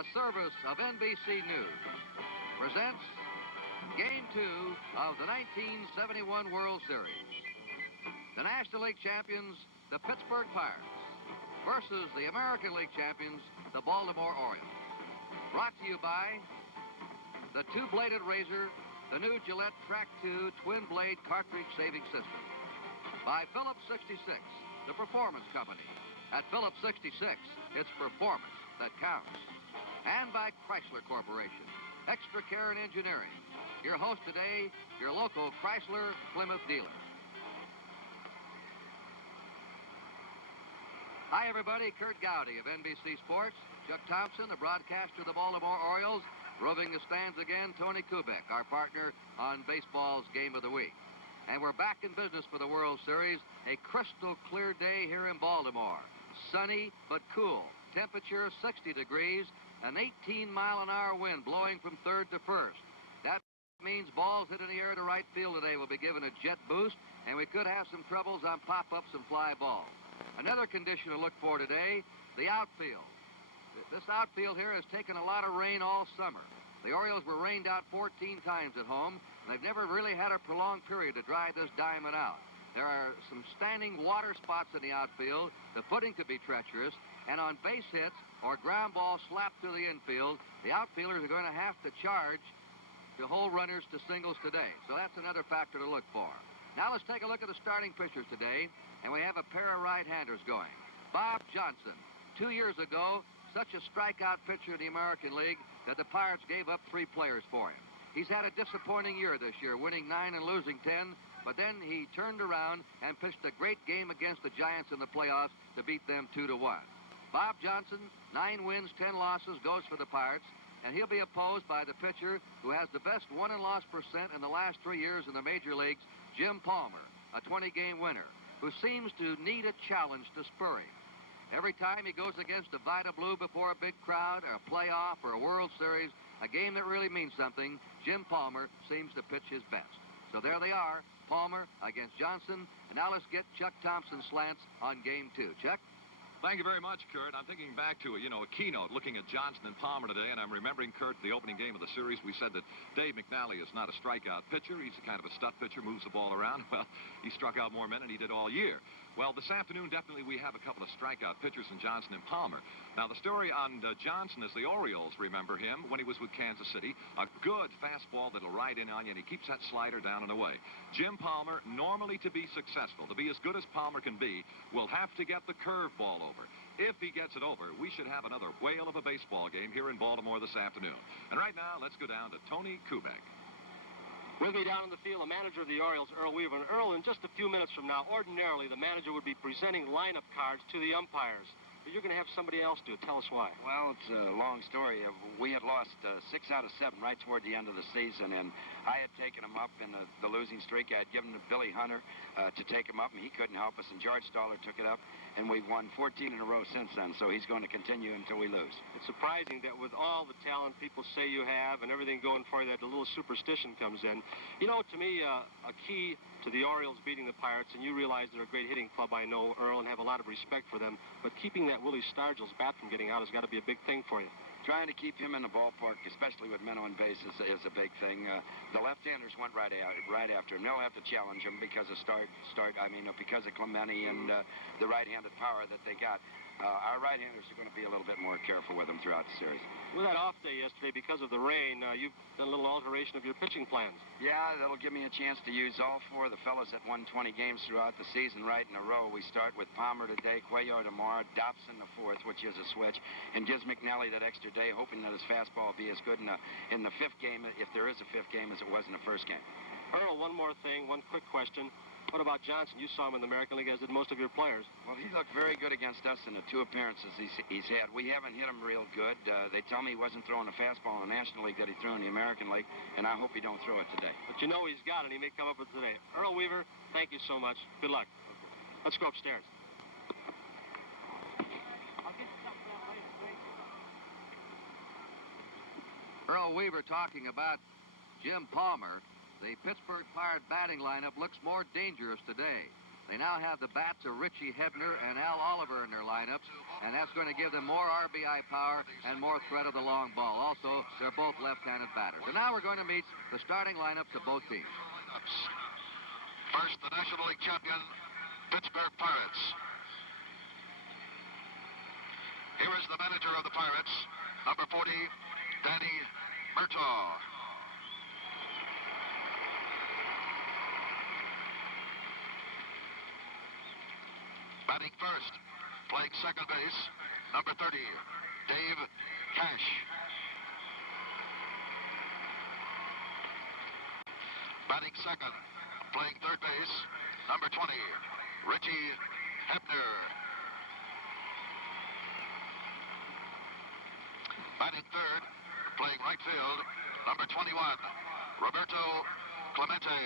a service of NBC News, presents Game 2 of the 1971 World Series. The National League champions, the Pittsburgh Pirates, versus the American League champions, the Baltimore Orioles. Brought to you by the two-bladed razor, the new Gillette Track 2 twin-blade cartridge-saving system. By Phillips 66, the performance company. At Phillips 66, it's performance that counts. And by Chrysler Corporation, extra care and engineering. Your host today, your local Chrysler Plymouth dealer. Hi, everybody. Kurt Gowdy of NBC Sports. Chuck Thompson, the broadcaster of the Baltimore Orioles. Roving the stands again, Tony Kubek, our partner on baseball's Game of the Week. And we're back in business for the World Series. A crystal clear day here in Baltimore. Sunny but cool. Temperature 60 degrees. An 18-mile-an-hour wind blowing from third to first. That means balls hit in the air to right field today will be given a jet boost, and we could have some troubles on pop-ups and fly balls. Another condition to look for today, the outfield. This outfield here has taken a lot of rain all summer. The Orioles were rained out 14 times at home, and they've never really had a prolonged period to dry this diamond out. There are some standing water spots in the outfield. The footing could be treacherous, and on base hits or ground balls slapped through the infield, the outfielders are going to have to charge to hold runners to singles today. So that's another factor to look for. Now let's take a look at the starting pitchers today, and we have a pair of right-handers going. Bob Johnson, 2 years ago, such a strikeout pitcher in the American League that the Pirates gave up 3 players for him. He's had a disappointing year this year, winning 9 and losing 10, but then he turned around and pitched a great game against the Giants in the playoffs to beat them 2-1. Bob Johnson, 9 wins, 10 losses, goes for the Pirates, and he'll be opposed by the pitcher who has the best win-and-loss percent in the last 3 years in the major leagues, Jim Palmer, a 20-game winner, who seems to need a challenge to spur him. Every time he goes against a Vita Blue before a big crowd, or a playoff, or a World Series, a game that really means something, Jim Palmer seems to pitch his best. So there they are, Palmer against Johnson. And now let's get Chuck Thompson's slants on Game 2. Chuck? Thank you very much, Kurt. I'm thinking back to a keynote looking at Johnson and Palmer today, and I'm remembering, Kurt, the opening game of the series. We said that Dave McNally is not a strikeout pitcher. He's a kind of a stuff pitcher, moves the ball around. Well, he struck out more men than he did all year. Well, this afternoon, definitely we have a couple of strikeout pitchers in Johnson and Palmer. Now, the story on Johnson is the Orioles remember him when he was with Kansas City. A good fastball that'll ride in on you, and he keeps that slider down and away. Jim Palmer, normally to be successful, to be as good as Palmer can be, will have to get the curveball over. If he gets it over, we should have another whale of a baseball game here in Baltimore this afternoon. And right now, let's go down to Tony Kubek. With me down in the field, the manager of the Orioles, Earl Weaver. And Earl, in just a few minutes from now, ordinarily the manager would be presenting lineup cards to the umpires. But you're going to have somebody else do it. Tell us why. Well, it's a long story. We had lost 6 out of 7 right toward the end of the season, and I had taken him up in the losing streak. I had given to Billy Hunter to take him up, and he couldn't help us, and George Stoller took it up, and we've won 14 in a row since then, so he's going to continue until we lose. It's surprising that with all the talent people say you have and everything going for you, that the little superstition comes in. You know, to me, a key to the Orioles beating the Pirates, and you realize they're a great hitting club, I know, Earl, and have a lot of respect for them, but keeping that Willie Stargell's bat from getting out has got to be a big thing for you. Trying to keep him in the ballpark, especially with men on base, is a big thing. The left-handers went right after him. They'll have to challenge him because of because of Clemente and the right-handed power that they got. Our right-handers are going to be a little bit more careful with them throughout the series. With that off day yesterday, because of the rain, you've done a little alteration of your pitching plans. Yeah, that'll give me a chance to use all 4 of the fellas that won 20 games throughout the season right in a row. We start with Palmer today, Cuellar tomorrow, Dobson the 4th, which is a switch, and gives McNally that extra day, hoping that his fastball will be as good in the 5th game, if there is a 5th game, as it was in the 1st game. Earl, one more thing, one quick question. What about Johnson? You saw him in the American League, as did most of your players. Well, he looked very good against us in the 2 appearances he's had. We haven't hit him real good. They tell me he wasn't throwing a fastball in the National League that he threw in the American League, and I hope he don't throw it today. But you know he's got it. He may come up with it today. Earl Weaver, thank you so much. Good luck. Let's go upstairs. Earl Weaver talking about Jim Palmer. The Pittsburgh Pirate batting lineup looks more dangerous today. They now have the bats of Richie Hebner and Al Oliver in their lineups, and that's going to give them more RBI power and more threat of the long ball. Also, they're both left-handed batters. And now we're going to meet the starting lineups of both teams. First, the National League champion, Pittsburgh Pirates. Here is the manager of the Pirates, number 40, Danny Murtaugh. Batting first, playing second base, number 30, Dave Cash. Batting second, playing third base, number 20, Richie Hebner. Batting third, playing right field, number 21, Roberto Clemente.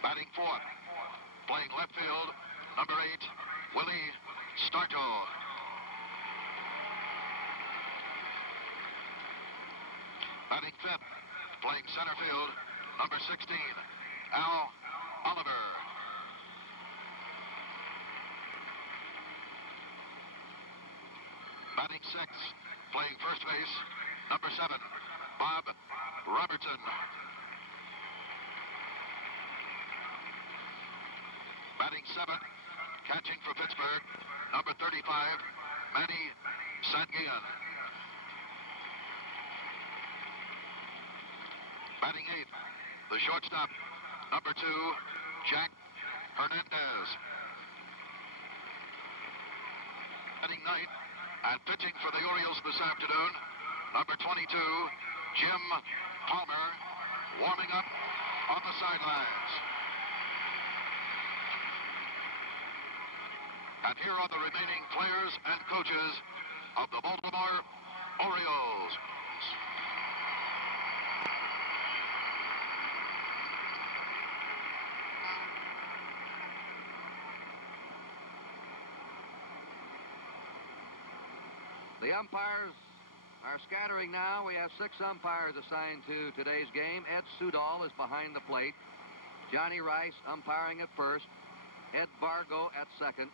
Batting fourth, playing left field, number 8, Willie Stargell. Batting fifth, playing center field, number 16, Al Oliver. Batting sixth, playing first base, number 7, Bob Robertson. Batting seventh, catching for Pittsburgh, number 35, Manny Sanguillen. Batting eighth, the shortstop, number 2, Jack Hernandez. Batting ninth, and pitching for the Orioles this afternoon, number 22, Jim Palmer, warming up on the sidelines. And here are the remaining players and coaches of the Baltimore Orioles. The umpires are scattering now. We have 6 umpires assigned to today's game. Ed Sudol is behind the plate. Johnny Rice umpiring at first. Ed Vargo at second.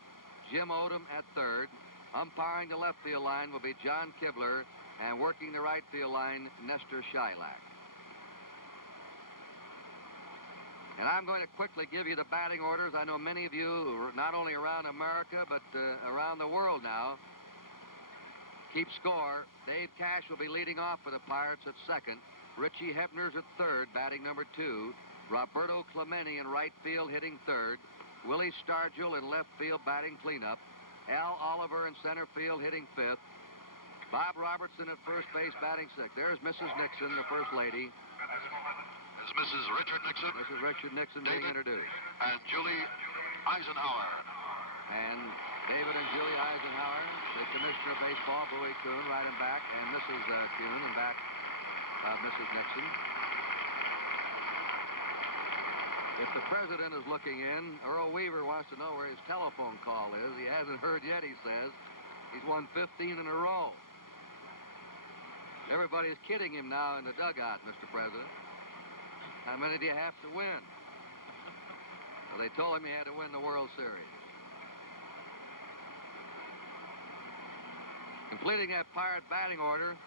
Jim Odom at third. Umpiring the left field line will be John Kibler, and working the right field line, Nestor Shylock. And I'm going to quickly give you the batting orders. I know many of you, not only around America, but around the world now, keep score. Dave Cash will be leading off for the Pirates at second. Richie Hebner's at third, batting number 2. Roberto Clemente in right field, hitting third. Willie Stargell in left field, batting cleanup. Al Oliver in center field, hitting fifth. Bob Robertson at first base, batting sixth. There's Mrs. Nixon, the First Lady. Is Mrs. Richard Nixon. Mrs. Richard Nixon being introduced. And Julie Eisenhower. And David and Julie Eisenhower, the Commissioner of Baseball, Bowie Kuhn, right and back, and Mrs. Kuhn and back Mrs. Nixon. If the president is looking in, Earl Weaver wants to know where his telephone call is. He hasn't heard yet, he says. He's won 15 in a row. Everybody's kidding him now in the dugout, Mr. President. How many do you have to win? Well, they told him he had to win the World Series. Completing that Pirate batting order,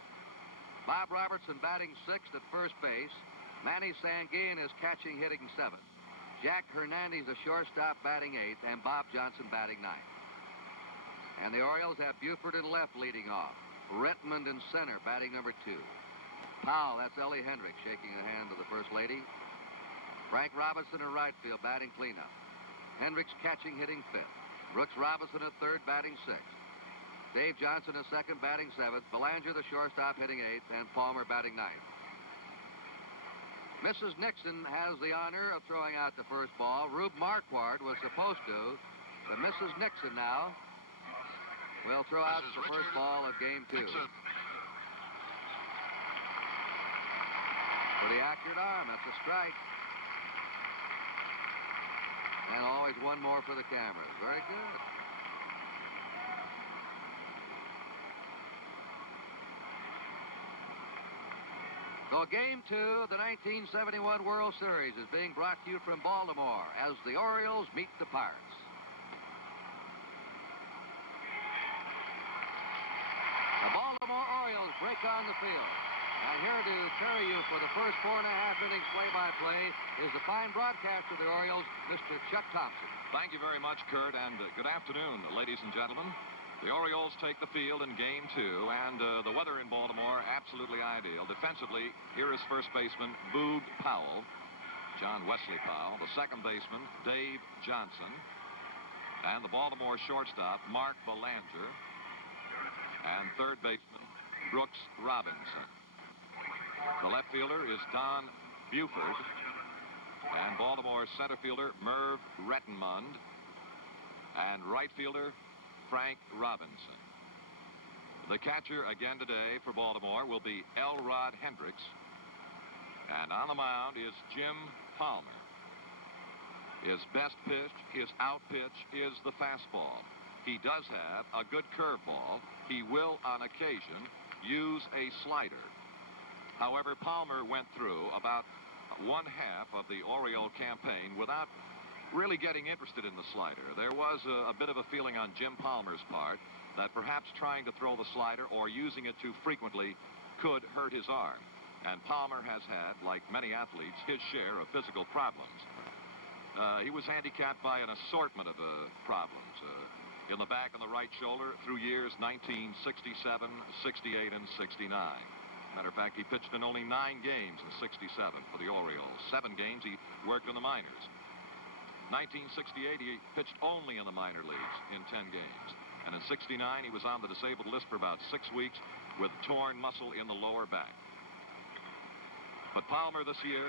Bob Robertson batting sixth at first base. Manny Sanguillen is catching, hitting seventh. Jack Hernandez, the shortstop, batting eighth, and Bob Johnson batting ninth. And the Orioles have Buford in left leading off. Retmond in center, batting number 2. Powell, that's Ellie Hendricks, shaking the hand of the First Lady. Frank Robinson in right field, batting cleanup. Hendricks catching, hitting fifth. Brooks Robinson at third, batting sixth. Dave Johnson at second, batting seventh. Belanger, the shortstop, hitting eighth, and Palmer batting ninth. Mrs. Nixon has the honor of throwing out the first ball. Rube Marquardt was supposed to, but Mrs. Nixon now will throw out the first ball of game 2. Pretty accurate arm. That's a strike. And always one more for the cameras. Very good. So Game 2 of the 1971 World Series is being brought to you from Baltimore as the Orioles meet the Pirates. The Baltimore Orioles break on the field. And here to carry you for the first 4.5 innings play-by-play is the fine broadcaster of the Orioles, Mr. Chuck Thompson. Thank you very much, Kurt, and good afternoon, ladies and gentlemen. The Orioles take the field in Game 2, and the weather in Baltimore absolutely ideal. Defensively, here is first baseman Boog Powell, John Wesley Powell, the second baseman Dave Johnson, and the Baltimore shortstop Mark Belanger, and third baseman Brooks Robinson. The left fielder is Don Buford, and Baltimore center fielder Merv Rettenmund, and right fielder Frank Robinson. The catcher again today for Baltimore will be Elrod Hendricks, and on the mound is Jim Palmer. His best pitch, his out pitch, is the fastball. He does have a good curveball. He will, on occasion, use a slider. However, Palmer went through about one-half of the Oriole campaign without really getting interested in the slider. There was a bit of a feeling on Jim Palmer's part that perhaps trying to throw the slider or using it too frequently could hurt his arm. And Palmer has had, like many athletes, his share of physical problems. He was handicapped by an assortment of problems. In the back and the right shoulder through years 1967, 68, and 69. Matter of fact, he pitched in only 9 games in 67 for the Orioles. 7 games he worked in the minors. 1968, he pitched only in the minor leagues in 10 games. And in 69, he was on the disabled list for about 6 weeks with torn muscle in the lower back. But Palmer this year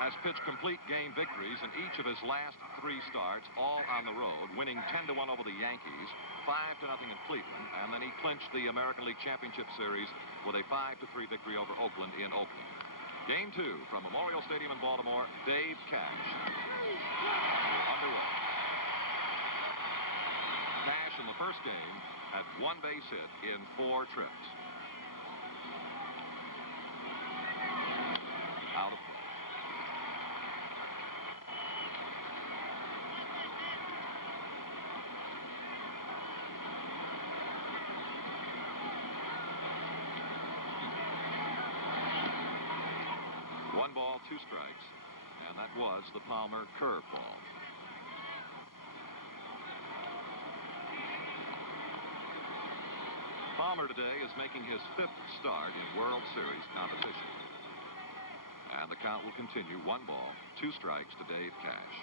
has pitched complete game victories in each of his last 3 starts, all on the road, winning 10-1 over the Yankees, 5-0 in Cleveland, and then he clinched the American League Championship Series with a 5-3 victory over Oakland in Oakland. Game 2 from Memorial Stadium in Baltimore, Dave Cash underway. Cash in the first game had 1 base hit in 4 trips. Out of play. One ball, 2 strikes, and that was the Palmer curveball. Palmer today is making his 5th start in World Series competition. And the count will continue. 1 ball, 2 strikes to Dave Cash.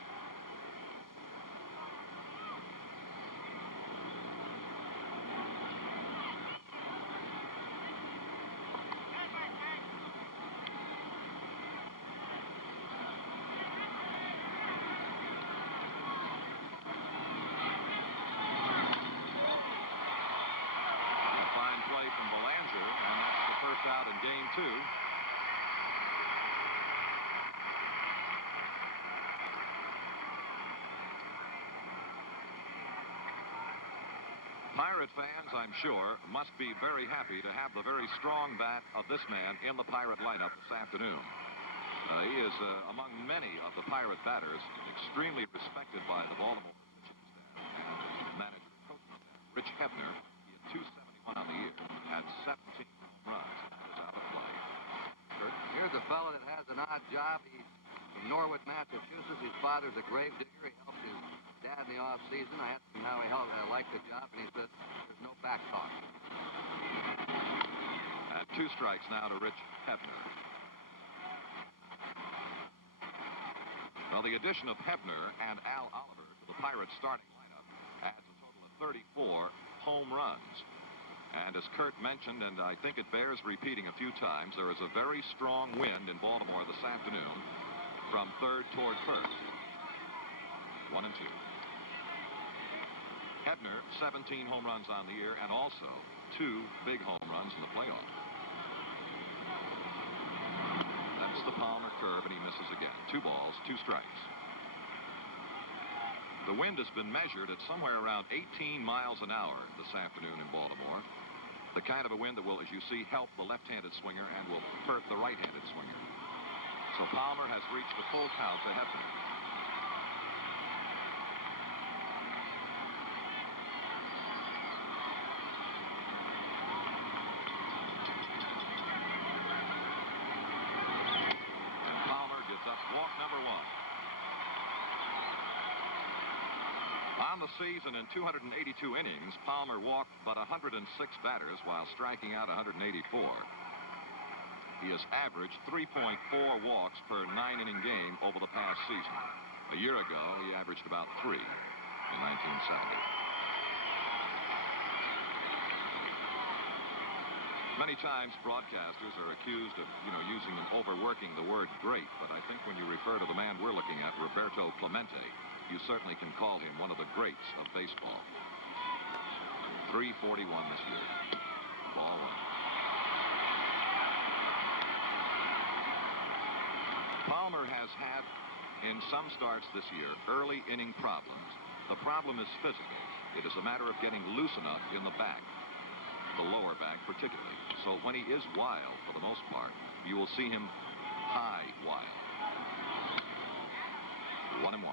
Out in Game 2. Pirate fans, I'm sure, must be very happy to have the very strong bat of this man in the Pirate lineup this afternoon. He is among many of the Pirate batters extremely respected by the Baltimore pitching staff and manager coach Rich Hebner. He had 271 on the year, had 17 home runs. Here's a fellow that has an odd job. He's from Norwood, Massachusetts. His father's a grave digger. He helps his dad in the off-season. I asked him how he liked the job, and he said, there's no back talk. And 2 strikes now to Rich Hebner. Well, the addition of Hebner and Al Oliver to the Pirates starting lineup adds a total of 34 home runs. And as Kurt mentioned, and I think it bears repeating a few times, there is a very strong wind in Baltimore this afternoon from third toward first. 1 and 2. Hebner, 17 home runs on the year, and also 2 big home runs in the playoffs. That's the Palmer curve, and he misses again. 2 balls, 2 strikes. The wind has been measured at somewhere around 18 miles an hour this afternoon in Baltimore. The kind of a wind that will, as you see, help the left-handed swinger and will hurt the right-handed swinger. So Palmer has reached a full count to Hefner. And Palmer gives up walk number 1. On the season, in 282 innings, Palmer walked but 106 batters while striking out 184. He has averaged 3.4 walks per 9-inning game over the past season. A year ago, he averaged about 3 in 1970. Many times, broadcasters are accused of, using and overworking the word great, but I think when you refer to the man we're looking at, Roberto Clemente, you certainly can call him one of the greats of baseball. 341 this year. Ball 1. Palmer has had, in some starts this year, early inning problems. The problem is physical. It is a matter of getting loose enough in the back, the lower back particularly. So when he is wild, for the most part, you will see him high wild. 1-1.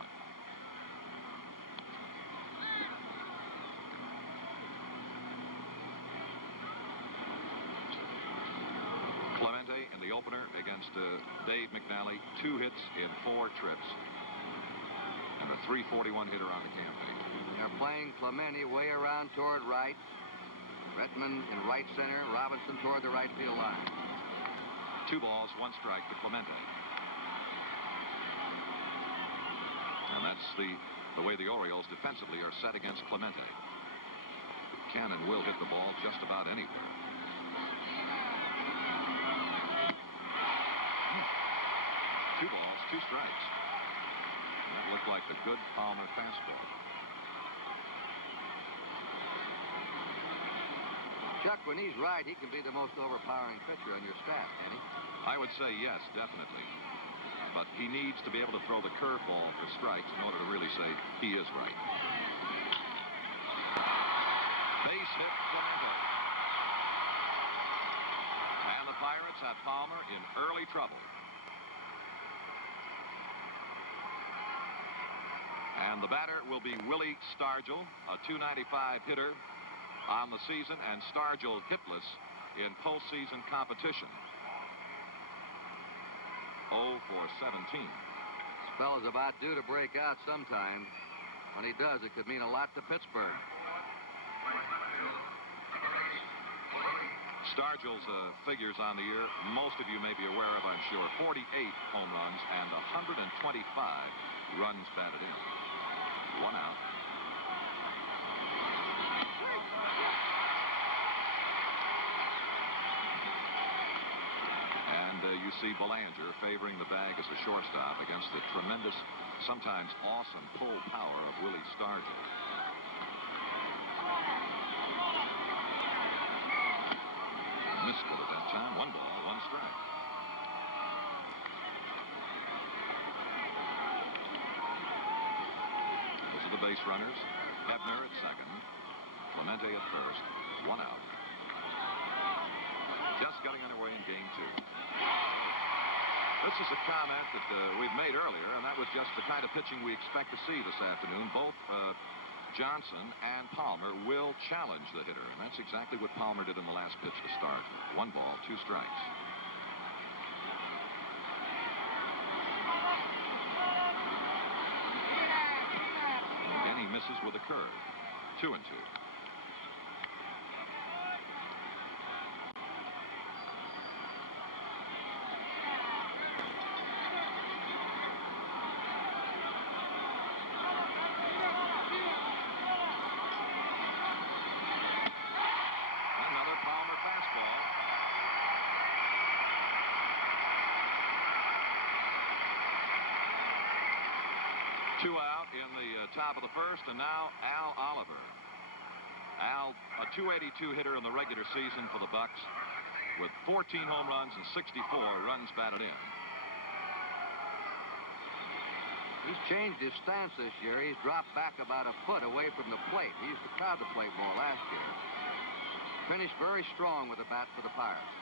Clemente in the opener against Dave McNally. 2 hits in 4 trips. And a .341 hitter on the campaign. They're playing Clemente way around toward right. Retman in right center. Robinson toward the right field line. 2 balls, 1 strike to Clemente. And that's the way the Orioles defensively are set against Clemente. Can and will hit the ball just about anywhere. 2 balls, 2 strikes. And that looked like the good Palmer fastball. Chuck, when he's right, he can be the most overpowering pitcher on your staff, can he? I would say yes, definitely. But he needs to be able to throw the curveball for strikes in order to really say he is right. Base hit Clemente. And the Pirates have Palmer in early trouble. And the batter will be Willie Stargell, a .295 hitter on the season, and Stargell hitless in postseason competition. 0 for 17. This fellow's about due to break out sometime. When he does, it could mean a lot to Pittsburgh. Stargell's figures on the year, most of you may be aware of, I'm sure. 48 home runs and 125 runs batted in. 1 out. And you see Belanger favoring the bag as a shortstop against the tremendous, sometimes awesome pull power of Willie Stargell. Missed with it that time. 1 ball, 1 strike. Those are the base runners. Hebner at second. Clemente at first. 1 out. Just getting underway in game 2. This is a comment that we've made earlier, and that was just the kind of pitching we expect to see this afternoon. Both Johnson and Palmer will challenge the hitter, and that's exactly what Palmer did in the last pitch to start. 1 ball, 2 strikes. Again, he misses with a curve. 2-2. Two out in the top of the first, and now Al Oliver. Al, a .282 hitter in the regular season for the Bucks, with 14 home runs and 64 runs batted in. He's changed his stance this year. He's dropped back about a foot away from the plate. He used to crowd the plate ball last year. finished very strong with the bat for the Pirates.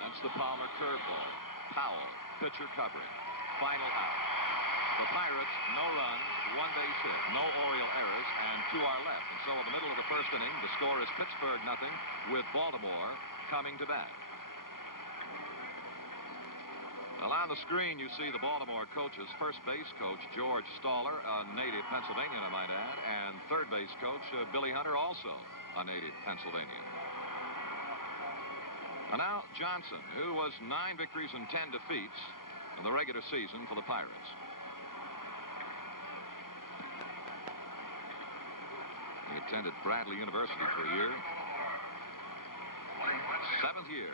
That's the Palmer curveball. Powell, pitcher covering. Final out. The Pirates, no runs, 1 base hit, no Oriole errors, and 2 are left. And so in the middle of the first inning, the score is Pittsburgh 0, with Baltimore coming to bat. Well, on the screen, you see the Baltimore coaches. First base coach George Staller, a native Pennsylvanian, I might add, and third base coach Billy Hunter, also a native Pennsylvanian. And now Johnson, who was 9 victories and 10 defeats in the regular season for the Pirates. He attended Bradley University for a year. 7th year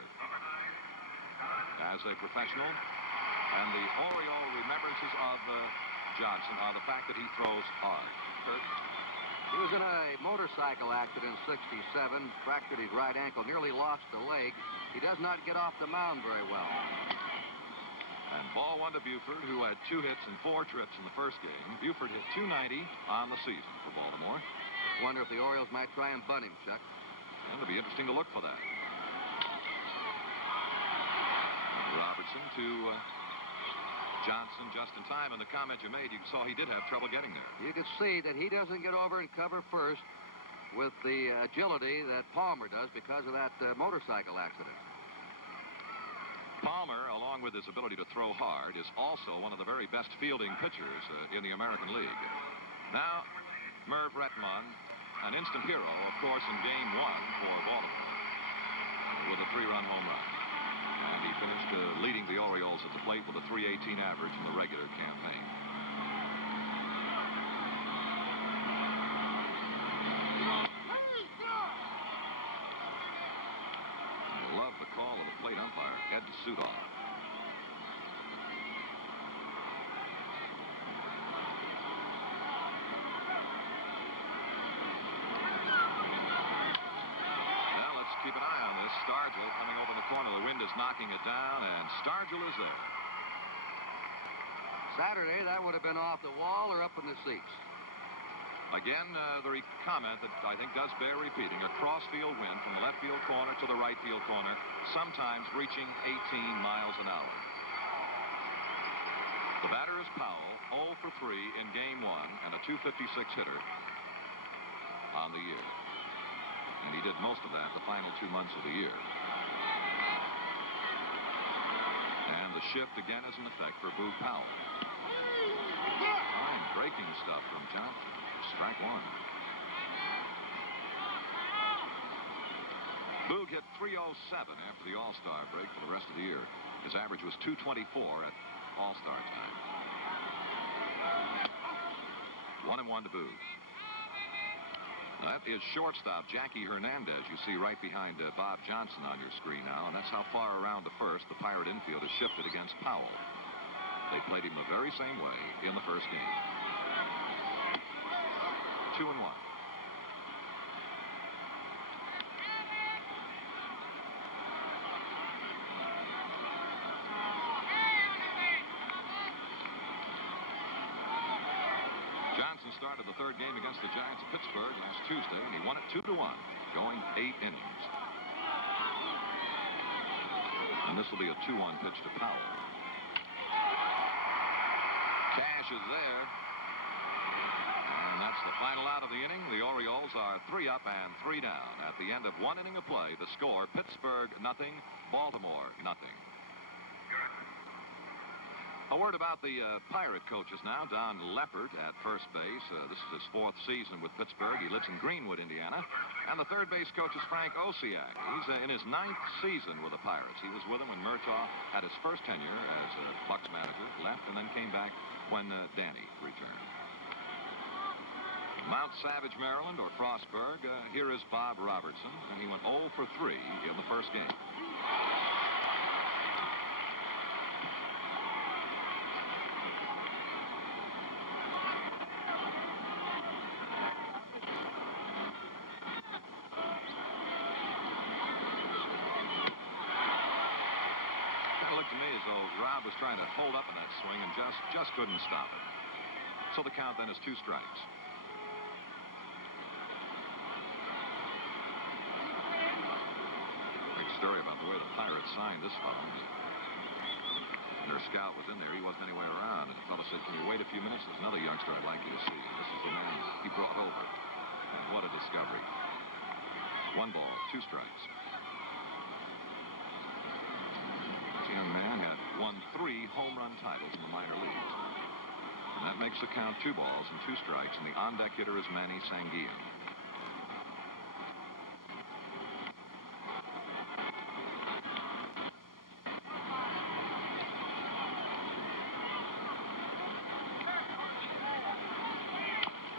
as a professional. And the Oriole remembrances of Johnson are the fact that he throws hard. Kurt? He was in a motorcycle accident in '67, fractured his right ankle, nearly lost a leg. He does not get off the mound very well. And ball 1 to Buford, who had 2 hits and 4 trips in the first game. Buford hit .290 on the season for Baltimore. Wonder if the Orioles might try and bunt him, Chuck. And it'll be interesting to look for that. Robertson to Johnson just in time. And the comment you made, you saw he did have trouble getting there. You could see that he doesn't get over and cover first with the agility that Palmer does because of that motorcycle accident. Palmer, along with his ability to throw hard, is also one of the very best fielding pitchers in the American League. Now, Merv Rettenmund, an instant hero, of course, in Game 1 for Baltimore, with a 3-run home run. And he finished leading the Orioles at the plate with a .318 average in the regular campaign. I love the call of the plate umpire, Ed Sudoff. Keep an eye on this. Stargell coming over in the corner. The wind is knocking it down, and Stargell is there. Saturday, that would have been off the wall or up in the seats. Again, the comment that I think does bear repeating. A cross-field wind from the left field corner to the right field corner, sometimes reaching 18 miles an hour. The batter is Powell, 0 for 3 in Game 1, and a .256 hitter on the year. And he did most of that the final 2 months of the year. And the shift again is in effect for Boog Powell. Fine breaking stuff from Johnson. Strike 1. Boog hit .307 after the All-Star break for the rest of the year. His average was .224 at All-Star time. 1-1 to Boog. That is shortstop Jackie Hernandez, you see right behind Bob Johnson on your screen now, and that's how far around to first the Pirate infield has shifted against Powell. They played him the very same way in the first game. 2-1. Johnson started the third game against the Giants of Pittsburgh last Tuesday, and he won it 2-1, going 8 innings. And this will be a 2-1 pitch to Powell. Cash is there. And that's the final out of the inning. The Orioles are 3 up and 3 down. At the end of 1 inning of play, the score, Pittsburgh 0, Baltimore 0. A word about the Pirate coaches now. Don Leppert at first base. This is his 4th season with Pittsburgh. He lives in Greenwood, Indiana. And the third base coach is Frank Osiak. He's in his 9th season with the Pirates. He was with them when Murtaugh had his first tenure as Bucks manager, left, and then came back when Danny returned. Mount Savage, Maryland, or Frostburg. Here is Bob Robertson, and he went 0 for 3 in the first game. To me as though Rob was trying to hold up in that swing and just couldn't stop it. So the count then is 2 strikes. the Pirates signed this fellow. Their scout was in there. He wasn't anywhere around. And the fellow said, can you wait a few minutes? There's another youngster I'd like you to see. And this is the man he brought over. And what a discovery. 1 ball, 2 strikes. This young man had won 3 home run titles in the minor leagues. And that makes the count 2 balls and 2 strikes. And the on-deck hitter is Manny Sanguillen.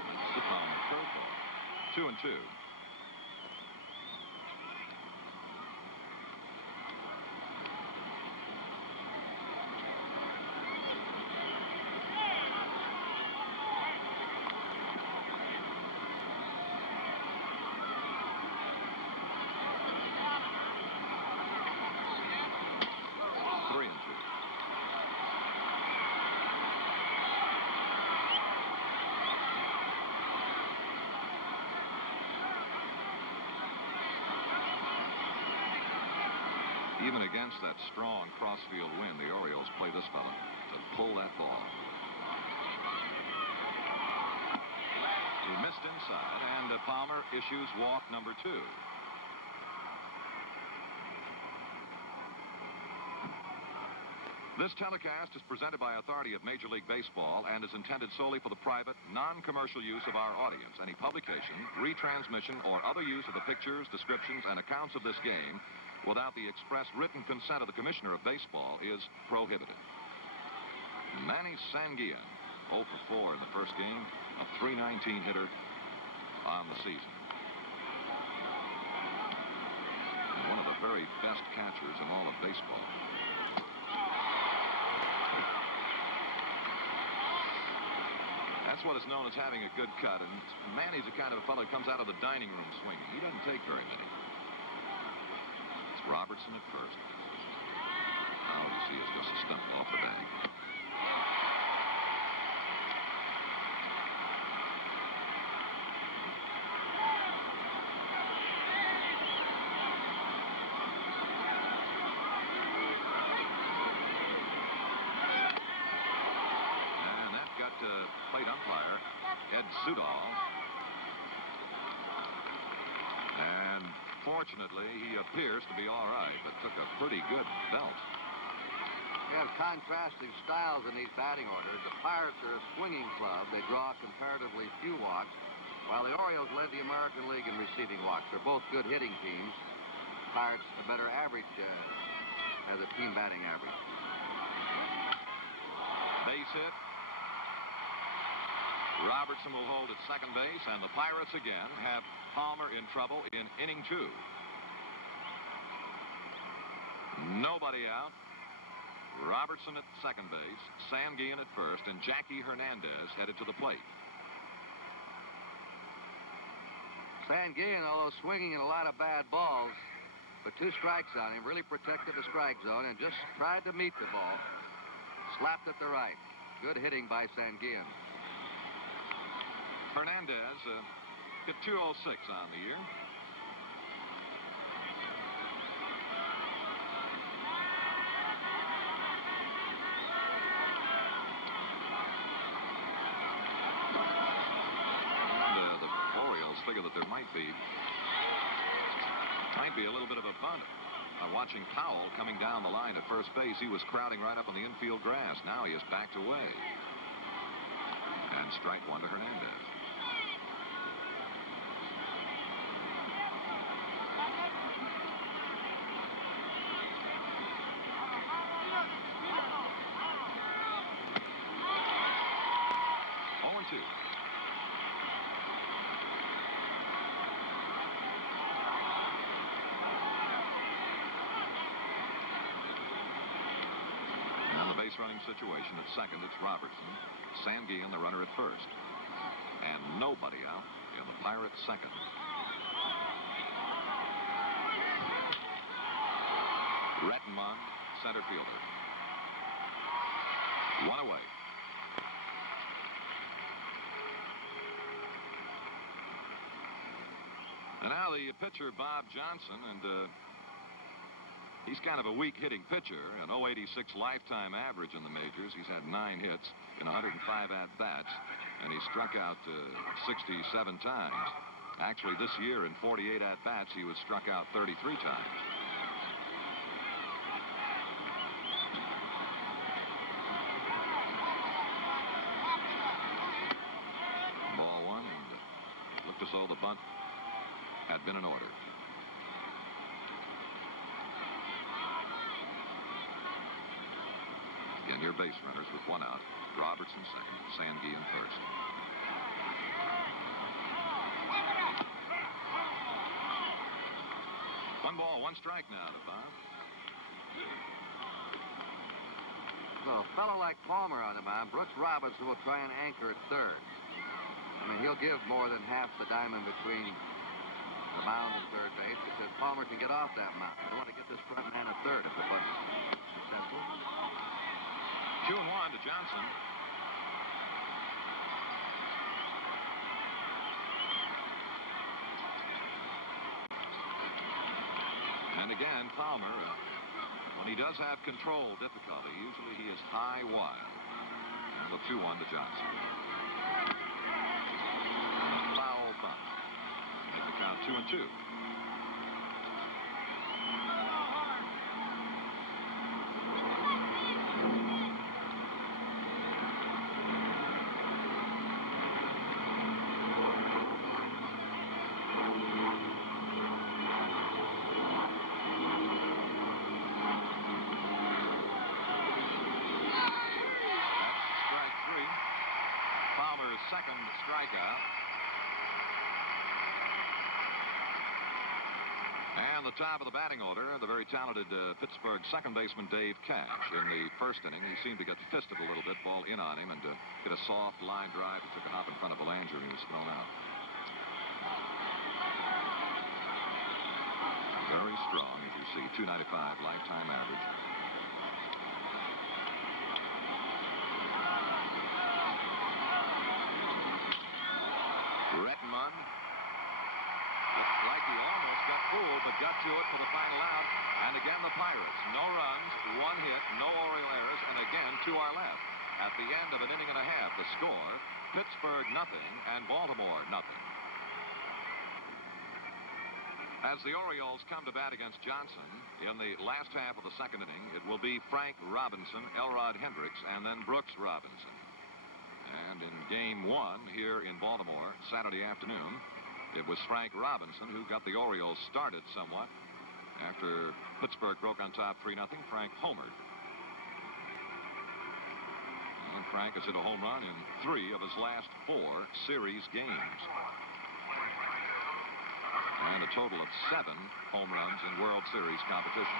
That's the Palmer curveball. 2 and 2. Even against that strong crossfield wind, the Orioles play this fella to pull that ball. He missed inside, and Palmer issues walk number 2. This telecast is presented by authority of Major League Baseball and is intended solely for the private, non-commercial use of our audience. Any publication, retransmission, or other use of the pictures, descriptions, and accounts of this game without the express written consent of the Commissioner of Baseball is prohibited. Manny Sanguillen, 0 for 4 in the first game, a .319 hitter on the season. And one of the very best catchers in all of baseball. That's what is known as having a good cut, and Manny's the kind of a fellow who comes out of the dining room swinging. He doesn't take very many. Robertson at first. All you see is just a stump off the bag. And that got to plate umpire Ed Sudol. And fortunately, he appears to be all right, but took a pretty good belt. We have contrasting styles in these batting orders. The Pirates are a swinging club. They draw comparatively few walks, while the Orioles led the American League in receiving walks. They're both good hitting teams. Pirates a better average as a team batting average. Base hit. Robertson will hold at second base, and the Pirates again have Palmer in trouble in inning 2. Nobody out. Robertson at second base, Sanguillen at first, and Jackie Hernandez headed to the plate. Sanguillen, although swinging in a lot of bad balls, but 2 strikes on him, really protected the strike zone and just tried to meet the ball. Slapped it to right. Good hitting by Sanguillen. Hernandez hit .206 on the year. And the Orioles figure that there might be a little bit of a bunt. Watching Powell coming down the line at first base, he was crowding right up on the infield grass. Now he is backed away. And strike 1 to Hernandez. Running situation at second. It's Robertson. Sanguillen, the runner at first. And nobody out in the Pirates' second. Rettenmund, center fielder. 1 away. And now the pitcher, Bob Johnson, and He's kind of a weak hitting pitcher. An 086 lifetime average in the majors. He's had 9 hits in 105 at-bats, and he struck out 67 times. Actually, this year in 48 at-bats, he was struck out 33 times. Ball 1, and it looked as though the bunt had been in order. Again, here base runners with 1 out. Robertson second, Sandgy in first. One ball, 1 strike now to Bob. So a fellow like Palmer on the mound, Brooks Robinson will try and anchor at third. I mean, he'll give more than half the diamond between the mound and third base because Palmer can get off that mound. They want to get this front man at third if the bunt is successful. 2-1 to Johnson. And again, Palmer, when he does have control difficulty, usually he is high wide. And the 2-1 to Johnson. Foul bunt. Make the count 2-2. Second strikeout. And the top of the batting order, the very talented Pittsburgh second baseman Dave Cash. In the first inning, he seemed to get fisted a little bit, ball in on him, and hit a soft line drive. He took a hop in front of Belanger, and he was thrown out. Very strong, as you see, 295 lifetime average. Rettenmund looked like he almost got fooled, but got to it for the final out. And again, the Pirates. No runs, 1 hit, no Oriole errors, and again, 2 are left. At the end of an inning and a half, the score, Pittsburgh nothing and Baltimore nothing. As the Orioles come to bat against Johnson in the last half of the second inning, it will be Frank Robinson, Elrod Hendricks, and then Brooks Robinson. And in game 1 here in Baltimore, Saturday afternoon, it was Frank Robinson who got the Orioles started somewhat. After Pittsburgh broke on top 3-0, Frank homered. And Frank has hit a home run in 3 of his last 4 series games. And a total of 7 home runs in World Series competition.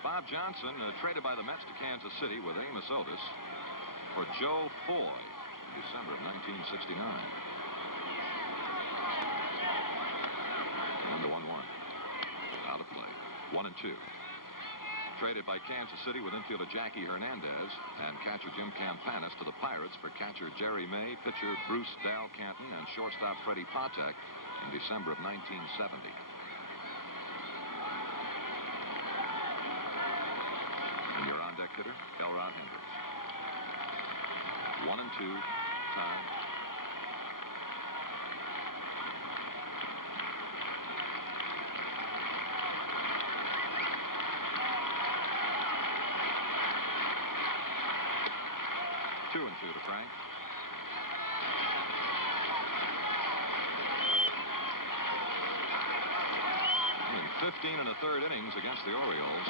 Bob Johnson traded by the Mets to Kansas City with Amos Otis for Joe Foy in December of 1969. And the 1-1. Out of play. 1-2. Traded by Kansas City with infielder Jackie Hernandez and catcher Jim Campanis to the Pirates for catcher Jerry May, pitcher Bruce Dal Canton, and shortstop Freddie Patek in December of 1970. And your on-deck hitter, Elrod Hendricks. 1-2, tie. Two and 2 to Frank. In 15 and a third innings against the Orioles,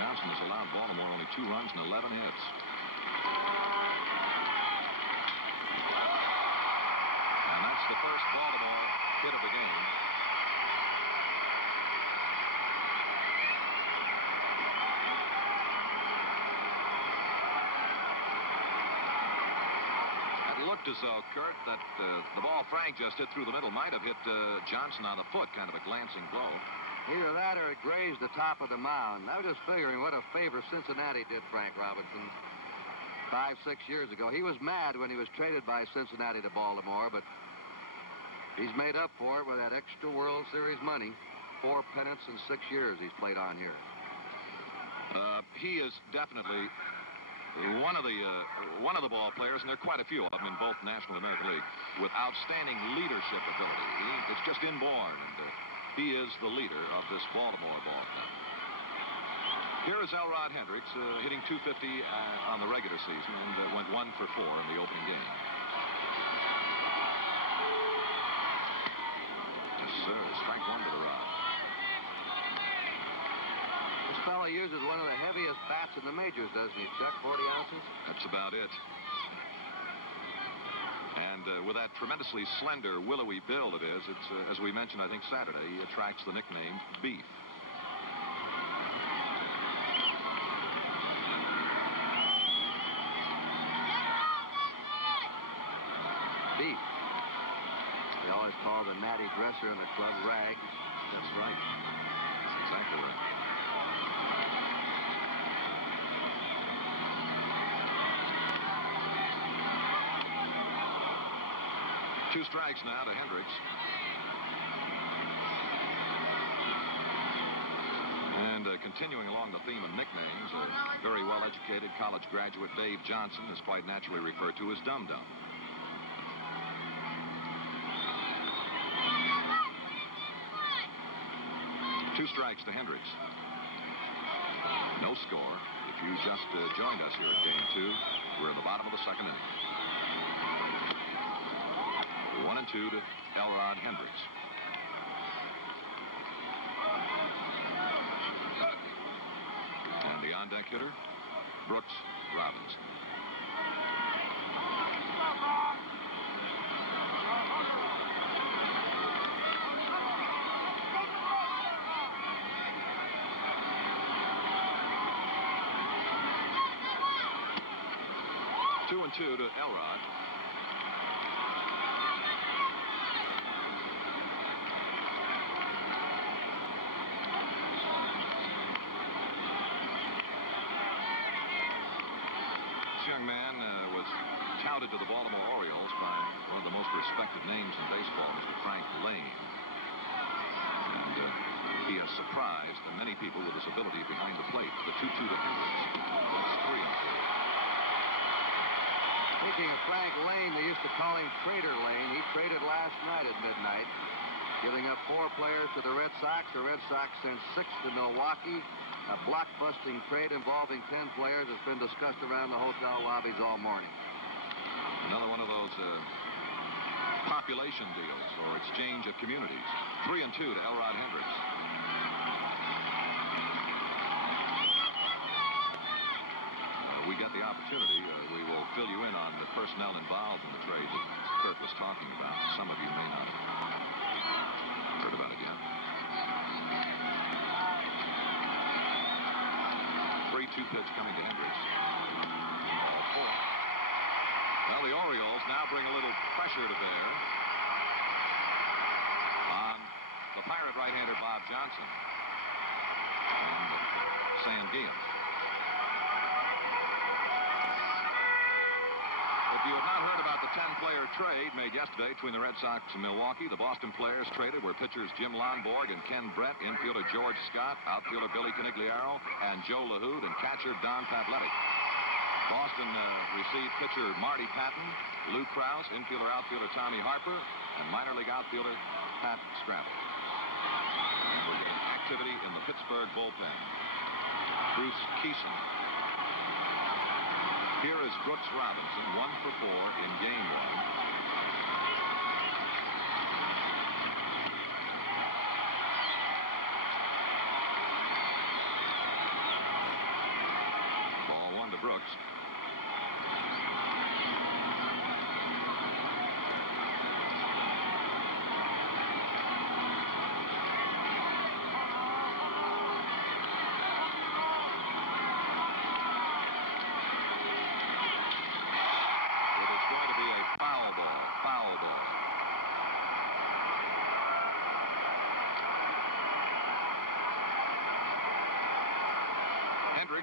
Johnson has allowed Baltimore only 2 runs and 11 hits. And that's the first Baltimore hit of the game. It looked as though, Kurt, that the ball Frank just hit through the middle might have hit Johnson on the foot, kind of a glancing blow. Either that or it grazed the top of the mound. I was just figuring what a favor Cincinnati did Frank Robinson 5, 6 years ago. He was mad when he was traded by Cincinnati to Baltimore, but he's made up for it with that extra World Series money. 4 pennants in 6 years he's played on here. He is definitely one of the ball players, and there are quite a few of them in both National and American League, with outstanding leadership ability. It's just inborn, and he is the leader of this Baltimore ball club. Here is Elrod Hendricks hitting .250 on the regular season and went 1 for 4 in the opening game. Yes, sir. Strike 1 to the rod. This fella uses one of the heaviest bats in the majors, doesn't he, Chuck? 40 ounces? That's about it. And with that tremendously slender, willowy build it is, it's, as we mentioned, I think, Saturday, he attracts the nickname Beef. Beef. They always call the natty dresser in the club Rag. That's right. That's exactly right. Two strikes now to Hendricks. And continuing along the theme of nicknames, a very well-educated college graduate, Dave Johnson, is quite naturally referred to as Dum Dum. Two strikes to Hendricks. No score. If you just joined us here in Game 2, we're in the bottom of the second inning. 1-2 to Elrod Hendricks. And the on-deck hitter, Brooks Robinson. Two and two to Elrod. This young man was touted to the Baltimore Orioles by one of the most respected names in baseball, Mr. Frank Lane. And he has surprised many people with his ability behind the plate. The 2-2 to Hendricks. That's 3-2. Speaking of Frank Lane, they used to call him Trader Lane. He traded last night at midnight, giving up 4 players to the Red Sox. The Red Sox sent 6 to Milwaukee. A block-busting trade involving 10 players has been discussed around the hotel lobbies all morning. Another one of those population deals or exchange of communities. 3-2 to Elrod Hendricks. We get the opportunity. We will fill you in on the personnel involved in the trade that Kurt was talking about. Some of you may not have heard about it yet. 3-2 pitch coming to Hendricks. Ball 4. Well, the Orioles now bring a little pressure to bear on the Pirate right-hander Bob Johnson and Sam Guillen. If you have not heard about the 10-player trade made yesterday between the Red Sox and Milwaukee, the Boston players traded were pitchers Jim Lonborg and Ken Brett, infielder George Scott, outfielder Billy Canigliaro, and Joe LaHood, and catcher Don Pavletic. Boston received pitcher Marty Patton, Lou Krause, infielder outfielder Tommy Harper, and minor league outfielder Pat Scrabble. And we're getting activity in the Pittsburgh bullpen. Bruce Keeson. Here is Brooks Robinson, 1 for 4 in Game 1. Ball 1 to Brooks.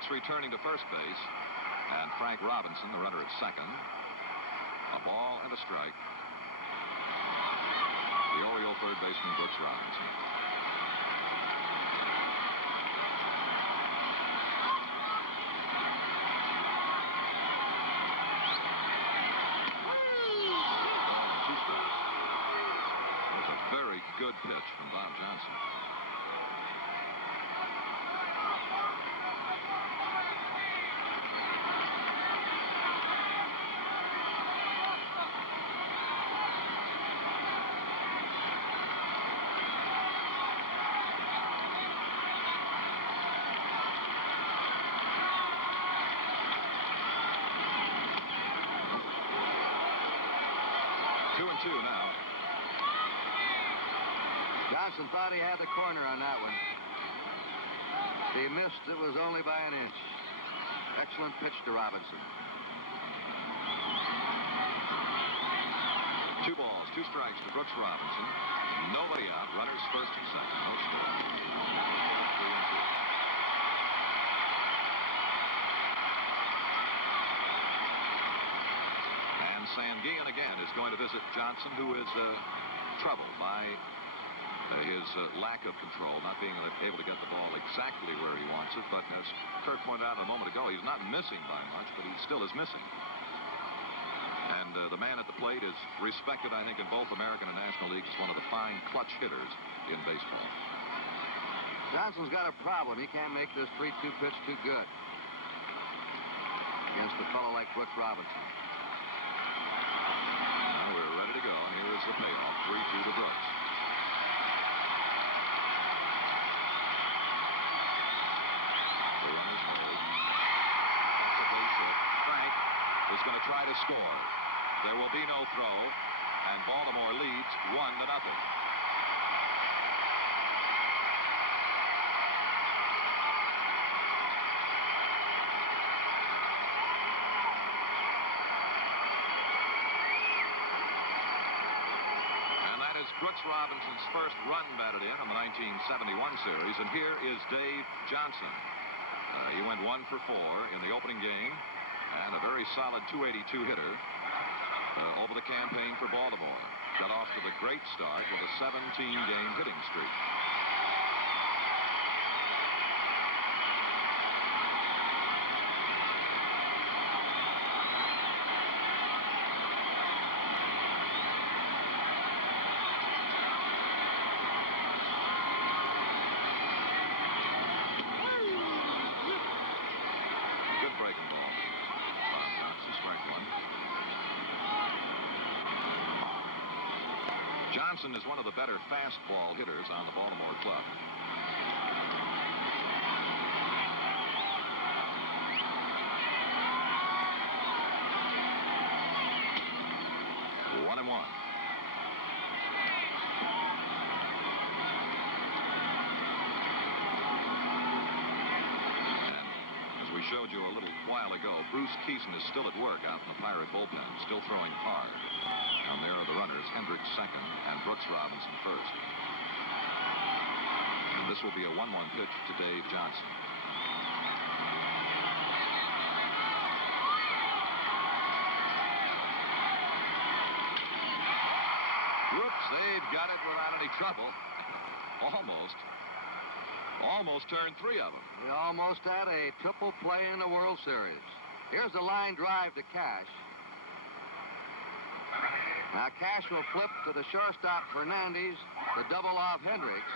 Brooks returning to first base, and Frank Robinson, the runner, at second. A ball and a strike. The Oriole third baseman, Brooks Robinson. Good pitch from Bob Johnson. Two and two now. Johnson thought he had the corner on that one. He missed. It was only by an inch. Excellent pitch to Robinson. 2 balls, 2 strikes to Brooks Robinson. Nobody out. Runners first and second. No score. 3 and 2. And Sanguillen again is going to visit Johnson, who is troubled by his lack of control, not being able to get the ball exactly where he wants it. But as Kurt pointed out a moment ago, he's not missing by much, but he still is missing. And the man at the plate is respected, I think, in both American and National Leagues as one of the fine clutch hitters in baseball. Johnson's got a problem. He can't make this 3-2 pitch too good against a fellow like Brooks Robinson. Now we're ready to go, and here is the payoff, 3-2 to Brooks. Is going to try to score. There will be no throw, and Baltimore leads 1-0. And that is Brooks Robinson's first run batted in on the 1971 series, and here is Dave Johnson. He went 1 for 4 in the opening game. And a very solid .282 hitter over the campaign for Baltimore. Got off to the great start with a 17-game hitting streak. Good breaking ball. Johnson is one of the better fastball hitters on the Baltimore club. One and one. And as we showed you a little while ago, Bruce Keeson is still at work out in the Pirate bullpen, still throwing hard. And there are the runners, Hendricks second and Brooks Robinson first. And this will be a 1-1 pitch to Dave Johnson. Whoops, they've got it without any trouble. Almost turned 3 of them. He almost had a triple play in the World Series. Here's a line drive to Cash. Now Cash will flip to the shortstop Fernandez, the double off Hendricks.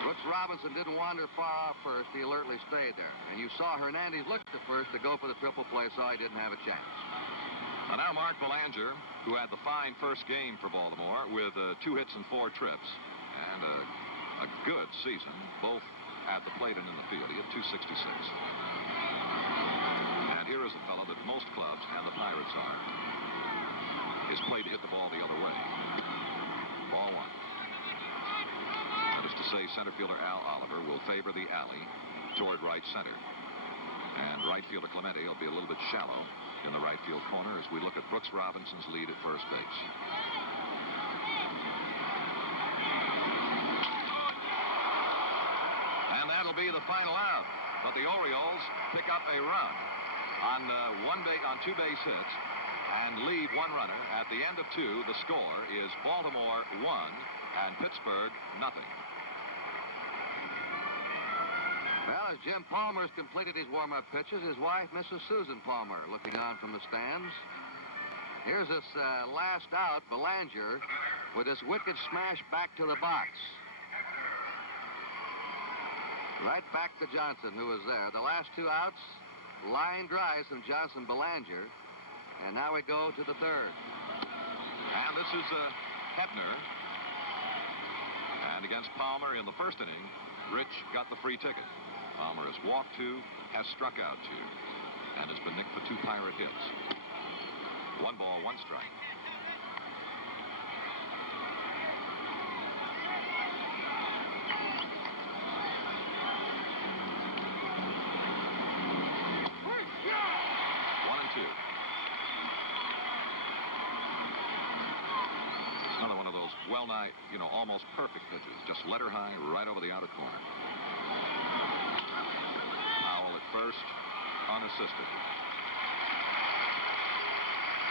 Brooks Robinson didn't wander far off first. He alertly stayed there. And you saw Hernandez look to first to go for the triple play, so he didn't have a chance. And now Mark Belanger, who had the fine first game for Baltimore with 2 hits and 4 trips. And a good season, both at the plate and in the field. He had .266. Here is a fellow that most clubs, and the Pirates are, is played to hit the ball the other way. Ball 1. That is to say, center fielder Al Oliver will favor the alley toward right center. And right fielder Clemente will be a little bit shallow in the right field corner as we look at Brooks Robinson's lead at first base. be the final out. But the Orioles pick up a run on two base hits and leave one runner. At the end of two, the score is Baltimore 1 and Pittsburgh nothing. Well, as Jim Palmer's completed his warm-up pitches, his wife, Mrs. Susan Palmer, looking on from the stands. Here's this last out, Belanger, with this wicked smash back to the box. Right back to Johnson, who was there. The last two outs, line drives from Johnson Belanger. And now we go to the third. And this is Hebner. And against Palmer in the first inning, Rich got the free ticket. Palmer has walked two, has struck out two, and has been nicked for two Pirate hits. 1 ball, 1 strike. Well-nigh, almost perfect pitches. Just letter high right over the outer corner. Powell at first, unassisted.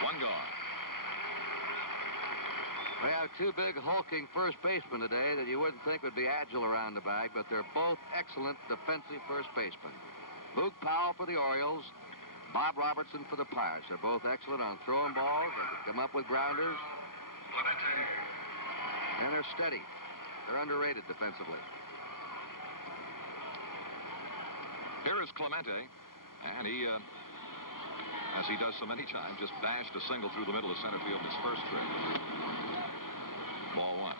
1 gone. We have two big hulking first basemen today that you wouldn't think would be agile around the bag, but they're both excellent defensive first basemen. Boog Powell for the Orioles, Bob Robertson for the Pirates. They're both excellent on throwing balls. They can come up with grounders. And they're steady. They're underrated defensively. Here is Clemente, and he, as he does so many times, just bashed a single through the middle of center field in his first trip. Ball 1.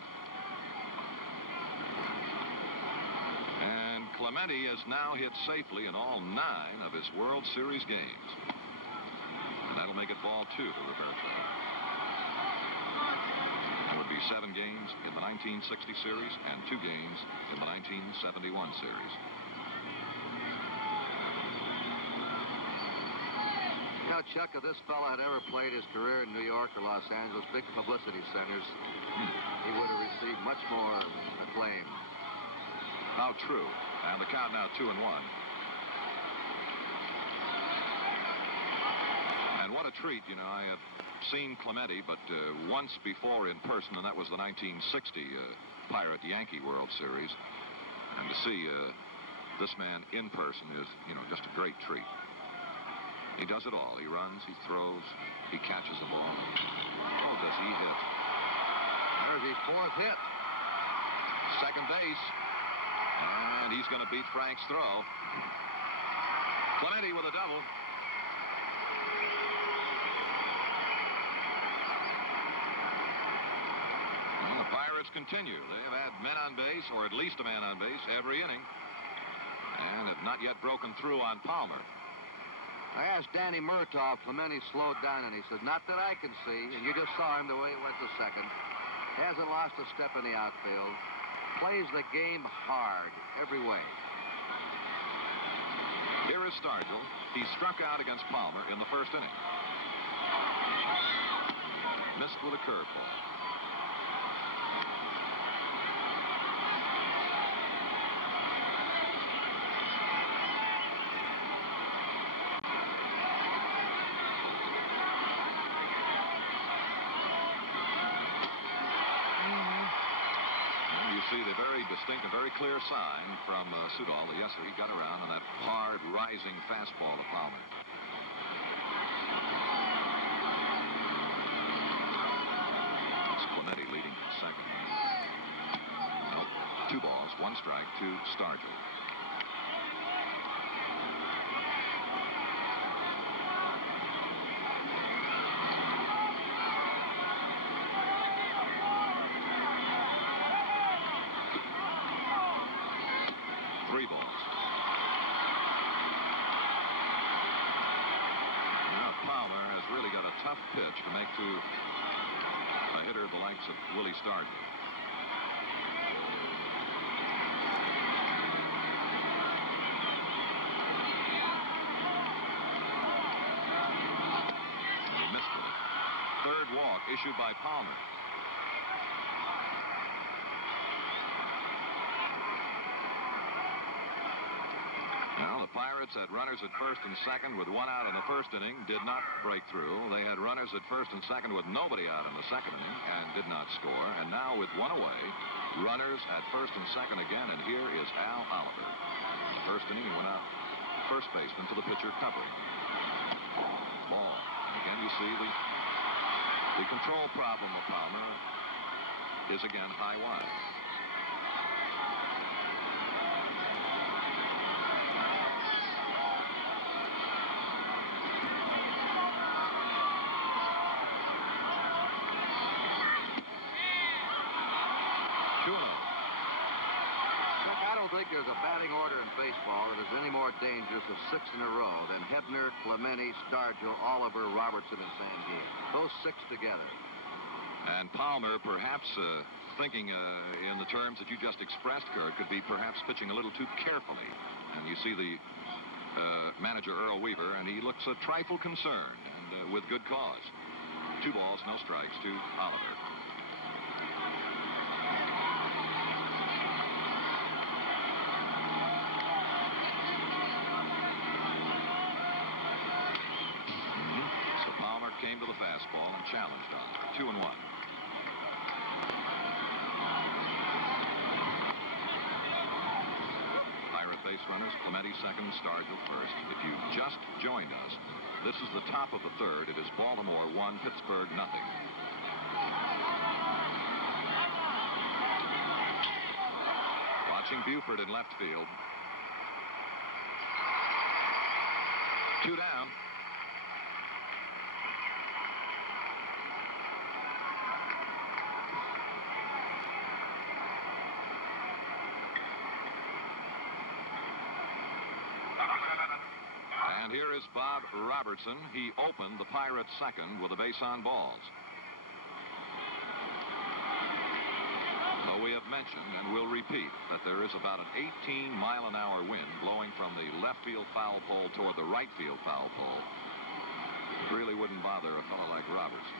And Clemente has now hit safely in all 9 of his World Series games. And that'll make it ball 2 to Roberto. It would be 7 games in the 1960 series and 2 games in the 1971 series. You know, Chuck, if this fella had ever played his career in New York or Los Angeles, big publicity centers, he would have received much more acclaim. How true. And the count now 2-1. And what a treat, you know. I have seen Clemente, but once before in person, and that was the 1960 Pirate-Yankee World Series. And to see this man in person is, you know, just a great treat. He does it all. He runs, he throws, he catches the ball. Oh, does he hit. There's his 4th hit. Second base. And he's going to beat Frank's throw. Clemente with a double. Well, the Pirates continue. They have had men on base, or at least a man on base, every inning. And have not yet broken through on Palmer. I asked Danny Murtaugh if Clemente slowed down, and he said, not that I can see. And you just saw him the way he went to second. Hasn't lost a step in the outfield. Plays the game hard every way. Here is Stargell. He struck out against Palmer in the first inning. Missed with a curveball. See the very distinct and very clear sign from Sudol. Yes, sir, he got around on that hard rising fastball to Palmer. It's Clemente leading from second. Nope. 2 balls, 1 strike to Stargell. Tough pitch to make to a hitter the likes of Willie Stargell. And he missed with it. 3rd walk issued by Palmer. Pirates had runners at first and second with one out in the first inning, did not break through. They had runners at first and second with nobody out in the second inning and did not score. And now with one away, runners at first and second again, and here is Al Oliver. In the first inning, he went out first baseman to the pitcher covering. Ball. And again, you see the control problem of Palmer is again high wide. I don't think there's a batting order in baseball that is any more dangerous of 6 in a row than Hebner, Clemente, Stargell, Oliver, Robertson, and Sanguine. Those 6 together. And Palmer, perhaps thinking in the terms that you just expressed, Kurt, could be perhaps pitching a little too carefully. And you see the manager, Earl Weaver, and he looks a trifle concerned, and with good cause. 2 balls, no strikes to Oliver. Came to the fastball and challenged on 2-1. Pirate base runners, Clemente second, Stargell first. If you just joined us, this is the top of the third. It is Baltimore 1, Pittsburgh nothing. Watching Buford in left field. 2 down. And here is Bob Robertson. He opened the Pirates' second with a base on balls. Though we have mentioned and will repeat that there is about an 18-mile-an-hour wind blowing from the left field foul pole toward the right field foul pole, it really wouldn't bother a fellow like Robertson.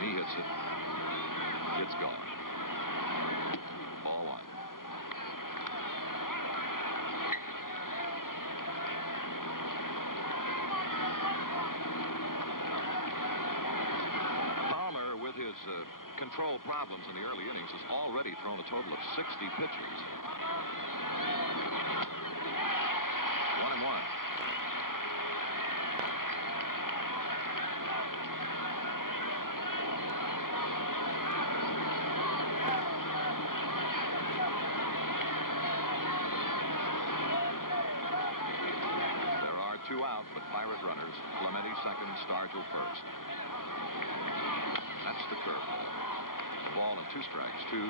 He hits it. It's gone. Ball 1. His control problems in the early innings has already thrown a total of 60 pitches. 1-1. There are 2 out, but Pirate runners. Clemente second, Stargell first. That's the curveball. The ball and 2 strikes to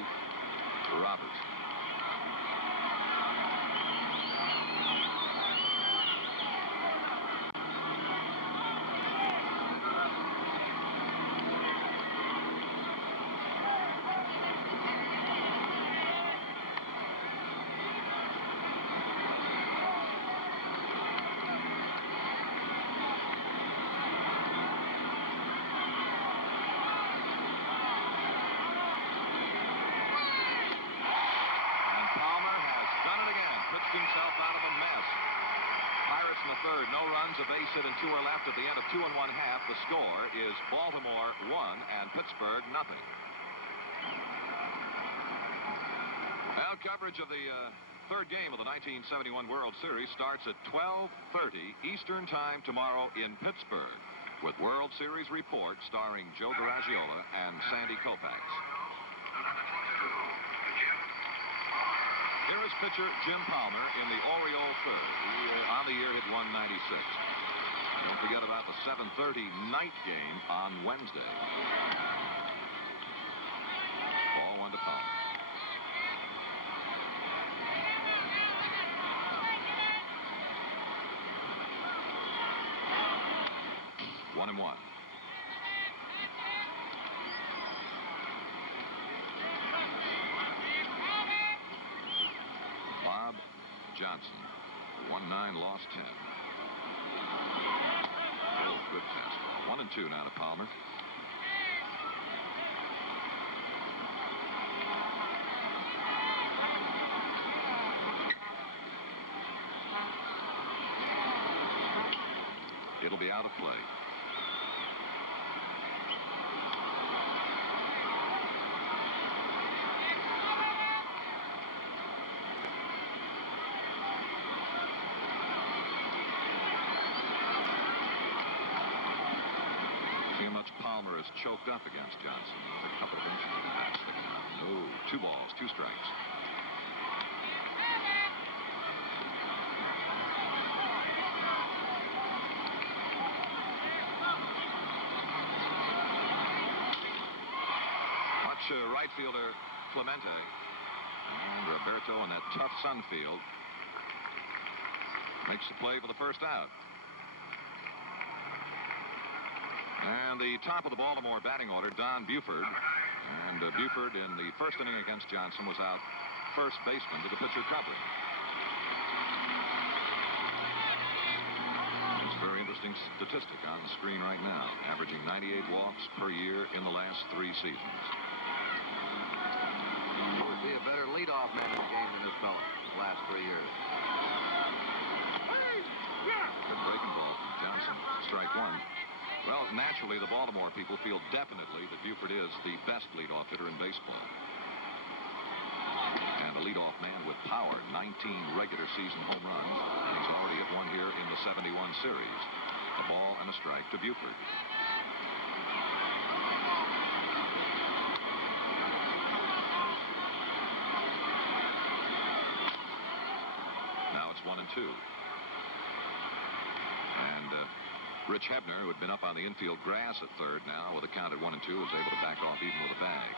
Robertson. Himself out of a mess. Pirates in the third, no runs, a base hit, and 2 are left at the end of 2 1/2. The score is Baltimore 1 and Pittsburgh nothing. Well, coverage of the third game of the 1971 World Series starts at 12:30 Eastern Time tomorrow in Pittsburgh with World Series report starring Joe Garagiola and Sandy Koufax. Here is pitcher Jim Palmer in the Orioles third. He, on the year, hit 196. Don't forget about the 7:30 night game on Wednesday. Ball 1 to Palmer. One and one. Bob Johnson, 1-9, lost 10. Oh, good fastball. 1-2 now to Palmer. It'll be out of play. See how much Palmer is choked up against Johnson. A couple of inches of that sticking out. No, 2 balls, 2 strikes. Right fielder Clemente and Roberto in that tough sun field makes the play for the first out. And the top of the Baltimore batting order, Don Buford. And Buford in the first inning against Johnson was out first baseman to the pitcher covering. It's a very interesting statistic on the screen right now, averaging 98 walks per year in the last 3 seasons. He would be a better leadoff man in the game than this fellow the last 3 years. Good breaking ball from Johnson. Strike 1. Well, naturally, the Baltimore people feel definitely that Buford is the best leadoff hitter in baseball. And a leadoff man with power, 19 regular season home runs, and he's already hit one here in the 71 series. A ball and a strike to Buford. Now it's 1-2. And Rich Hebner, who had been up on the infield grass at third, now with a count at 1-2, is able to back off even with a bag.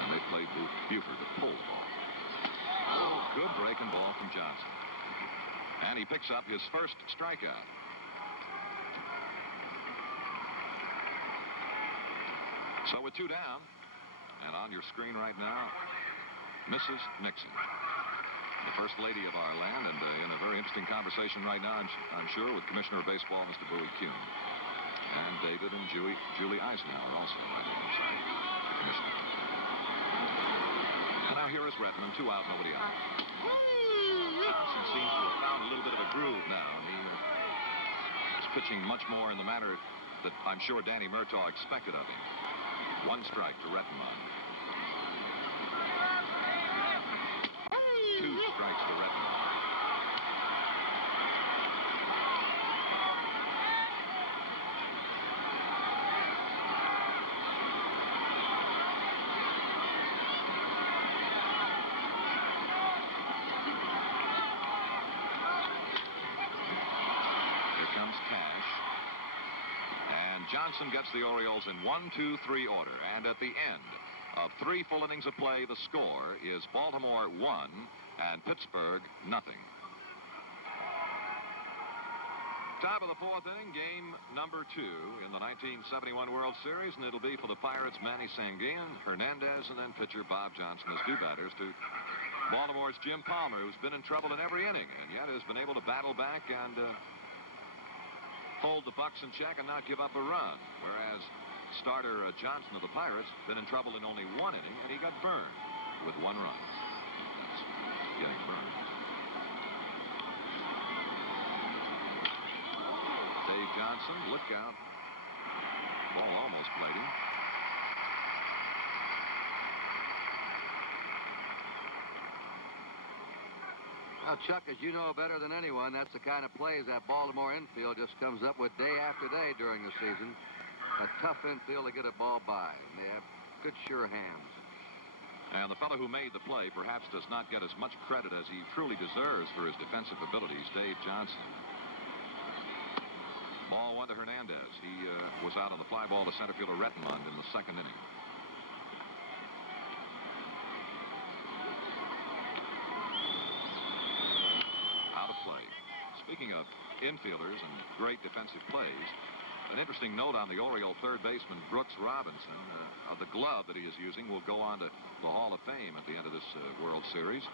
And they played Buford to pull the ball. Oh, good breaking ball from Johnson. And he picks up his first strikeout. So with 2 down, and on your screen right now, Mrs. Nixon, the first lady of our land, and in a very interesting conversation right now, I'm sure, with Commissioner of Baseball, Mr. Bowie Kuhn, and David and Julie Eisenhower also right alongside the commissioner. And now here is Rettenman, 2 out, nobody out. Johnson seems to have found a little bit of a groove now, and he is pitching much more in the manner that I'm sure Danny Murtaugh expected of him. 1 strike to Rettenman. 2 strikes to Rettenman. Here comes Cash. And Johnson gets the Orioles in 1-2-3 order. And at the end of 3 full innings of play, the score is Baltimore 1 and Pittsburgh nothing. Top of the 4th inning, game number 2 in the 1971 World Series, and it'll be for the Pirates, Manny Sanguillen, Hernandez, and then pitcher Bob Johnson as 2 batters to Baltimore's Jim Palmer, who's been in trouble in every inning, and yet has been able to battle back and hold the Bucks in check and not give up a run, whereas starter Johnson of the Pirates been in trouble in only 1 inning, and he got burned with 1 run. Getting burned. Dave Johnson, look out. Ball almost played him. Well, Chuck, as you know better than anyone, that's the kind of plays that Baltimore infield just comes up with day after day during the season. A tough infield to get a ball by. They have good, sure hands. And the fellow who made the play perhaps does not get as much credit as he truly deserves for his defensive abilities, Dave Johnson. Ball 1 to Hernandez. He was out on the fly ball to center fielder Rettenmund in the 2nd inning. Out of play. Speaking of infielders and great defensive plays, an interesting note on the Oriole third baseman Brooks Robinson. The glove that he is using will go on to the Hall of Fame at the end of this World Series.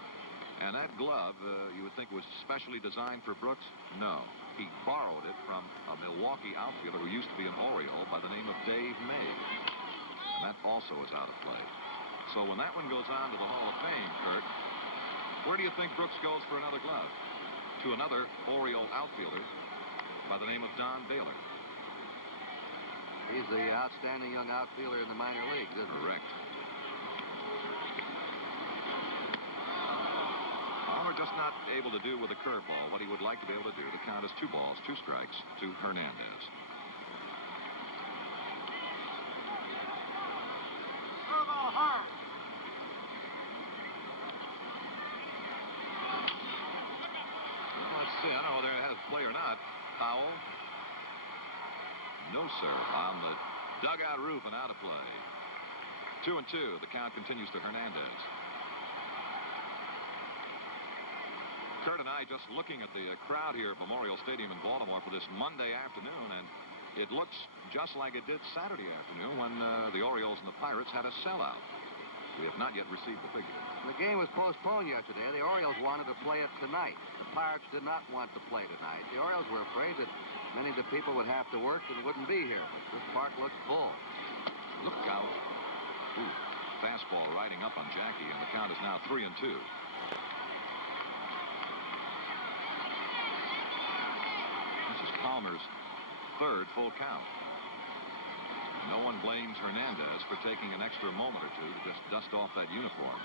And that glove, you would think was specially designed for Brooks. No. He borrowed it from a Milwaukee outfielder who used to be an Oriole by the name of Dave May. And that also is out of play. So when that one goes on to the Hall of Fame, Kurt, Where do you think Brooks goes for another glove? To another Oriole outfielder by the name of Don Baylor. He's the outstanding young outfielder in the minor leagues, isn't he? Correct. Palmer just not able to do with a curveball what he would like to be able to do. The count is 2 balls, 2 strikes to Hernandez. Let's see. I don't know whether it has play or not. Powell. No, sir. On the dugout roof and out of play. 2-2. The count continues to Hernandez. Kurt and I just looking at the crowd here at Memorial Stadium in Baltimore for this Monday afternoon, and it looks just like it did Saturday afternoon when the Orioles and the Pirates had a sellout. We have not yet received the figure. The game was postponed yesterday. The Orioles wanted to play it tonight. The Pirates did not want to play tonight. The Orioles were afraid that many of the people would have to work and wouldn't be here. But this park looks full. Look out. Ooh, fastball riding up on Jackie, and the count is now 3-2. This is Palmer's 3rd full count. No one blames Hernandez for taking an extra moment or two to just dust off that uniform.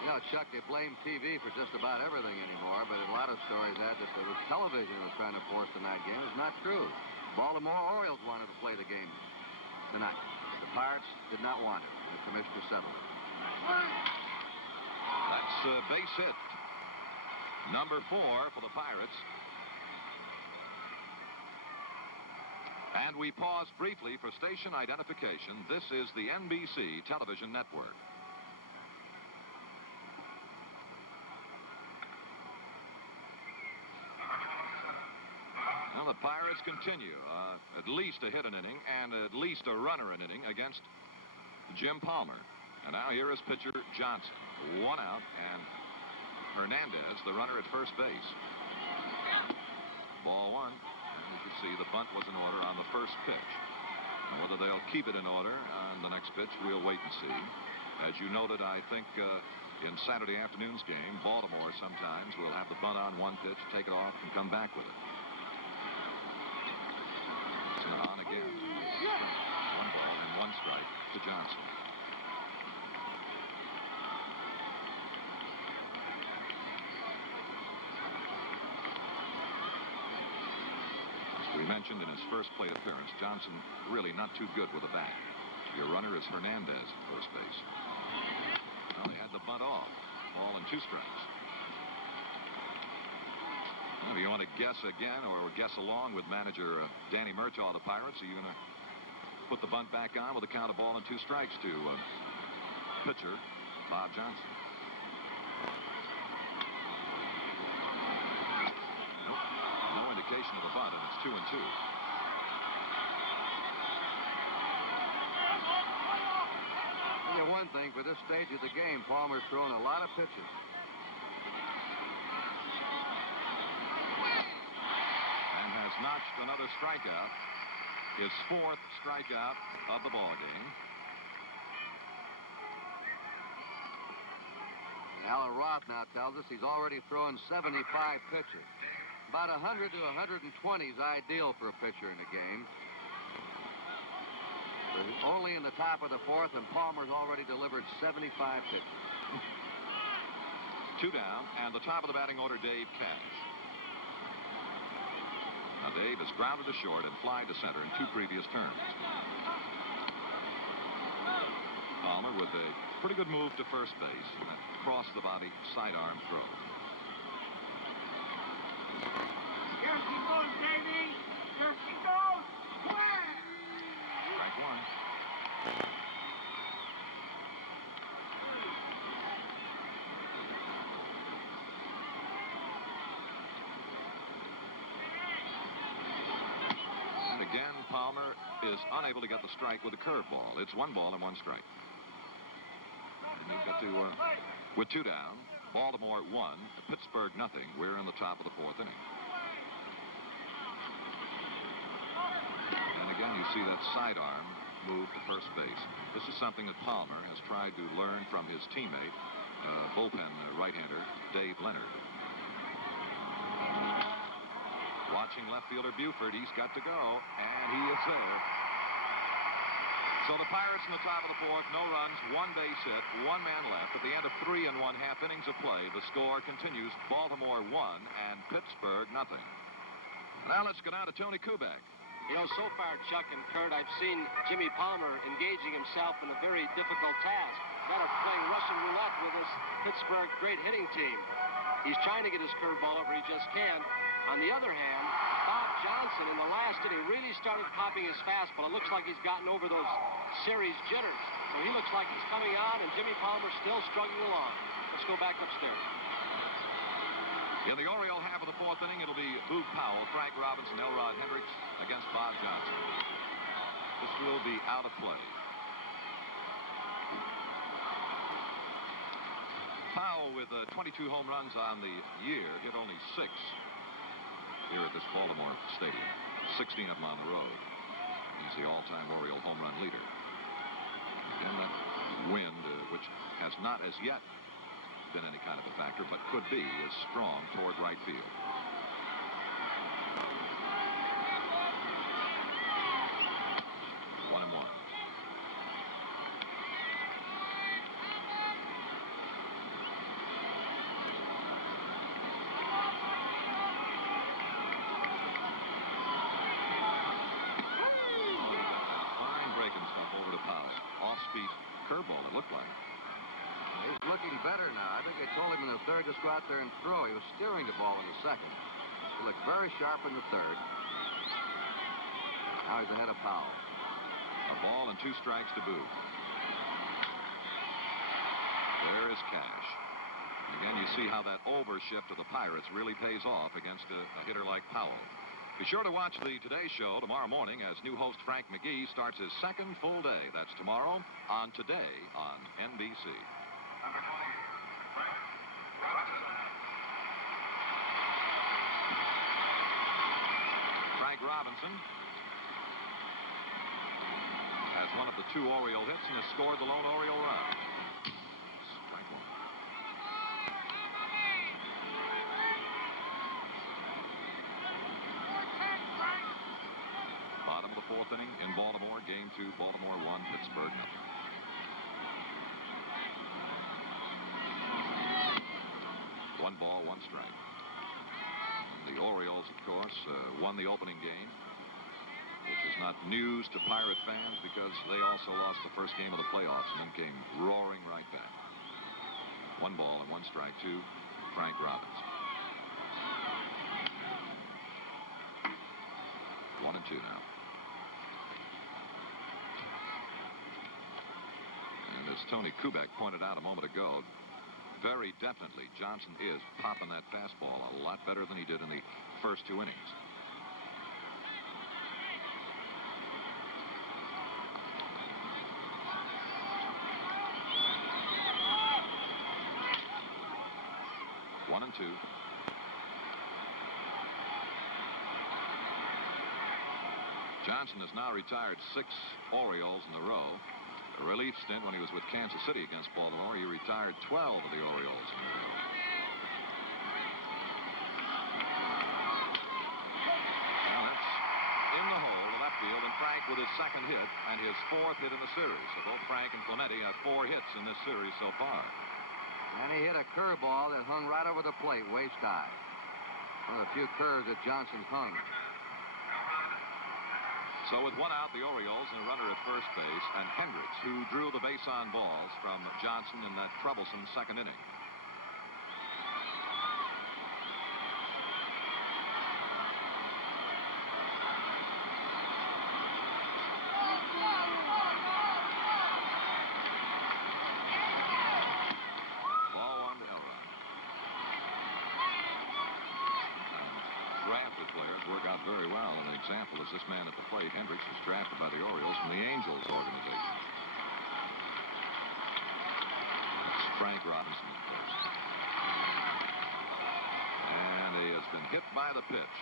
You know, Chuck, they blame TV for just about everything anymore, but a lot of stories had that it was television that was trying to force the night game. It's not true. Baltimore Orioles wanted to play the game tonight. The Pirates did not want it. The commissioner settled it. That's a base hit. Number 4 for the Pirates. And we pause briefly for station identification. This is the NBC television network. Well, the Pirates continue. At least a hit an inning and at least a runner an inning against Jim Palmer. And now here is pitcher Johnson. 1 out, and Hernandez, the runner at first base. Ball 1. And you can see the bunt was in order on the first pitch. Now, whether they'll keep it in order on the next pitch, we'll wait and see. As you noted, I think in Saturday afternoon's game, Baltimore sometimes will have the bunt on 1 pitch, take it off, and come back with it. So on again. 1 ball and 1 strike to Johnson. We mentioned in his first plate appearance, Johnson really not too good with a bat. Your runner is Hernandez at first base. Well, they had the bunt off. Ball and 2 strikes. Well, do you want to guess again or guess along with manager Danny Murtaugh of the Pirates? Are you going to put the bunt back on with a count of ball and 2 strikes to pitcher Bob Johnson? Of the bunt, and it's 2-2. And one thing, for this stage of the game, Palmer's thrown a lot of pitches. And has notched another strikeout. His 4th strikeout of the ball game. Alan Roth now tells us he's already thrown 75 pitches. About 100 to 120 is ideal for a pitcher in a game. They're only in the top of the 4th, and Palmer's already delivered 75 pitches. 2 down, and the top of the batting order, Dave Cash. Now, Dave has grounded to short and flied to center in 2 previous turns. Palmer with a pretty good move to first base, and that cross-the-body sidearm throw. Here she goes, baby! Here she goes! Strike 1. And again, Palmer is unable to get the strike with a curveball. It's 1 ball and 1 strike. And you get to, with 2 down, Baltimore 1, Pittsburgh nothing. We're in the top of the 4th inning. And again, you see that sidearm move to first base. This is something that Palmer has tried to learn from his teammate, bullpen right-hander Dave Leonard. Watching left fielder Buford, he's got to go, and he is there. So the Pirates in the top of the fourth, no runs, one base hit, one man left. At the end of 3 1/2 innings of play, the score continues: Baltimore 1 and Pittsburgh nothing. Now let's go down to Tony Kubek. You know, so far, Chuck and Kurt, I've seen Jimmy Palmer engaging himself in a very difficult task. That of playing Russian roulette with this Pittsburgh great hitting team. He's trying to get his curveball over, he just can't. On the other hand, Bob Johnson in the last inning really started popping his fastball. It looks like he's gotten over those series jitters. So he looks like he's coming on, and Jimmy Palmer's still struggling along. Let's go back upstairs. In the Oriole half of the fourth inning, it'll be Boog Powell, Frank Robinson, Elrod Hendricks against Bob Johnson. This will be out of play. Powell, with 22 home runs on the year, hit only 6 here at this Baltimore Stadium. 16 of them on the road. He's the all-time Oriole home run leader. And that wind, which has not as yet been any kind of a factor, but could be, is strong toward right field. One and one. Curveball, it looked like. He's looking better now. I think they told him in the third to go out there and throw. He was steering the ball in the second. He looked very sharp in the third. Now he's ahead of Powell. A ball and 2 strikes to Boog. There is Cash. Again, you see how that overshift of the Pirates really pays off against a hitter like Powell. Be sure to watch the Today Show tomorrow morning as new host Frank McGee starts his second full day. That's tomorrow on Today on NBC. Frank Robinson has one of the 2 Oriole hits and has scored the lone Oriole run. Strike one. Bottom of the fourth inning in Baltimore. Game 2, Baltimore 1, Pittsburgh nothing. One ball, 1 strike. The Orioles, of course, won the opening game, which is not news to Pirate fans because they also lost the first game of the playoffs and then came roaring right back. 1 ball and 1 strike to Frank Robinson. 1 and 2 now. And as Tony Kubek pointed out a moment ago, very definitely Johnson is popping that fastball a lot better than he did in the first 2 innings. One and 2. Johnson has now retired 6 Orioles in a row. A relief stint when he was with Kansas City against Baltimore. He retired 12 of the Orioles in a row. Well, that's in the hole, the left field, and Frank with his second hit and his 4th hit in the series. So both Frank and Clemente have 4 hits in this series so far. And he hit a curveball that hung right over the plate, waist high. One of the few curves that Johnson hung. So with 1 out, the Orioles and a runner at first base, and Hendricks, who drew the base on balls from Johnson in that troublesome second inning. Ball 1 to Elrod. Drafted players work out very well. An example is this man at the plate. Hendricks was drafted by the Orioles from the Angels organization. It's Frank Robinson at first. And he has been hit by the pitch.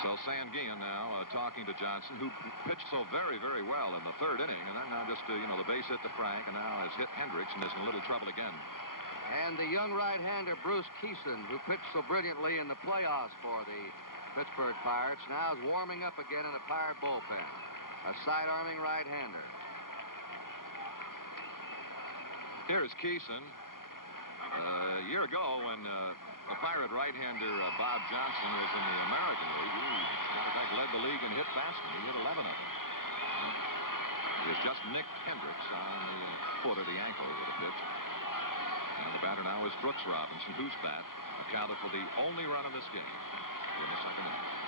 So Sanguillen now talking to Johnson, who pitched so very, very well in the third inning, and then now just, the base hit to Frank, and now has hit Hendricks and is in a little trouble again. And the young right-hander, Bruce Keeson, who pitched so brilliantly in the playoffs for the Pittsburgh Pirates, now is warming up again in a Pirate bullpen. A side-arming right-hander. Here's Keeson. A year ago, when a Pirate right-hander, Bob Johnson, was in the American League, he, matter of fact, led the league in hit fastball. He hit 11 of them. He has just nicked Hendricks on the foot or the ankle with a pitch. And the batter now is Brooks Robinson, whose bat accounted for the only run of this game in the second inning.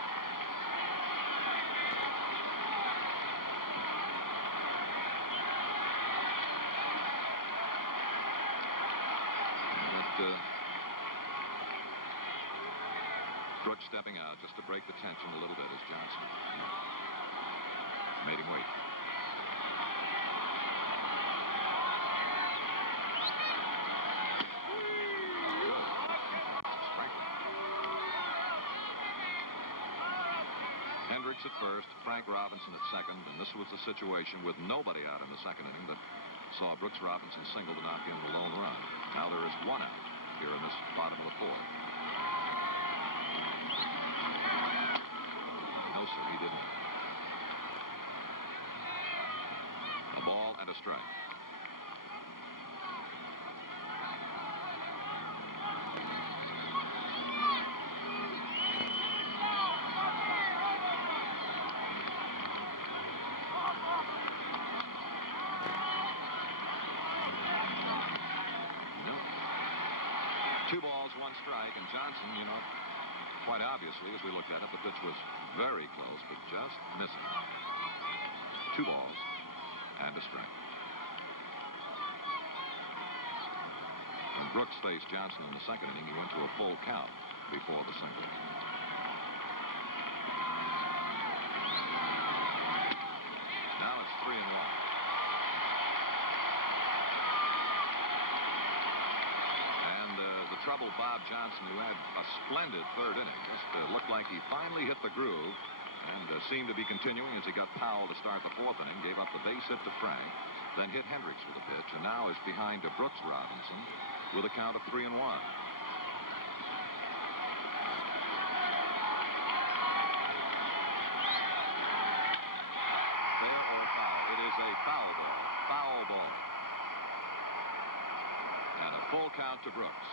Brooks stepping out just to break the tension a little bit as Johnson made him wait. Good. Strike. Hendricks at first, Frank Robinson at second, and this was the situation with nobody out in the second inning that saw Brooks Robinson single to knock in the lone run. Now there is one out here in this bottom of the fourth. No, sir, he didn't. A ball and a strike. Two balls, one strike, and Johnson, quite obviously, as we looked at it, the pitch was very close, but just missing. Two balls and a strike. When Brooks faced Johnson in the second inning, he went to a full count before the single. Now it's 3-1. Trouble Bob Johnson, who had a splendid third inning, just looked like he finally hit the groove and seemed to be continuing as he got Powell to start the fourth inning, gave up the base hit to Frank, then hit Hendricks with a pitch, and now is behind to Brooks Robinson with a count of 3-1. Fair or foul? It is a foul ball. Foul ball. And a full count to Brooks.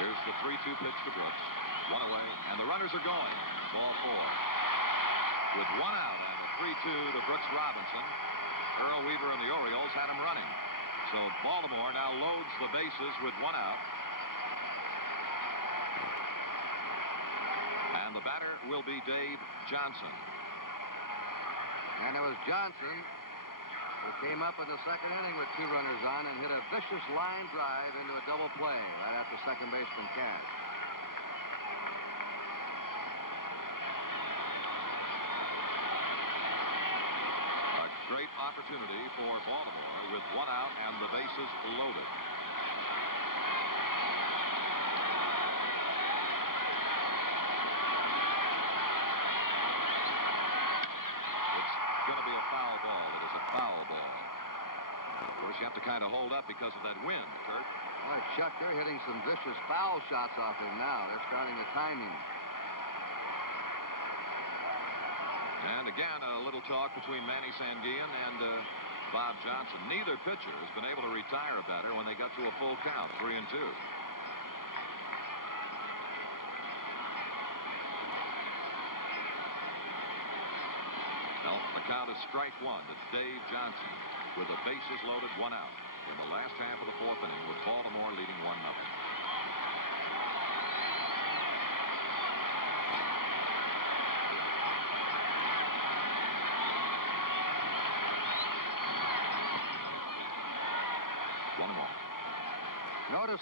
Here's the 3-2 pitch to Brooks. One away, and the runners are going. Ball four. With one out and a 3-2 to Brooks Robinson, Earl Weaver and the Orioles had him running. So Baltimore now loads the bases with one out. And the batter will be Dave Johnson. And it was Johnson who came up in the second inning with two runners on and hit a vicious line drive into a double play right after second baseman Cash. A great opportunity for Baltimore with one out and the bases loaded. Going to be a foul ball. It is a foul ball. Of course, you have to kind of hold up because of that wind, Kurt. Boy, Chuck, they're hitting some vicious foul shots off him now. They're starting to time him. And again, a little talk between Manny Sanguillen and Bob Johnson. Neither pitcher has been able to retire a batter when they got to a full count, 3-2. The count is strike one to Dave Johnson with the bases loaded, one out in the last half of the fourth inning with Baltimore leading 1-0.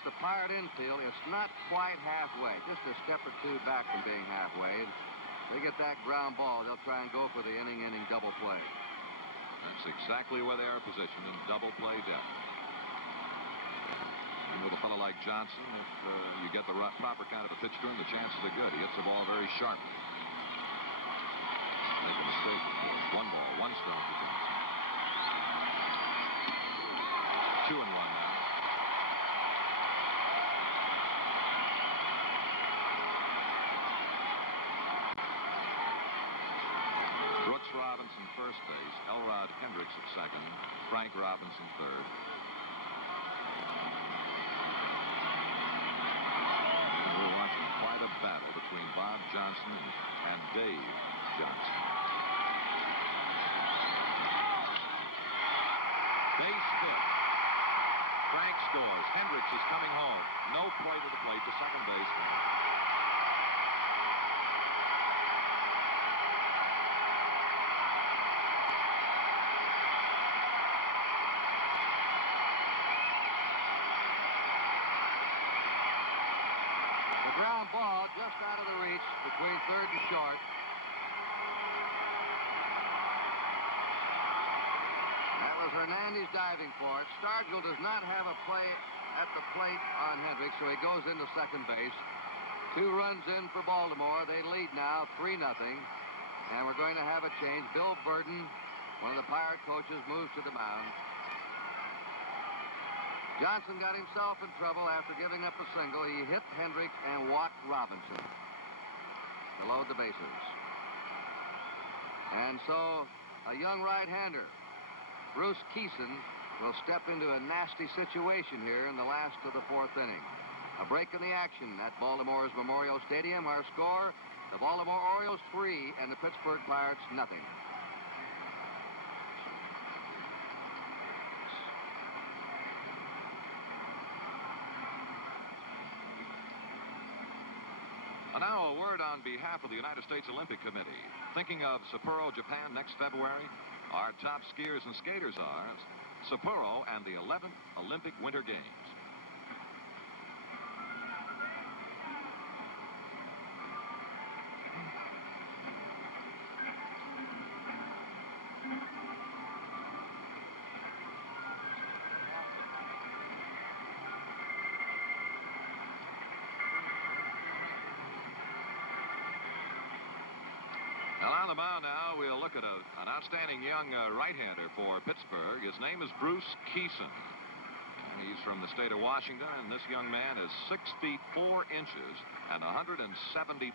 the Pirate infield. It's not quite halfway, just a step or two back from being halfway. And they get that ground ball, they'll try and go for the inning double play. That's exactly where they are positioned, in double play depth. And with a fellow like Johnson, if you get the proper kind of a pitch to him, the chances are good. He hits the ball very sharply. Make a mistake, of course. 1 ball, 1 strike to Johnson. 2-1 now. Brooks Robinson first base, Elrod Hendricks at second, Frank Robinson third. And we're watching quite a battle between Bob Johnson and Dave Johnson. Base hit. Frank scores. Hendricks is coming home. No play to the plate to second base. Ground ball just out of the reach between third and short. That was Hernandez diving for it. Stargell does not have a play at the plate on Hendricks, so he goes into second base. 2 runs in for Baltimore. They lead now 3-0. And we're going to have a change. Bill Burden, one of the Pirate coaches, moves to the mound. Johnson got himself in trouble after giving up a single. He hit Hendricks and walked Robinson to load the bases. And so a young right-hander, Bruce Keeson, will step into a nasty situation here in the last of the 4th inning. A break in the action at Baltimore's Memorial Stadium. Our score, the Baltimore Orioles 3 and the Pittsburgh Pirates 0. Now a word on behalf of the United States Olympic Committee. Thinking of Sapporo, Japan next February? Our top skiers and skaters are Sapporo and the 11th Olympic Winter Games. On the mound now, we'll look at an outstanding young right-hander for Pittsburgh. His name is Bruce Keeson. And he's from the state of Washington, and this young man is 6 feet 4 inches and 170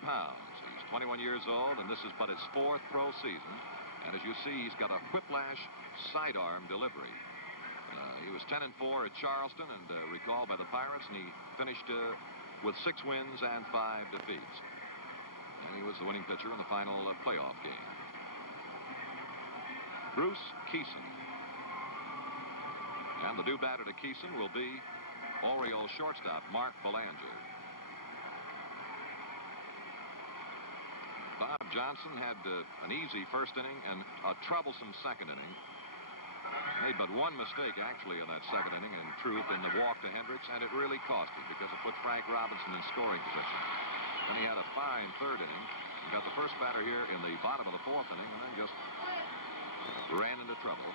pounds. He's 21 years old, and this is but his 4th pro season. And as you see, he's got a whiplash sidearm delivery. He was 10-4 at Charleston and recalled by the Pirates, and he finished with 6 wins and 5 defeats. And he was the winning pitcher in the final playoff game. Bruce Keeson. And the new batter to Keeson will be Orioles shortstop Mark Belanger. Bob Johnson had an easy first inning and a troublesome second inning. Made but 1 mistake, actually, in that second inning, in truth, in the walk to Hendricks, and it really cost him because it put Frank Robinson in scoring position. Then he had a fine 3rd inning. He got the first batter here in the bottom of the 4th inning, and then just ran into trouble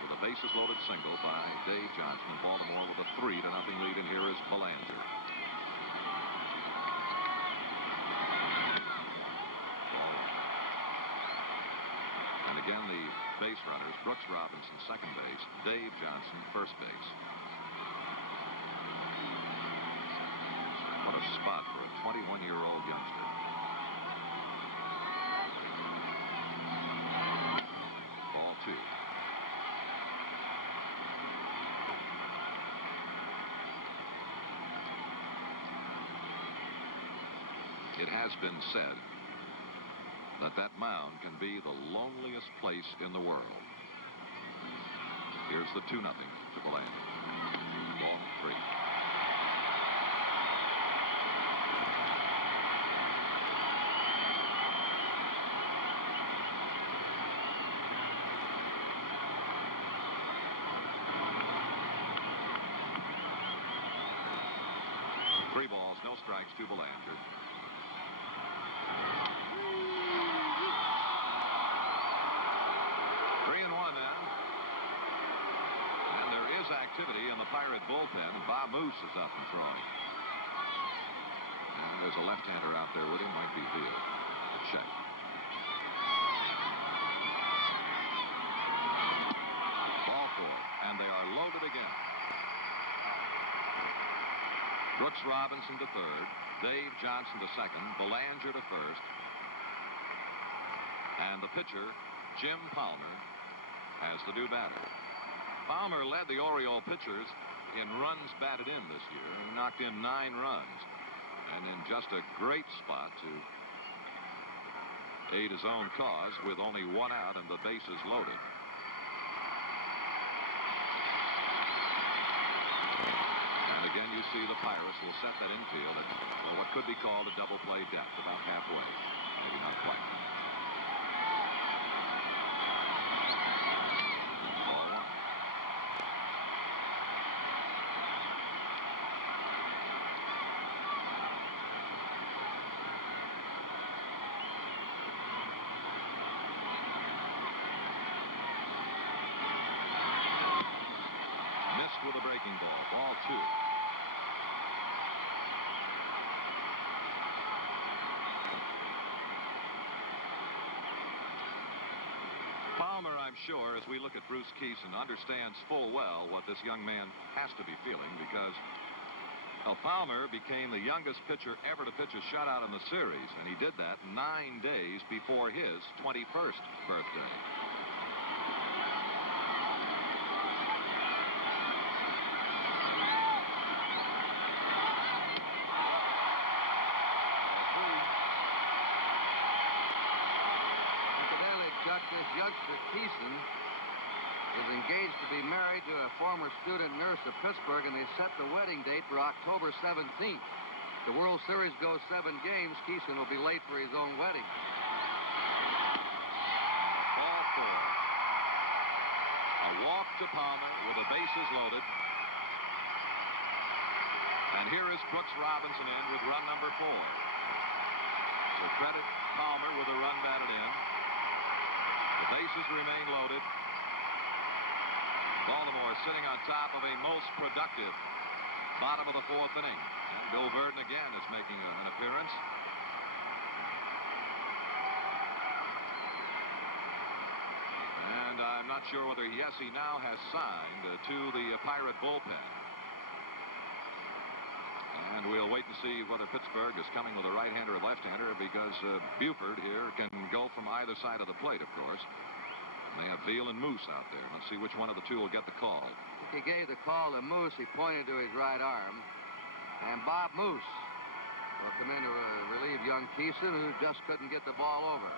with a bases-loaded single by Dave Johnson, and Baltimore with a 3-0 lead, and here is Belanger. And again, the base runners, Brooks Robinson, second base, Dave Johnson, first base. What a spot for a 21-year-old youngster. Ball 2. It has been said that that mound can be the loneliest place in the world. Here's the 2-0 to Belanger. Ball 3. 3 balls, no strikes to Belanger. Three and one now. And there is activity in the Pirate bullpen. Bob Moose is up and throwing. And there's a left-hander out there with him. Might be Veal. Check. Ball 4. And they are loaded again. Brooks Robinson to third. Dave Johnson to second. Belanger to first. And the pitcher, Jim Palmer, as the new batter. Palmer led the Oriole pitchers in runs batted in this year. He knocked in 9 runs. And in just a great spot to aid his own cause with only 1 out and the bases loaded. And again, you see the Pirates will set that infield at what could be called a double play depth, about halfway. Maybe not quite. Ball 1. Missed with a breaking ball. Ball 2. Palmer, I'm sure, as we look at Bruce Kieson, understands full well what this young man has to be feeling, because Palmer became the youngest pitcher ever to pitch a shutout in the series, and he did that 9 days before his 21st birthday. This youngster Kieson is engaged to be married to a former student nurse of Pittsburgh, and they set the wedding date for October 17th. The World Series goes 7 games. Kieson will be late for his own wedding. Ball 4. A walk to Palmer with the bases loaded. And here is Brooks Robinson in with run number 4. So credit Palmer with a run batted in. The bases remain loaded. Baltimore sitting on top of a most productive bottom of the 4th inning. And Bill Verdon again is making an appearance. And I'm not sure whether, yes, he now has signed to the Pirate bullpen. And we'll wait and see whether Pittsburgh is coming with a right-hander or left-hander, because Buford here can go from either side of the plate, of course. And they have Veal and Moose out there. Let's see which one of the two will get the call. I think he gave the call to Moose. He pointed to his right arm. And Bob Moose will come in to relieve young Kieson, who just couldn't get the ball over.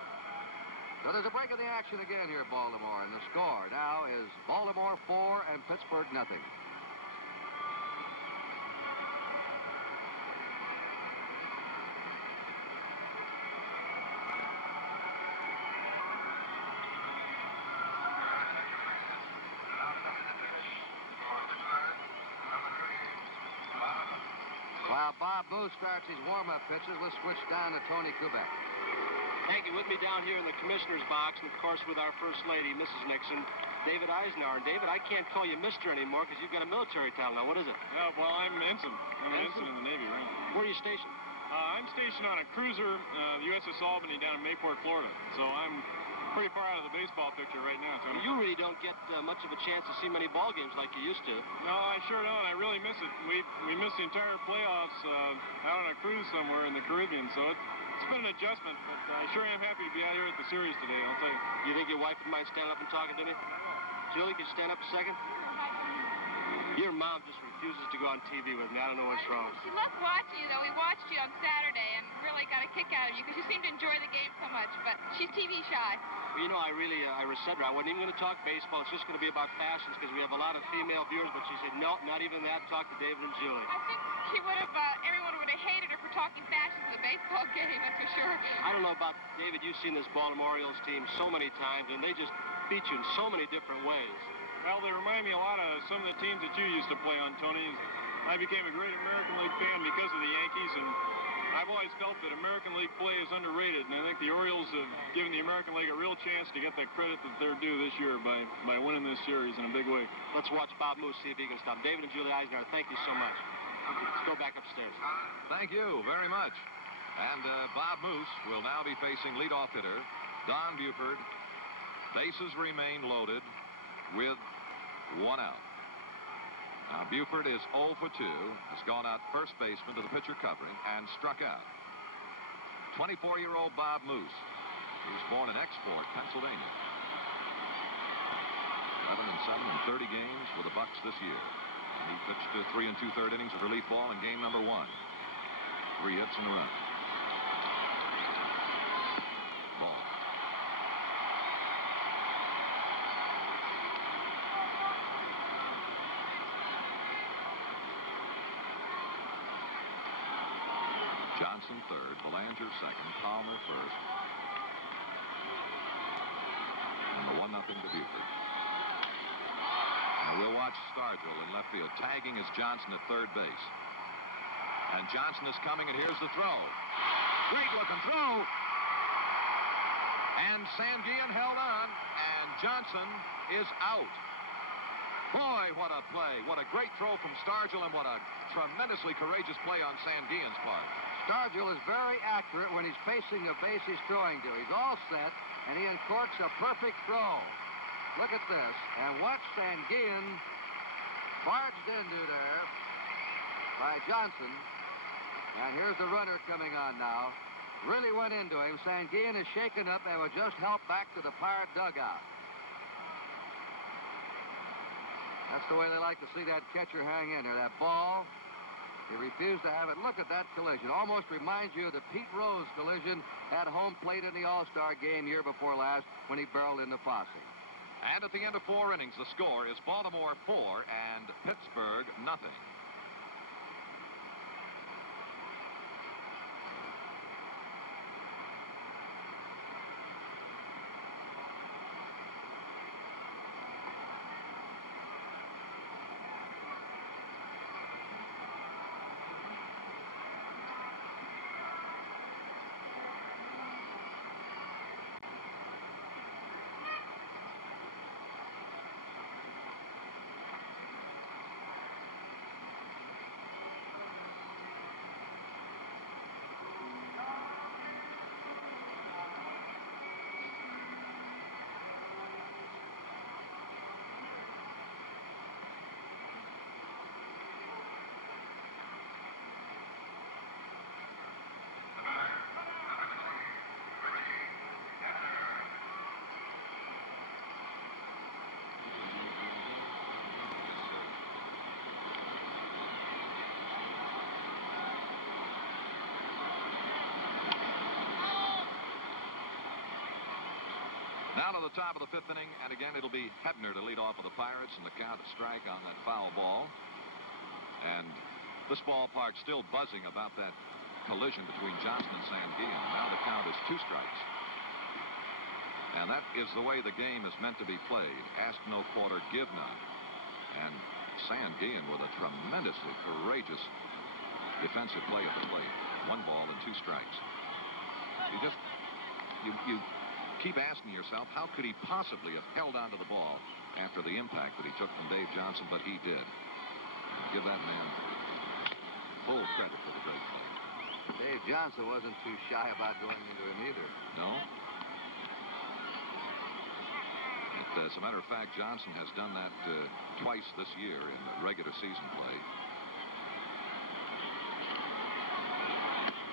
So there's a break in the action again here at Baltimore. And the score now is Baltimore 4 and Pittsburgh nothing. While Bob Moose starts his warm-up pitches, let's switch down to Tony Kubek. Hanky, with me down here in the commissioner's box, and of course with our First Lady, Mrs. Nixon, David Eisenhower. And David, I can't call you Mister anymore because you've got a military title now. What is it? Yeah, well, I'm ensign. I'm an ensign in the Navy, right? Where are you stationed? I'm stationed on a cruiser, USS Albany, down in Mayport, Florida. So I'm pretty far out of the baseball picture right now, Tony. You really don't get much of a chance to see many ball games like you used to. No, I sure don't. I really miss it. We missed the entire playoffs out on a cruise somewhere in the Caribbean, so it's been an adjustment, but I sure am happy to be out here at the series today, I'll tell you. You think your wife would mind standing up and talking to me? Julie, can you stand up a second? Your mom just refuses to go on TV with me. I don't know what's wrong. She loved watching you, though. We watched you on Saturday and really got a kick out of you because you seem to enjoy the game so much, but she's TV shy. Well, you know, I said to her, I wasn't even going to talk baseball. It's just going to be about fashions because we have a lot of female viewers, but she said, no, not even that. Talk to David and Julie. I think she would have, everyone would have hated her for talking fashions of the baseball game, that's for sure. I don't know about David. You've seen this Baltimore Orioles team so many times, and they just beat you in so many different ways. Well, they remind me a lot of some of the teams that you used to play on, Tony. I became a great American League fan because of the Yankees, and I've always felt that American League play is underrated, and I think the Orioles have given the American League a real chance to get that credit that they're due this year by winning this series in a big way. Let's watch Bob Moose, see if he can stop. David and Julie Eisenhower, thank you so much. Let's go back upstairs. Thank you very much. And Bob Moose will now be facing leadoff hitter Don Buford. Bases remain loaded with 1 out. Now, Buford is 0 for 2, has gone out first baseman to the pitcher covering and struck out. 24-year-old Bob Moose. He's born in Export, Pennsylvania. 11-7 in 30 games with the Bucks this year. And he pitched 3 2/3 innings of relief ball in game number 1. 3 hits and a run. Ball. Johnson third, Belanger second, Palmer first. And the 1-0 to Buford. Now we'll watch Stargell in left field. Tagging is Johnson at third base. And Johnson is coming, and here's the throw. Great looking throw. And Sanguillen held on, and Johnson is out. Boy, what a play. What a great throw from Stargell, and what a tremendously courageous play on Sanguillen's part. Stargell is very accurate when he's facing the base he's throwing to. He's all set, and he uncorks a perfect throw. Look at this, and watch Sanguillen barged into there by Johnson. And here's the runner coming on now. Really went into him. Sanguillen is shaken up and will just help back to the Pirate dugout. That's the way they like to see that catcher hang in there. That ball, he refused to have it. Look at that collision. Almost reminds you of the Pete Rose collision at home plate in the All-Star game year before last when he barreled into Fosse. And at the end of 4 innings, the score is Baltimore 4 and Pittsburgh 0. Now to the top of the 5th inning, and again it'll be Hebner to lead off for the Pirates, and the count a strike on that foul ball. And this ballpark still buzzing about that collision between Johnson and Sanguillen. Now the count is 2 strikes. And that is the way the game is meant to be played. Ask no quarter, give none. And Sanguillen with a tremendously courageous defensive play at the plate. 1 ball and 2 strikes. You keep asking yourself, how could he possibly have held on to the ball after the impact that he took from Dave Johnson? But he did. Give that man full credit for the great play. Dave Johnson wasn't too shy about going into him either. No? As a matter of fact, Johnson has done that twice this year in regular season play.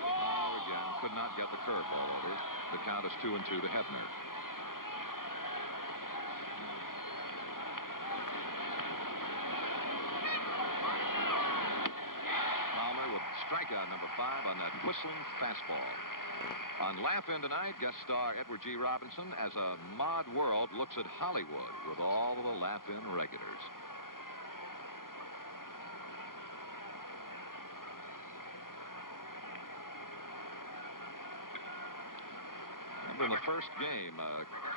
Oh, again, could not get the curveball over. The count is 2-2 to Hebner. Palmer with strikeout number 5 on that whistling fastball. On Laugh-In tonight, guest star Edward G. Robinson as a mod world looks at Hollywood with all of the Laugh-In regulars. Remember in the first game,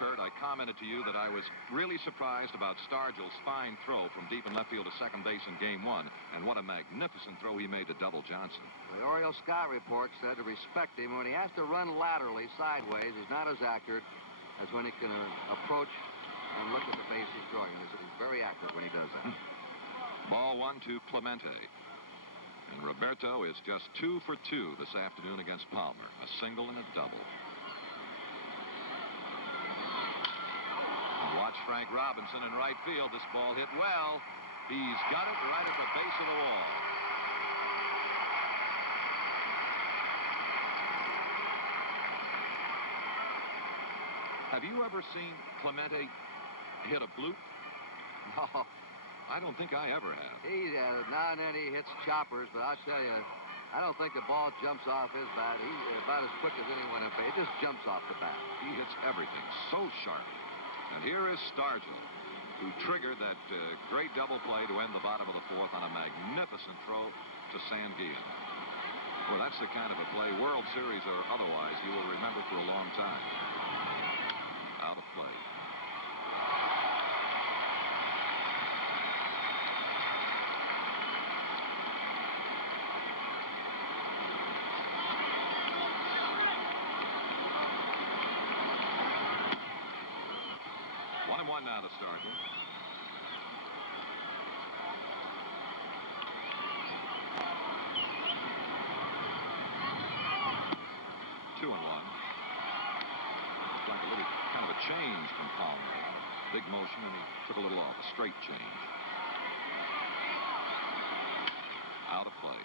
Kurt, I commented to you that I was really surprised about Stargell's fine throw from deep in left field to second base in game 1, and what a magnificent throw he made to double Johnson. The Orioles scout report said to respect him. When he has to run laterally, sideways, he's not as accurate as when he can approach and look at the base he's throwing. They said he's very accurate when he does that. Ball 1 to Clemente. And Roberto is just 2 for 2 this afternoon against Palmer. A single and a double. And watch Frank Robinson in right field. This ball hit well. He's got it right at the base of the wall. Have you ever seen Clemente hit a bloop? No. I don't think I ever have. He, now and then he hits choppers, but I'll tell you, I don't think the ball jumps off his bat. He's about as quick as anyone at base. It just jumps off the bat. He hits everything so sharp. And here is Stargell, who triggered that great double play to end the bottom of the 4th on a magnificent throw to Sanguillen. Well, that's the kind of a play, World Series or otherwise, you will remember for a long time. Out of play. One now to Stargell. Two and one. It's like a little kind of a change from Palmer. Big motion, and he took a little off. A straight change. Out of play.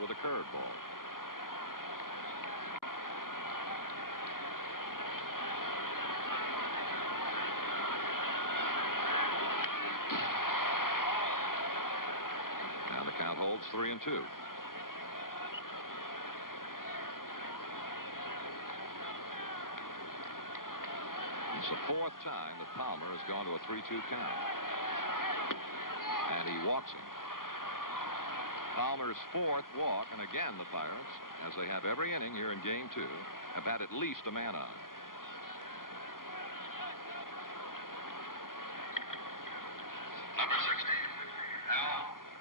With a curveball. And the count holds 3-2. It's the 4th time that Palmer has gone to a 3-2 count. And he walks him. Palmer's 4th walk, and again the Pirates, as they have every inning here in game 2, have had at least a man on. Number 16, Al Oliver.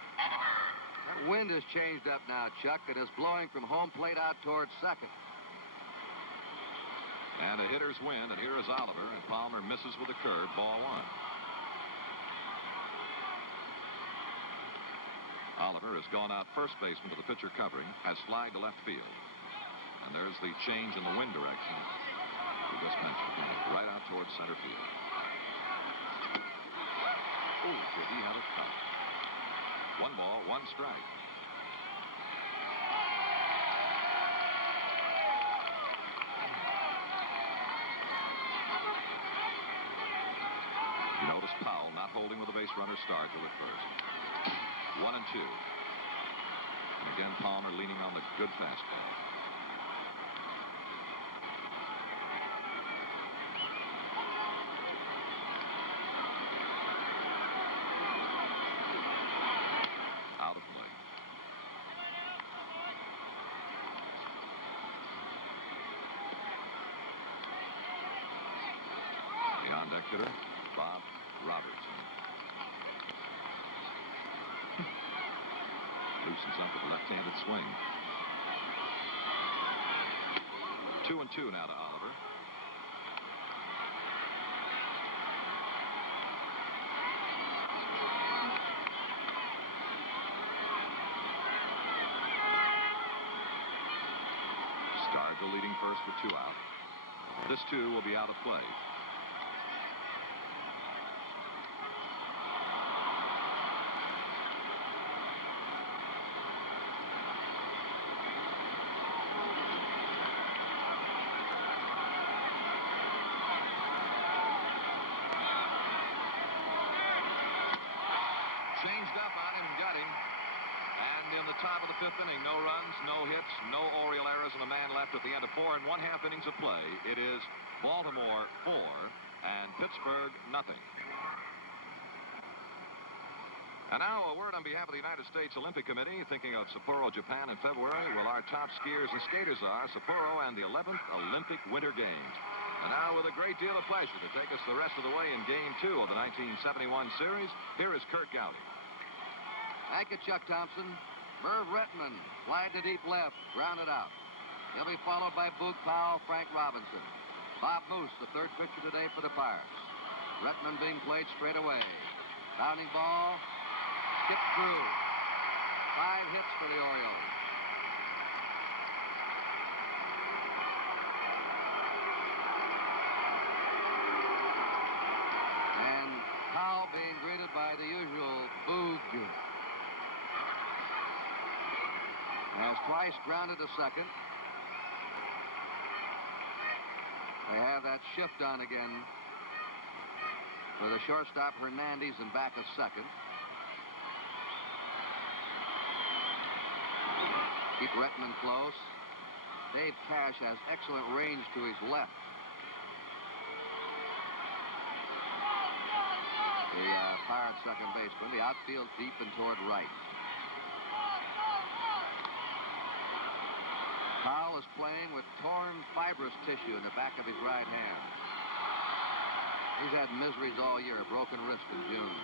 That wind has changed up now, Chuck, and is blowing from home plate out towards second. And a hitter's win, and here is Oliver, and Palmer misses with a curve, ball 1. Oliver has gone out first baseman to the pitcher covering, has flied to left field. And there's the change in the wind direction we just mentioned, right out towards center field. Oh, did he have it tough? 1 ball, 1 strike. You notice Powell not holding with the base runner Stargell at first. 1-2. And again, Palmer leaning on the good fastball. Out of play. The on-deck hitter, Bob Robertson. Loosens up with a left-handed swing. 2-2 now to Oliver. Stargell leading first with 2 out. This 2 will be out of play. in the top of the 5th inning, no runs, no hits, no Oriole errors, and a man left at the end of 4 1/2 innings of play. It is Baltimore 4 and Pittsburgh nothing. And now a word on behalf of the United States Olympic Committee. Thinking of Sapporo, Japan in February. Well, our top skiers and skaters are Sapporo and the 11th Olympic Winter Games. And now with a great deal of pleasure to take us the rest of the way in Game 2 of the 1971 series, here is Kurt Gowdy. Thank you, Chuck Thompson. Merv Retman, slide to deep left, grounded out. He'll be followed by Boog Powell, Frank Robinson. Bob Moose, the third pitcher today for the Pirates. Retman being played straight away. Bounding ball, skipped through. 5 hits for the Orioles. And Powell being greeted by the usual Boog. Has twice grounded to second. They have that shift on again for the shortstop Hernandez in back of second. Keep Retman close. Dave Cash has excellent range to his left. The Pirates second baseman. The outfield deep and toward right. Powell is playing with torn fibrous tissue in the back of his right hand. He's had miseries all year, a broken wrist in June.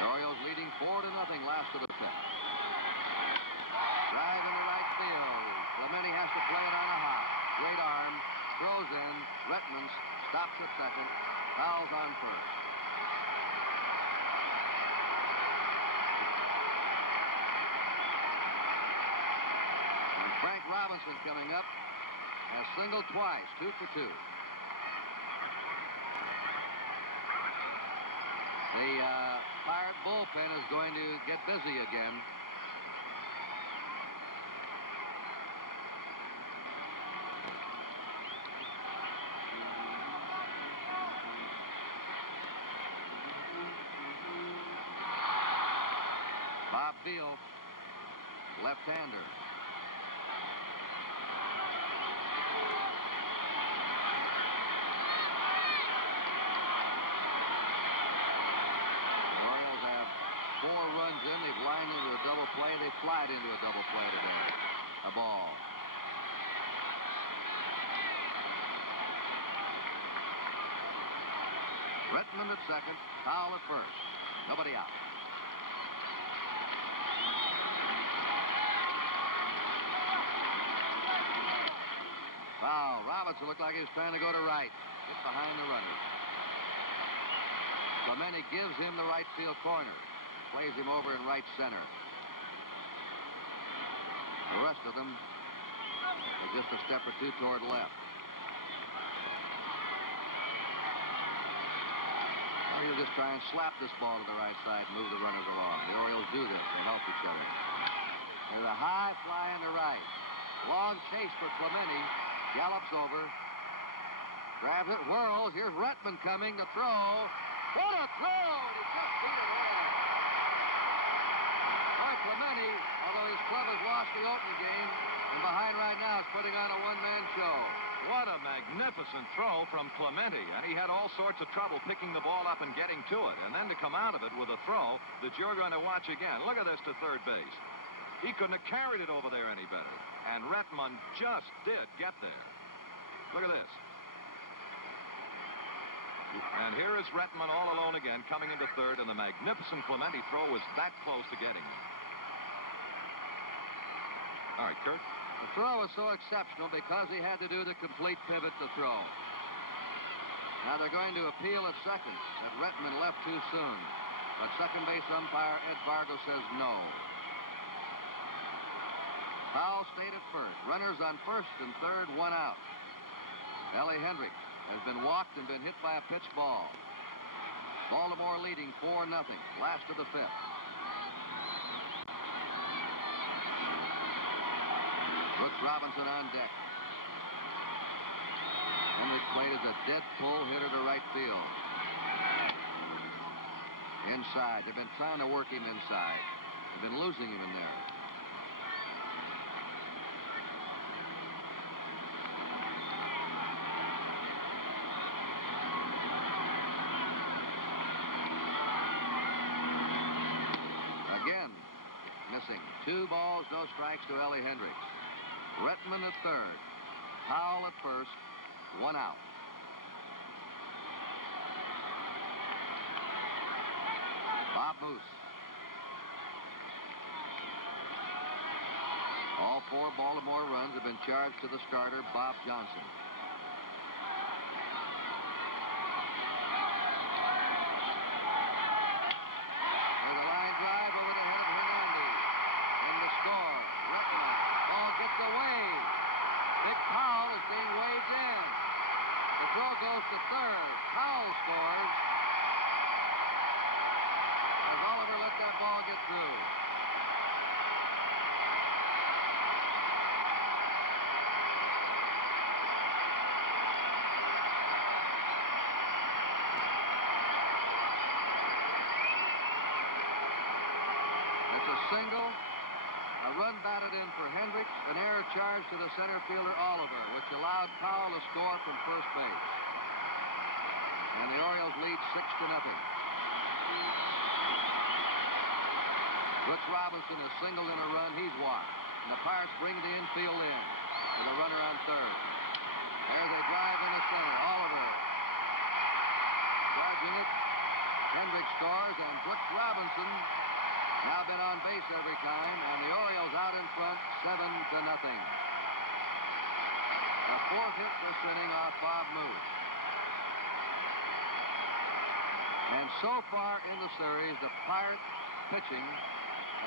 The Orioles leading 4-0 last of the 5th. Drive into right field. Clemente has to play it on a hop. Great arm. Throws in. Retman stops at second. Powell's on first. Frank Robinson coming up has singled twice, 2 for 2. The Pirate bullpen is going to get busy again. Bob Beal, left-hander. They've lined into a double play. They flied into a double play today. A ball. Retman at second. Powell at first. Nobody out. Foul. Robinson looked like he was trying to go to right. Just behind the runners. Clemente gives him the right field corner. Plays him over in right center. The rest of them are just a step or two toward left. Well, he'll just try and slap this ball to the right side and move the runners along. The Orioles do this. They help each other. There's a high fly in the right. Long chase for Clemente. Gallops over. Grabs it. Whirls. Here's Retman coming to throw. What a throw! He just beat it away. Clemente, although his club has lost the opening game, and behind right now is putting on a one-man show. What a magnificent throw from Clemente, and he had all sorts of trouble picking the ball up and getting to it, and then to come out of it with a throw that you're going to watch again. Look at this to third base. He couldn't have carried it over there any better, and Retman just did get there. Look at this. And here is Retman all alone again, coming into third, and the magnificent Clemente throw was that close to getting him. All right, Kurt. The throw was so exceptional because he had to do the complete pivot to throw. Now they're going to appeal at second that Retman left too soon. But second base umpire Ed Vargo says no. Powell stayed at first. Runners on first and third, 1 out. Ellie Hendricks has been walked and been hit by a pitch ball. Baltimore leading 4-0, last of the 5th. Brooks Robinson on deck. Hendricks played as a dead pull hitter to right field. Inside. They've been trying to work him inside. They've been losing him in there. Again, missing. 2 balls, no strikes to Ellie Hendricks. Retman at third. Powell at first. 1 out. Bob Moose. All 4 Baltimore runs have been charged to the starter, Bob Johnson. There's a line drive over the head of Hernandez. In the score, Retman. Ball gets away. Big Powell is being waved in. The throw goes to third. Powell scores. As Oliver let that ball get through. It's a single. A run batted in for Hendricks, an error charged to the center fielder Oliver, which allowed Powell to score from first base. And the Orioles lead 6-0. Brooks Robinson has singled in a run. He's walked. And the Pirates bring the infield in with a runner on third. There's a drive in the center. Oliver charging it. Hendricks scores, and Brooks Robinson now been on base every time, and the Orioles out in front, 7-0. The 4th hit this inning off Bob Moose. And so far in the series, the Pirates pitching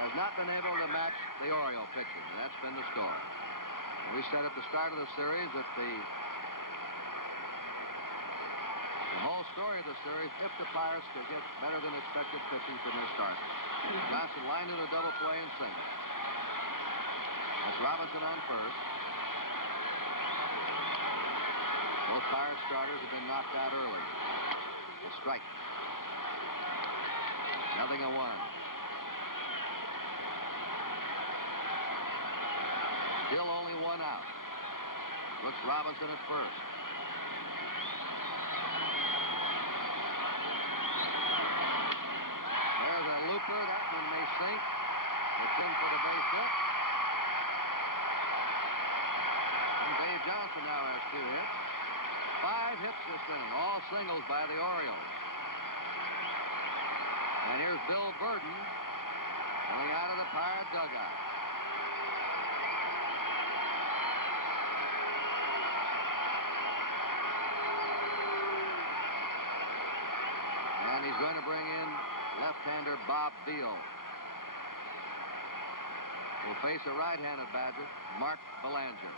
has not been able to match the Oriole pitching. That's been the story. And we said at the start of the series that the whole story of the series, if the Pirates could get better than expected pitching from their starters. Johnson lined in a double play and single. That's Robinson on first. Both Pirates starters have been knocked out early. A strike. 0-1. Still only 1 out. Brooks Robinson at first. There's a looper. That one may sink. It's in for the base hit. And Dave Johnson now has 2 hits. 5 hits this inning, all singles by the Orioles. And here's Bill Burden coming out of the Pirate dugout. And he's going to bring in left-hander Bob Beal. Will face a right-handed Badger, Mark Belanger.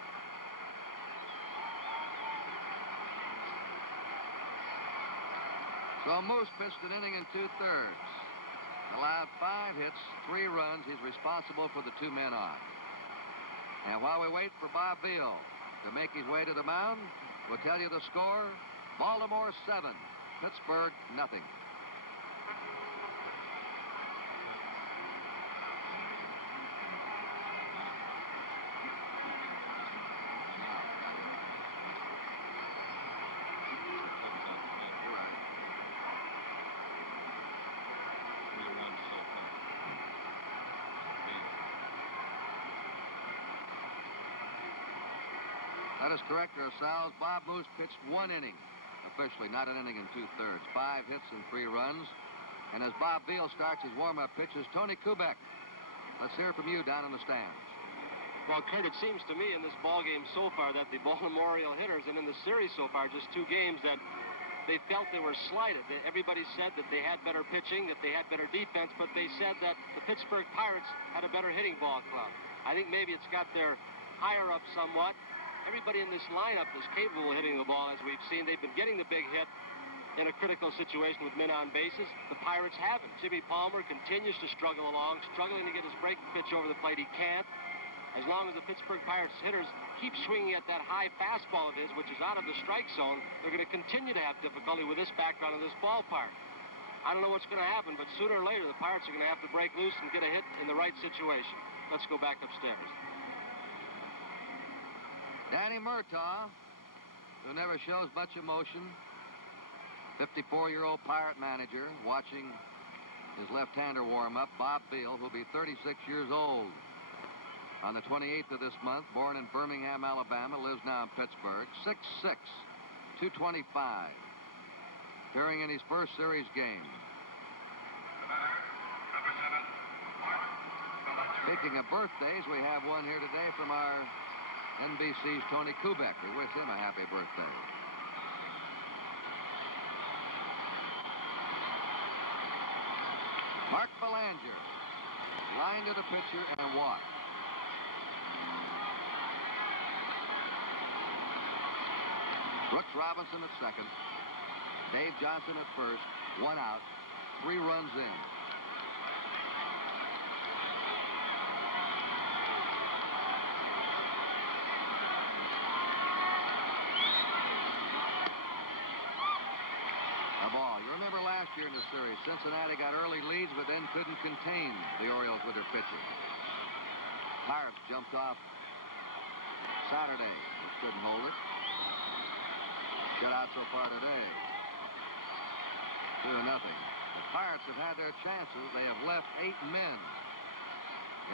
So Moose pitched an inning and 2/3. Allowed 5 hits, 3 runs. He's responsible for the 2 men on. And while we wait for Bob Beal to make his way to the mound, we'll tell you the score. Baltimore 7, Pittsburgh nothing. That is correct, ourselves. Bob Moose pitched 1 inning, officially, not an inning and 2/3. 5 hits and 3 runs. And as Bob Beal starts his warm-up pitches, Tony Kubek. Let's hear from you down in the stands. Well, Kurt, it seems to me in this ball game so far that the Baltimore Oriole hitters, and in the series so far, just 2 games, that they felt they were slighted. Everybody said that they had better pitching, that they had better defense, but they said that the Pittsburgh Pirates had a better hitting ball club. I think maybe it's got their higher up somewhat. Everybody in this lineup is capable of hitting the ball, as we've seen. They've been getting the big hit in a critical situation with men on bases. The Pirates haven't. Jimmy Palmer continues to struggle along, struggling to get his breaking pitch over the plate. He can't. As long as the Pittsburgh Pirates hitters keep swinging at that high fastball of his, which is out of the strike zone, they're going to continue to have difficulty with this background of this ballpark. I don't know what's going to happen, but sooner or later, the Pirates are going to have to break loose and get a hit in the right situation. Let's go back upstairs. Danny Murtaugh, who never shows much emotion, 54-year-old Pirate manager, watching his left-hander warm up. Bob Beal, who'll be 36 years old on the 28th of this month, born in Birmingham, Alabama, lives now in Pittsburgh. 6'6", 225, appearing in his first series game. Speaking of birthdays, we have one here today from our NBC's Tony Kubek. We wish him a happy birthday. Mark Belanger, line to the pitcher and walk. Brooks Robinson at second. Dave Johnson at first. 1 out. 3 runs in. A ball. You remember last year in the series, Cincinnati got early leads but then couldn't contain the Orioles with their pitching. Pirates jumped off Saturday, but couldn't hold it. Shutout so far today. 2-0. The Pirates have had their chances. They have left 8 men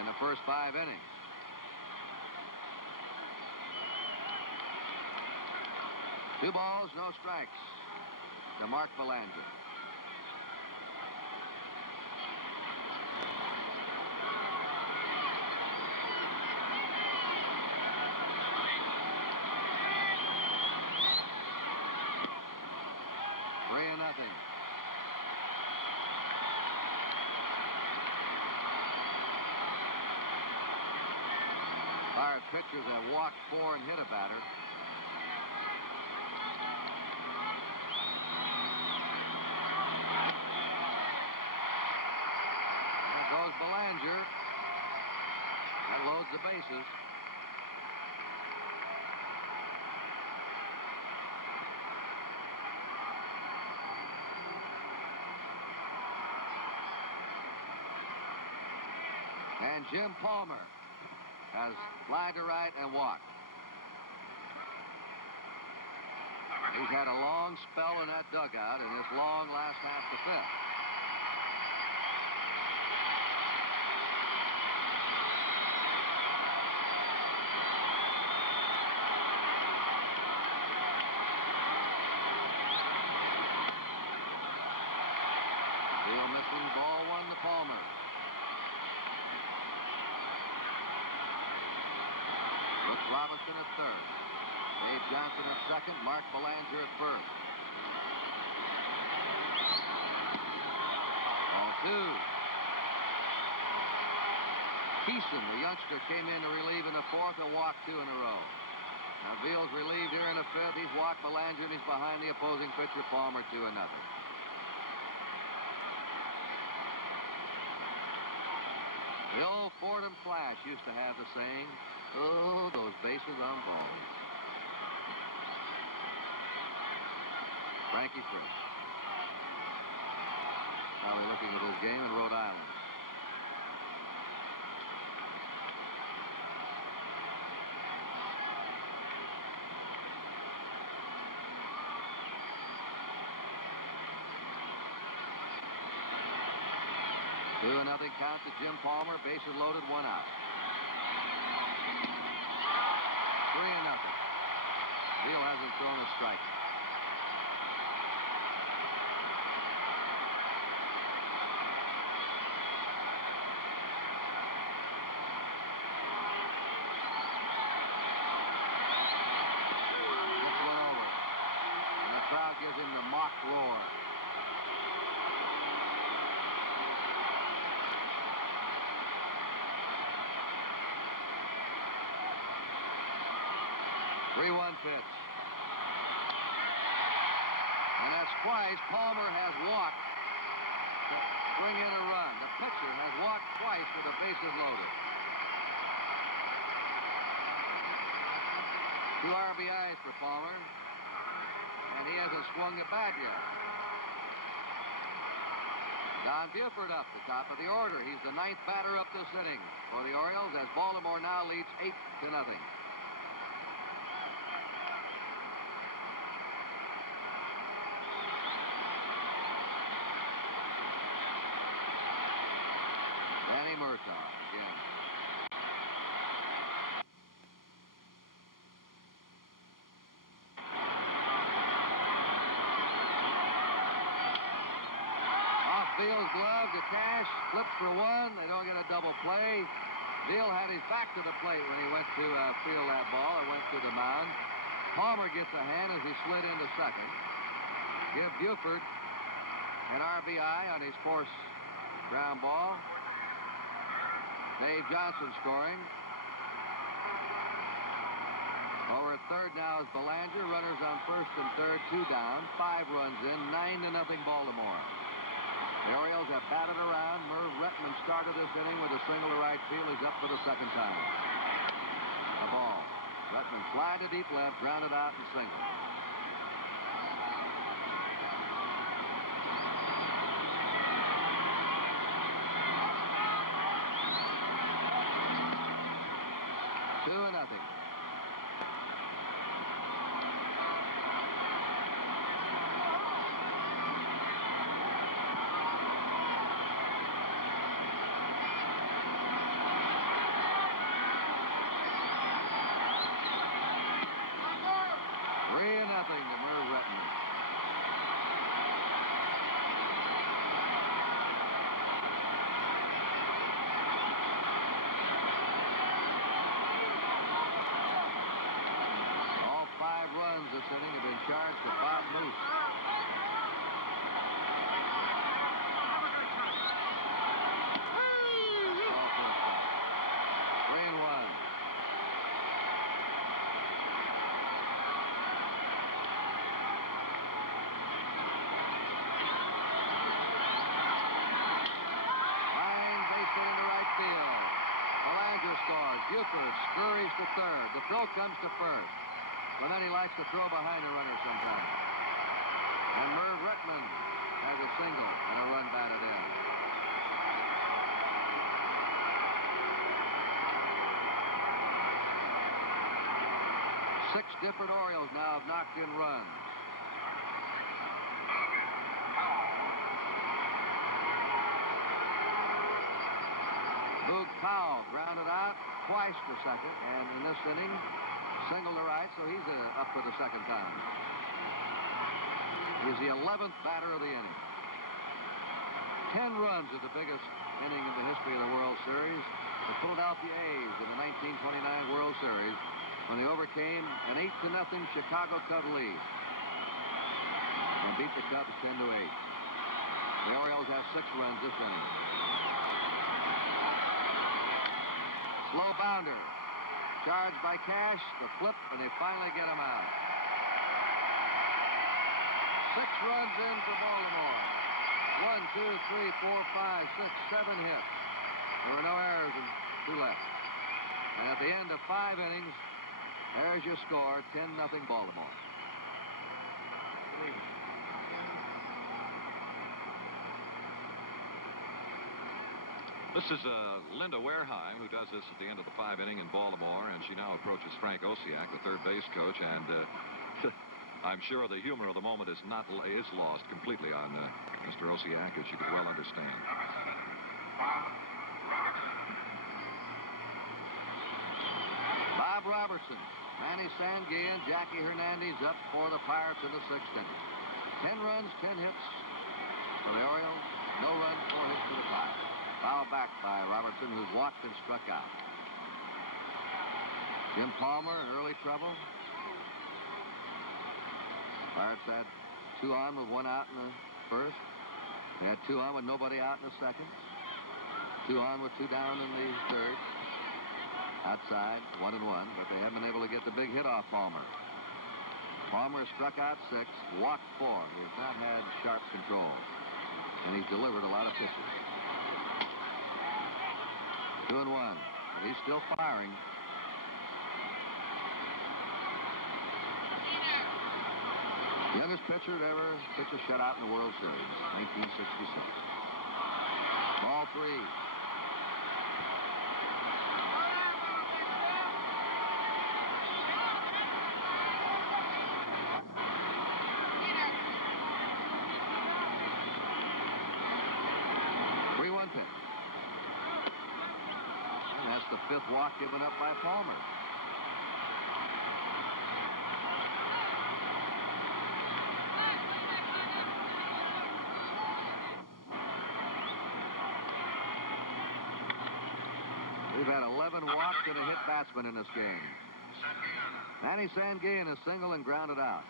in the first 5 innings. Two balls, no strikes to Mark Belanger. Pirates pitchers have walked 4 and hit a batter. There goes Belanger. That loads the bases. And Jim Palmer has fly to right and walked. He's had a long spell in that dugout in this long last half to 5th. Deal missing, ball 1 to Palmer. Brooks Robinson at third. Dave Johnson at second. Mark Belanger at first. Ball 2. Keeson, the youngster, came in to relieve in the 4th and walked 2 in a row. Now Veal's relieved here in the 5th. He's walked Belanger and he's behind the opposing pitcher Palmer 2-0. The old Fordham Flash used to have the saying, "Oh, those bases on balls." Frankie Frisch. Probably looking at his game in Rhode Island. Two and nothing count to Jim Palmer. Bases loaded, 1 out. 3-0. Veal hasn't thrown a strike. Gets one over. And the crowd gives him the mock roar. Three-one pitch. And that's twice Palmer has walked to bring in a run. The pitcher has walked twice with the bases loaded. 2 RBIs for Palmer. And he hasn't swung the bat yet. Don Buford up, the top of the order. He's the 9th batter up this inning for the Orioles as Baltimore now leads 8-0. Danny Murtaugh again. Beal's glove to Cash, flips for one. They don't get a double play. Beal had his back to the plate when he went to field that ball or went to the mound. Palmer gets a hand as he slid into second. Give Buford an RBI on his forced ground ball. Dave Johnson scoring. Over at third now is Belanger. Runners on first and third, 2 down. 5 runs in, 9-0 Baltimore. The Orioles have batted around. Merv Retman started this inning with a single to right field. He's up for the second time. A ball. Retman fly to deep left, grounded out and single. Two and nothing. Nothing to Merv Retman. All 5 runs this inning have been charged to Bob Moose. All first out. 3-1. Scores. Buford scurries to third. The throw comes to first. Clemente likes to throw behind the runner sometimes. And Merv Retman has a single and a run batted in. Six different Orioles now have knocked in runs. Boog Powell grounded out twice to second, and in this inning, single to right, so he's up for the second time. He's the 11th batter of the inning. 10 runs is the biggest inning in the history of the World Series. The Philadelphia A's in the 1929 World Series when they overcame an 8-0 Chicago Cub lead and beat the Cubs 10-8. The Orioles have 6 runs this inning. Slow bounder. Charged by Cash. The flip, and they finally get him out. 6 runs in for Baltimore. 1, 2, 3, 4, 5, 6, 7 hits. There were no errors and 2 left. And at the end of 5 innings, there's your score, 10-0 Baltimore. This is Linda Wareheim, who does this at the end of the 5 inning in Baltimore, and she now approaches Frank Osiak, the third base coach, and I'm sure the humor of the moment is lost completely on Mr. Osiak, as you could well understand. Bob Robertson, Manny Sanguillen, Jackie Hernandez up for the Pirates in the 6th inning. 10 runs, 10 hits for the Orioles. No runs, 4 hits to the Pirates. Foul back by Robertson, who's walked and struck out. Jim Palmer in early trouble. Pirates had 2 on with 1 out in the first. They had 2 on with nobody out in the second. 2 on with 2 down in the third. Outside, 1-1, but they haven't been able to get the big hit off Palmer. Palmer struck out 6, walked 4. He has not had sharp control, and he's delivered a lot of pitches. 2-1, but he's still firing. Youngest pitcher to ever pitch a shutout in the World Series, 1966. Ball 3. And that's the 5th walk given up by Palmer. We've had 11 walks and a hit batsman in this game. Manny Sanguillen is single and grounded out.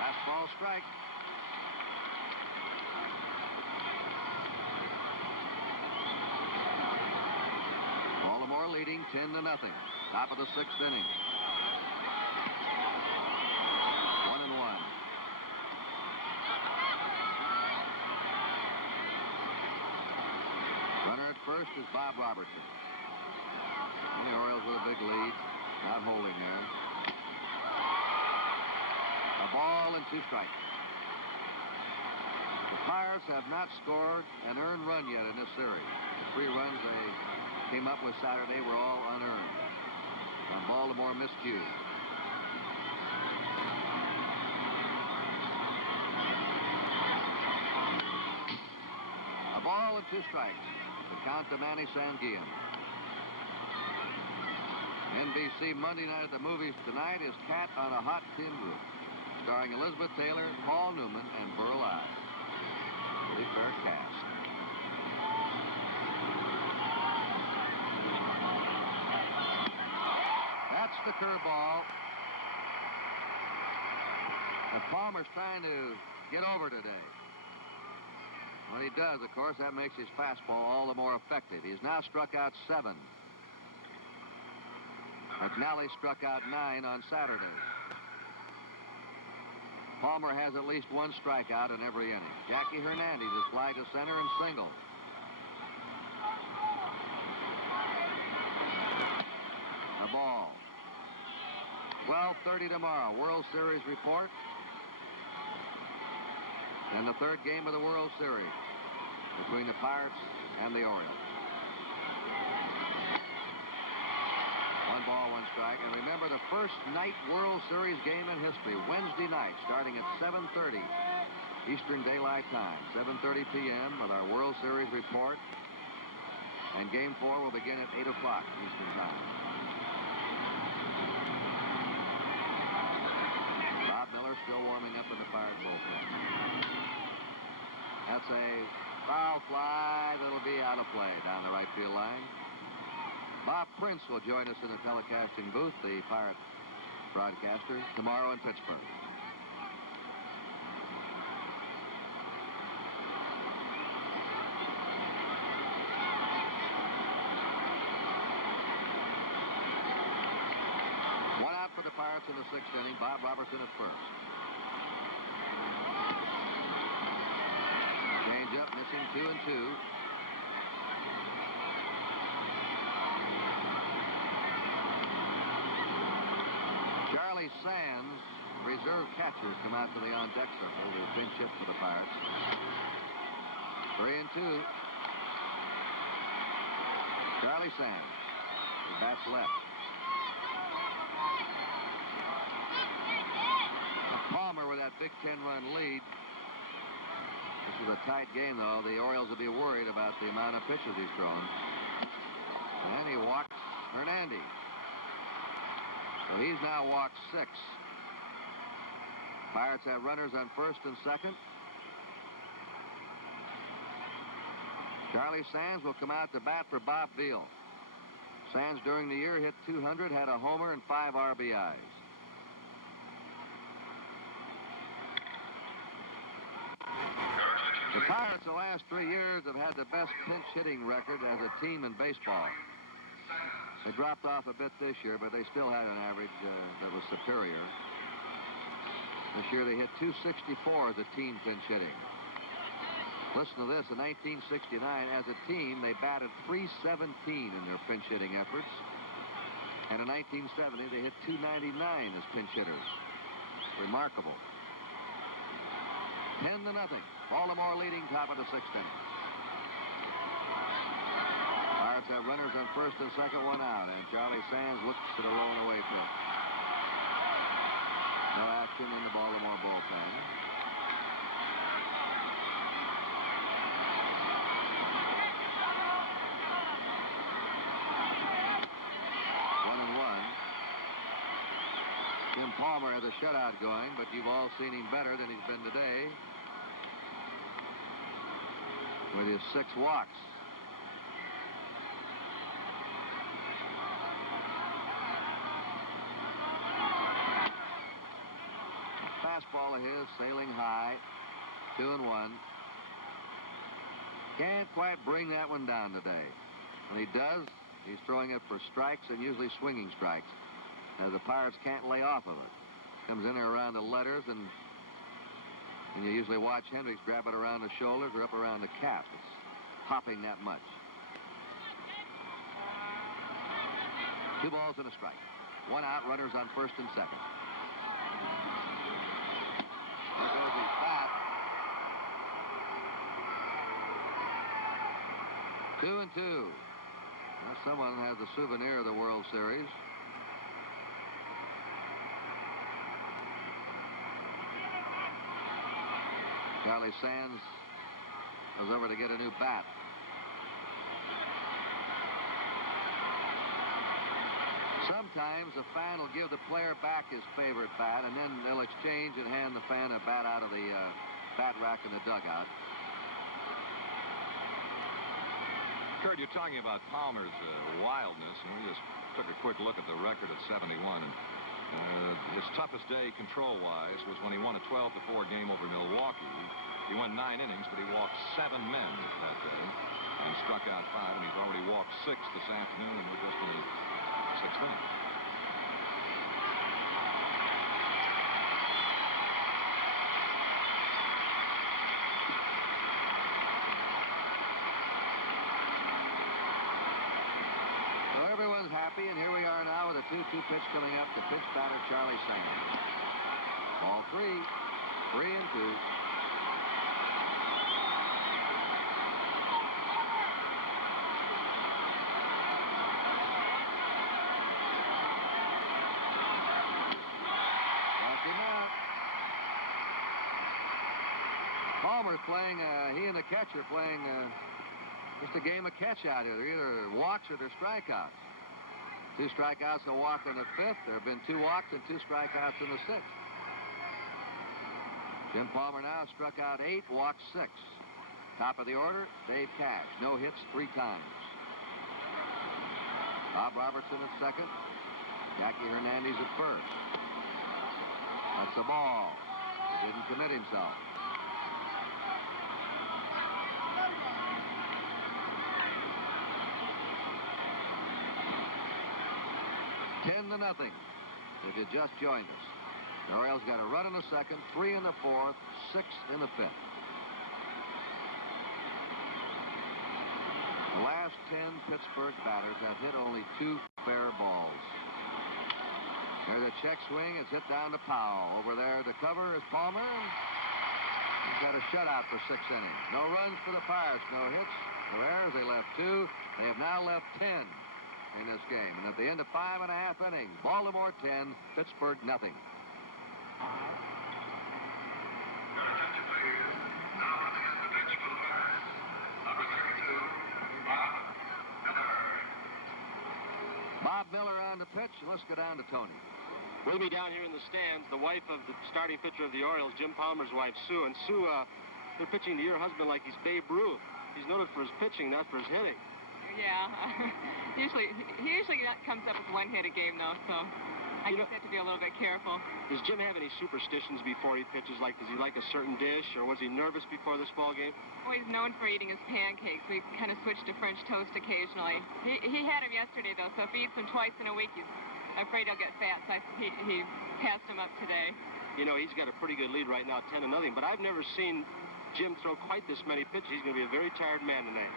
Fastball strike. Baltimore leading 10-0. Top of the 6th inning. 1-1. Runner at first is Bob Robertson. And the Orioles with a big lead. Not holding there. A ball and 2 strikes. The Pirates have not scored an earned run yet in this series. The 3 runs they came up with Saturday were all unearned. And Baltimore miscued. A ball and 2 strikes. The count to Manny Sanguillen. NBC Monday night at the movies tonight is Cat on a Hot Tin Roof, starring Elizabeth Taylor, Paul Newman, and Burl Ives. Pretty fair cast. That's the curveball. And Palmer's trying to get over today. When he does, of course, that makes his fastball all the more effective. He's now struck out 7. McNally struck out 9 on Saturday. Palmer has at least 1 strikeout in every inning. Jackie Hernandez is fly to center and single. A ball. 12:30 tomorrow. World Series report. And the 3rd game of the World Series between the Pirates and the Orioles. 1 ball, 1 strike. And remember, the first night World Series game in history, Wednesday night, starting at 7:30 Eastern Daylight Time, 7:30 p.m. with our World Series report. And Game 4 will begin at 8 o'clock Eastern Time. Bob Miller still warming up in the Pirate bullpen. That's a foul fly that'll be out of play down the right field line. Bob Prince will join us in the telecasting booth, the Pirate broadcaster, tomorrow in Pittsburgh. One out for the Pirates in the 6th inning. Bob Robertson at first. Change up, missing 2-2. Charlie Sands, reserve catchers, come out to the on-deck circle to pinch hit for the Pirates. 3-2. Charlie Sands. He bats left. Palmer with that big 10-run lead. This is a tight game, though. The Orioles will be worried about the amount of pitches he's thrown. And he walks Hernandez. So he's now walked 6. Pirates have runners on first and second. Charlie Sands will come out to bat for Bob Veal. Sands during the year hit .200, had a homer and 5 RBIs. The Pirates the last 3 years have had the best pinch hitting record as a team in baseball. They dropped off a bit this year, but they still had an average that was superior. This year they hit .264 as a team pinch hitting. Listen to this. In 1969, as a team, they batted .317 in their pinch hitting efforts. And in 1970, they hit .299 as pinch hitters. Remarkable. 10-0. Baltimore leading top of the 6th inning. Pirates have runners on first and second, one out. And Charlie Sands looks at a low and away pitch. No action in the Baltimore bullpen. Jim Palmer has a shutout going, but you've all seen him better than he's been today with his 6 walks. Fastball of his sailing high, 2-1. Can't quite bring that one down today. When he does, he's throwing it for strikes and usually swinging strikes. The Pirates can't lay off of it. Comes in there around the letters, and you usually watch Hendricks grab it around the shoulders or up around the calf. It's hopping that much. 2 balls and a strike. 1 out, runners on first and second. There goes his bat. 2-2. Now someone has a souvenir of the World Series. Charlie Sands goes over to get a new bat. Sometimes a fan will give the player back his favorite bat, and then they'll exchange and hand the fan a bat out of the bat rack in the dugout. Kurt, you're talking about Palmer's wildness, and we just took a quick look at the record at 71. And his toughest day control-wise was when he won a 12-4 game over Milwaukee. He went 9 innings, but he walked 7 men that day and struck out 5, and he's already walked 6 this afternoon, and we're just in the 6th inning. Everyone's happy, and here we are now with a 2-2 pitch coming up to pitch batter Charlie Sands. Ball 3, 3-2. Knocked him out. Palmer's playing, he and the catcher playing just a game of catch out here. They're either walks or they're strikeouts. 2 strikeouts, a walk in the 5th. There have been 2 walks and 2 strikeouts in the 6th. Jim Palmer now struck out 8, walked 6. Top of the order, Dave Cash. No hits 3 times. Bob Robertson at second. Jackie Hernandez at first. That's a ball. He didn't commit himself. Nothing. If you just joined us, the Orioles got a run in the 2nd, 3 in the 4th, 6 in the 5th. The last 10 Pittsburgh batters have hit only 2 fair balls. There's a check swing. It's hit down to Powell. Over there to cover is Palmer. He's got a shutout for 6 innings. No runs for the Pirates. No hits. No errors. They left 2. They have now left 10. In this game. And at the end of 5.5 innings, Baltimore 10, Pittsburgh nothing. Bob Miller on the pitch. Let's go down to Tony. With me down here in the stands, the wife of the starting pitcher of the Orioles, Jim Palmer's wife, Sue. And Sue, they're pitching to your husband like he's Babe Ruth. He's noted for his pitching, not for his hitting. Yeah, he usually comes up with 1 hit a game, though, so I just have to be a little bit careful. Does Jim have any superstitions before he pitches? Like, does he like a certain dish, or was he nervous before this ball game? Well, he's known for eating his pancakes. We kind of switched to French toast occasionally. He had them yesterday, though, so if he eats them twice in a week, he's afraid he'll get fat, so he passed them up today. You know, he's got a pretty good lead right now, 10-0, but I've never seen Jim throw quite this many pitches. He's going to be a very tired man tonight.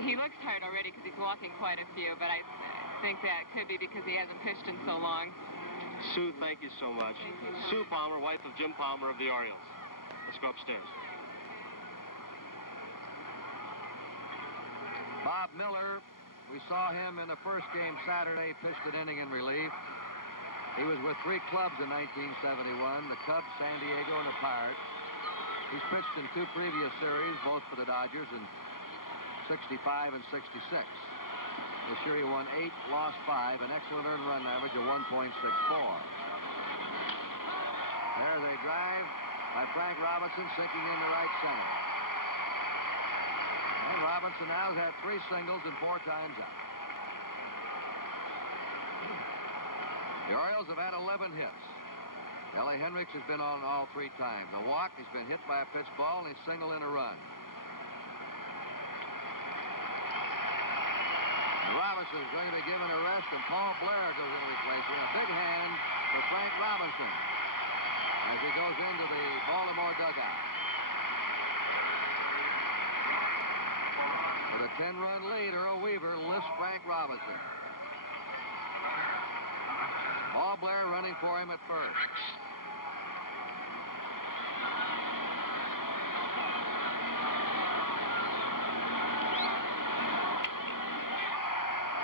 He looks tired already because he's walking quite a few, but I think that could be because he hasn't pitched in so long. Sue, thank you so much. Thank you, Tom. Sue Palmer, wife of Jim Palmer of the Orioles. Let's go upstairs. Bob Miller, we saw him in the first game Saturday, pitched an inning in relief. He was with 3 clubs in 1971, the Cubs, San Diego, and the Pirates. He's pitched in 2 previous series, both for the Dodgers in 65 and 66. This year he won 8, lost 5, an excellent earned run average of 1.64. There's a drive by Frank Robinson, sinking into right center. And Robinson now has had 3 singles and 4 times out. The Orioles have had 11 hits. L.A. Hendricks has been on all 3 times. A walk, he's been hit by a pitch ball, and he's singled in a run. And Robinson is going to be given a rest, and Paul Blair goes in to replace him. A big hand for Frank Robinson as he goes into the Baltimore dugout. With a 10-run lead, Earl Weaver lifts Frank Robinson. Paul Blair running for him at first.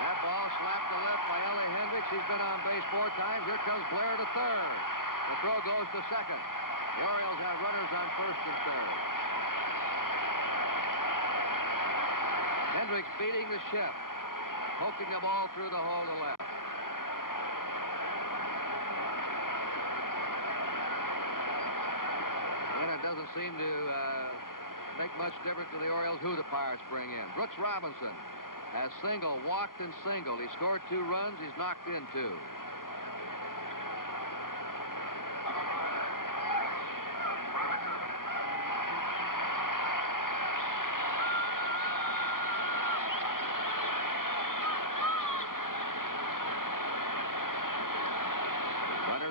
That ball slapped to left by L.A. Hendricks. He's been on base 4 times. Here comes Blair to third. The throw goes to second. The Orioles have runners on first and third. Hendricks beating the shift, poking the ball through the hole to left. And it doesn't seem to make much difference to the Orioles who the Pirates bring in. Brooks Robinson has singled, walked, and singled. He scored 2 runs. He's knocked in 2.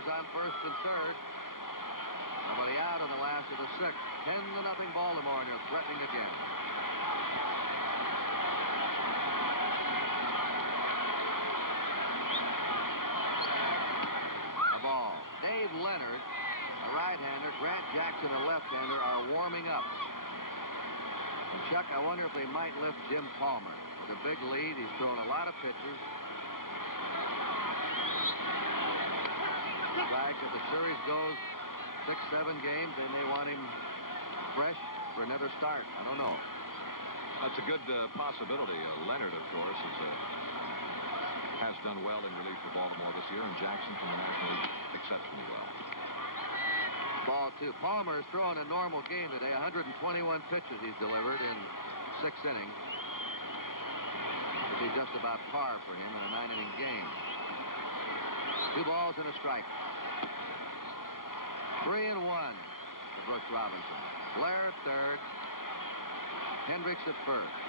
On first and third. Nobody out in the last of the 6th. 10-0 Baltimore, and they're threatening again. A ball. Dave Leonard, a right-hander, Grant Jackson, a left-hander, are warming up. And Chuck, I wonder if they might lift Jim Palmer. With a big lead, he's thrown a lot of pitches. In fact, if the series goes 6-7 games, they may want him fresh for another start. I don't know. That's a good possibility. Leonard, of course, has done well in relief for Baltimore this year, and Jackson from the National League exceptionally well. Ball 2. Palmer is throwing a normal game today. 121 pitches he's delivered in 6 innings. It'll be just about par for him in a 9-inning game. 2 balls and a strike. 3-1 to Brooks Robinson. Blair at third. Hendricks at first.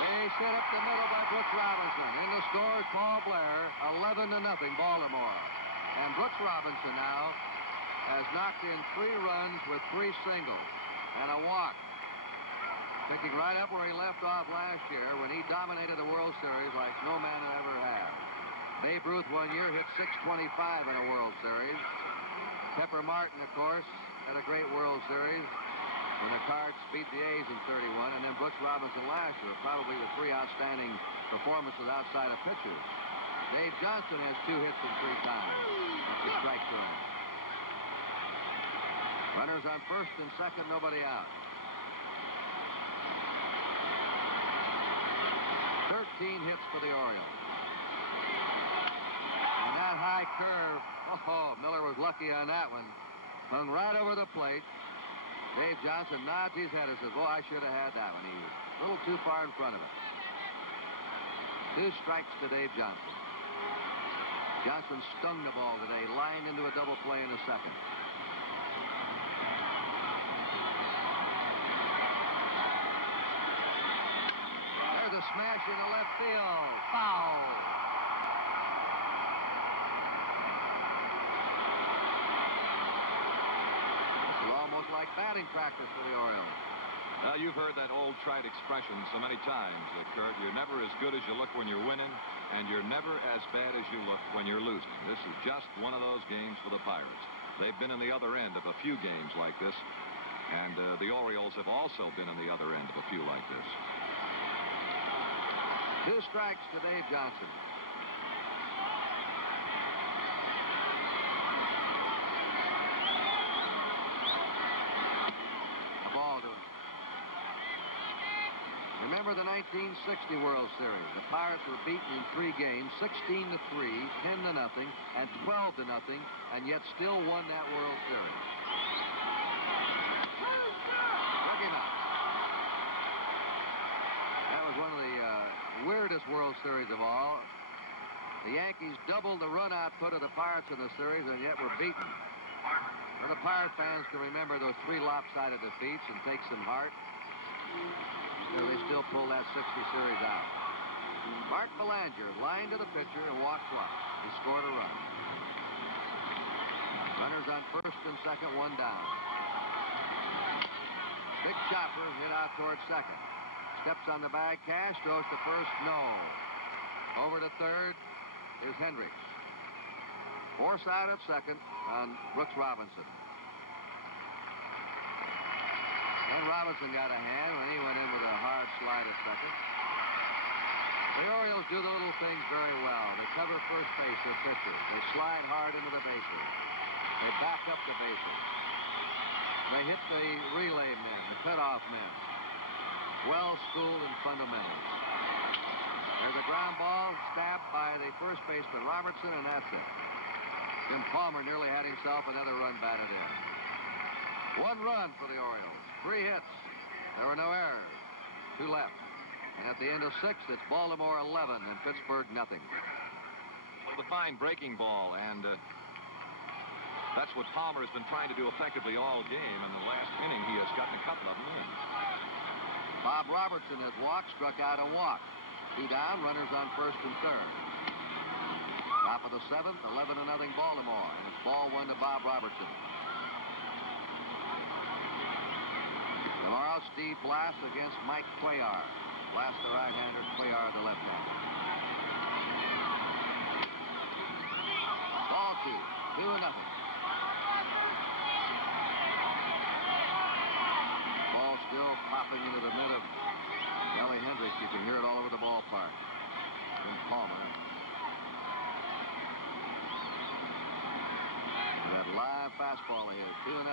They set up the middle by Brooks Robinson. In the score, Paul Blair, 11-0 Baltimore. And Brooks Robinson now has knocked in 3 runs with 3 singles and a walk. Picking right up where he left off last year when he dominated the World Series like no man had ever had. Babe Ruth one year hit .625 in a World Series. Pepper Martin, of course, had a great World Series when the Cards beat the A's in 31, and then Brooks Robinson last year, probably the 3 outstanding performances outside of pitchers. Dave Johnson has 2 hits in 3 times. That's a strike to him. Runners on first and second, nobody out. 13 hits for the Orioles. And that high curve, oh, Miller was lucky on that one. Hung right over the plate. Dave Johnson nods his head and says, "Boy, I should have had that one." He was a little too far in front of it. 2 strikes to Dave Johnson. Johnson stung the ball today, lined into a double play in the second. There's a smash Dashing to left field. Foul. This is almost like batting practice for the Orioles. Well, you've heard that old trite expression so many times, Kurt. You're never as good as you look when you're winning, and you're never as bad as you look when you're losing. This is just one of those games for the Pirates. They've been in the other end of a few games like this, and the Orioles have also been in the other end of a few like this. 2 strikes to Dave Johnson. A ball to him. Remember the 1960 World Series. The Pirates were beaten in 3 games, 16-3, 10-0, and 12-0, and yet still won that World Series. Look him out. That was one of the weirdest World Series of all. The Yankees doubled the run output of the Pirates in the series, and yet were beaten. Well, the Pirate fans can remember those 3 lopsided defeats and take some heart. They still pull that 60 series out. Bart Belanger lined to the pitcher and walked twice. He scored a run. Runners on first and second, 1 down. Big chopper hit out towards second. Steps on the bag, Cash throws to first, no. Over to third is Hendricks. Forsythe at second on Brooks Robinson. Then Robinson got a hand when he went in with a hard slide at second. The Orioles do the little things very well. They cover first base with pitchers. They slide hard into the bases. They back up the bases. They hit the relay men, the cutoff men. Well-schooled in fundamentals. There's a ground ball stabbed by the first baseman Robertson, and that's it. Jim Palmer nearly had himself another run batted in. 1 run for the Orioles. 3 hits. There were no errors. 2 left. And at the end of 6, it's Baltimore 11 and Pittsburgh nothing. The fine breaking ball, and that's what Palmer has been trying to do effectively all game. In the last inning, he has gotten a couple of them in. Bob Robertson has walked, struck out a walk. 2 down, runners on first and third. Top of the 7th, 11-0 Baltimore, and it's ball 1 to Bob Robertson. Tomorrow, Steve Blass against Mike Cuellar. Blass the right-hander, Cuellar the left-hander. Ball 2, 2-0. Ball still popping into the mitt of Ellie Hendricks. You can hear it all over the ballpark. Jim Palmer. That live fastball of his, 2-0.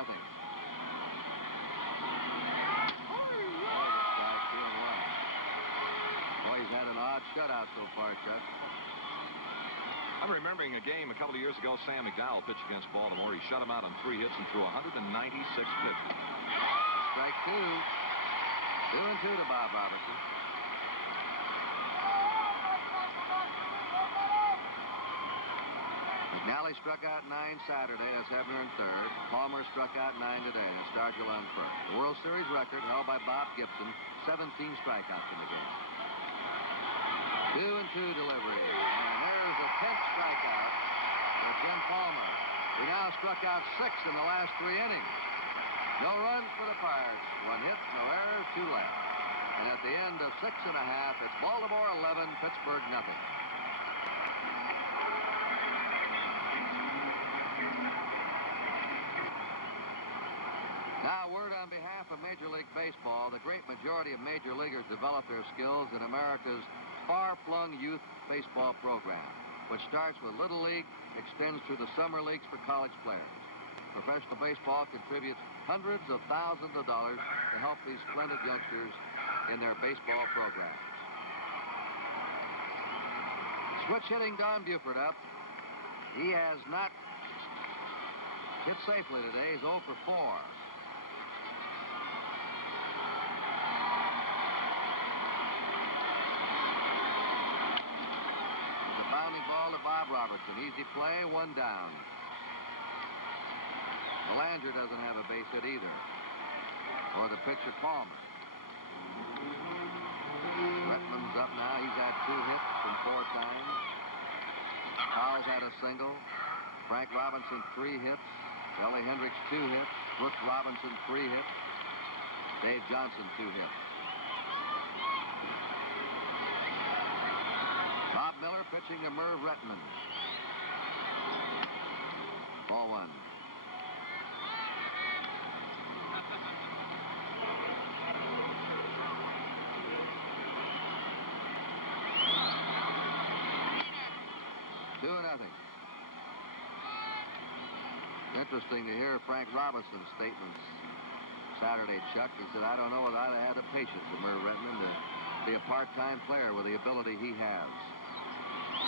He's had an odd shutout so far, Chuck. I'm remembering a game a couple of years ago. Sam McDowell pitched against Baltimore. He shut him out on 3 hits and threw 196 pitches. Strike 2. 2-2 to Bob Robertson. McNally struck out 9 Saturday as Hebner in third. Palmer struck out 9 today as Stargell on first. The World Series record held by Bob Gibson, 17 strikeouts in the game. 2-2 delivery. And there's a 10th strikeout for Jim Palmer, who now struck out 6 in the last 3 innings. No runs for the Pirates. 1 hit, no errors, 2 left. And at the end of 6 1/2, it's Baltimore 11, Pittsburgh nothing. Now, a word on behalf of Major League Baseball. The great majority of major leaguers develop their skills in America's far-flung youth baseball program, which starts with Little League, extends through the summer leagues for college players. Professional baseball contributes hundreds of thousands of dollars to help these splendid youngsters in their baseball program. Switch hitting Don Buford up. He has not hit safely today. He's 0 for 4. Ball to Bob Robertson. Easy play, 1 down. Belanger doesn't have a base hit either. Or the pitcher Palmer. Retman's up now. He's a single. Frank Robinson, 3 hits. Ellie Hendricks, 2 hits. Brooks Robinson, 3 hits. Dave Johnson, 2 hits. Bob Miller pitching to Merv Retman. Ball 1. Interesting to hear Frank Robinson's statements Saturday, Chuck. He said, I don't know whether I'd have had the patience of Merv Retman to be a part-time player with the ability he has.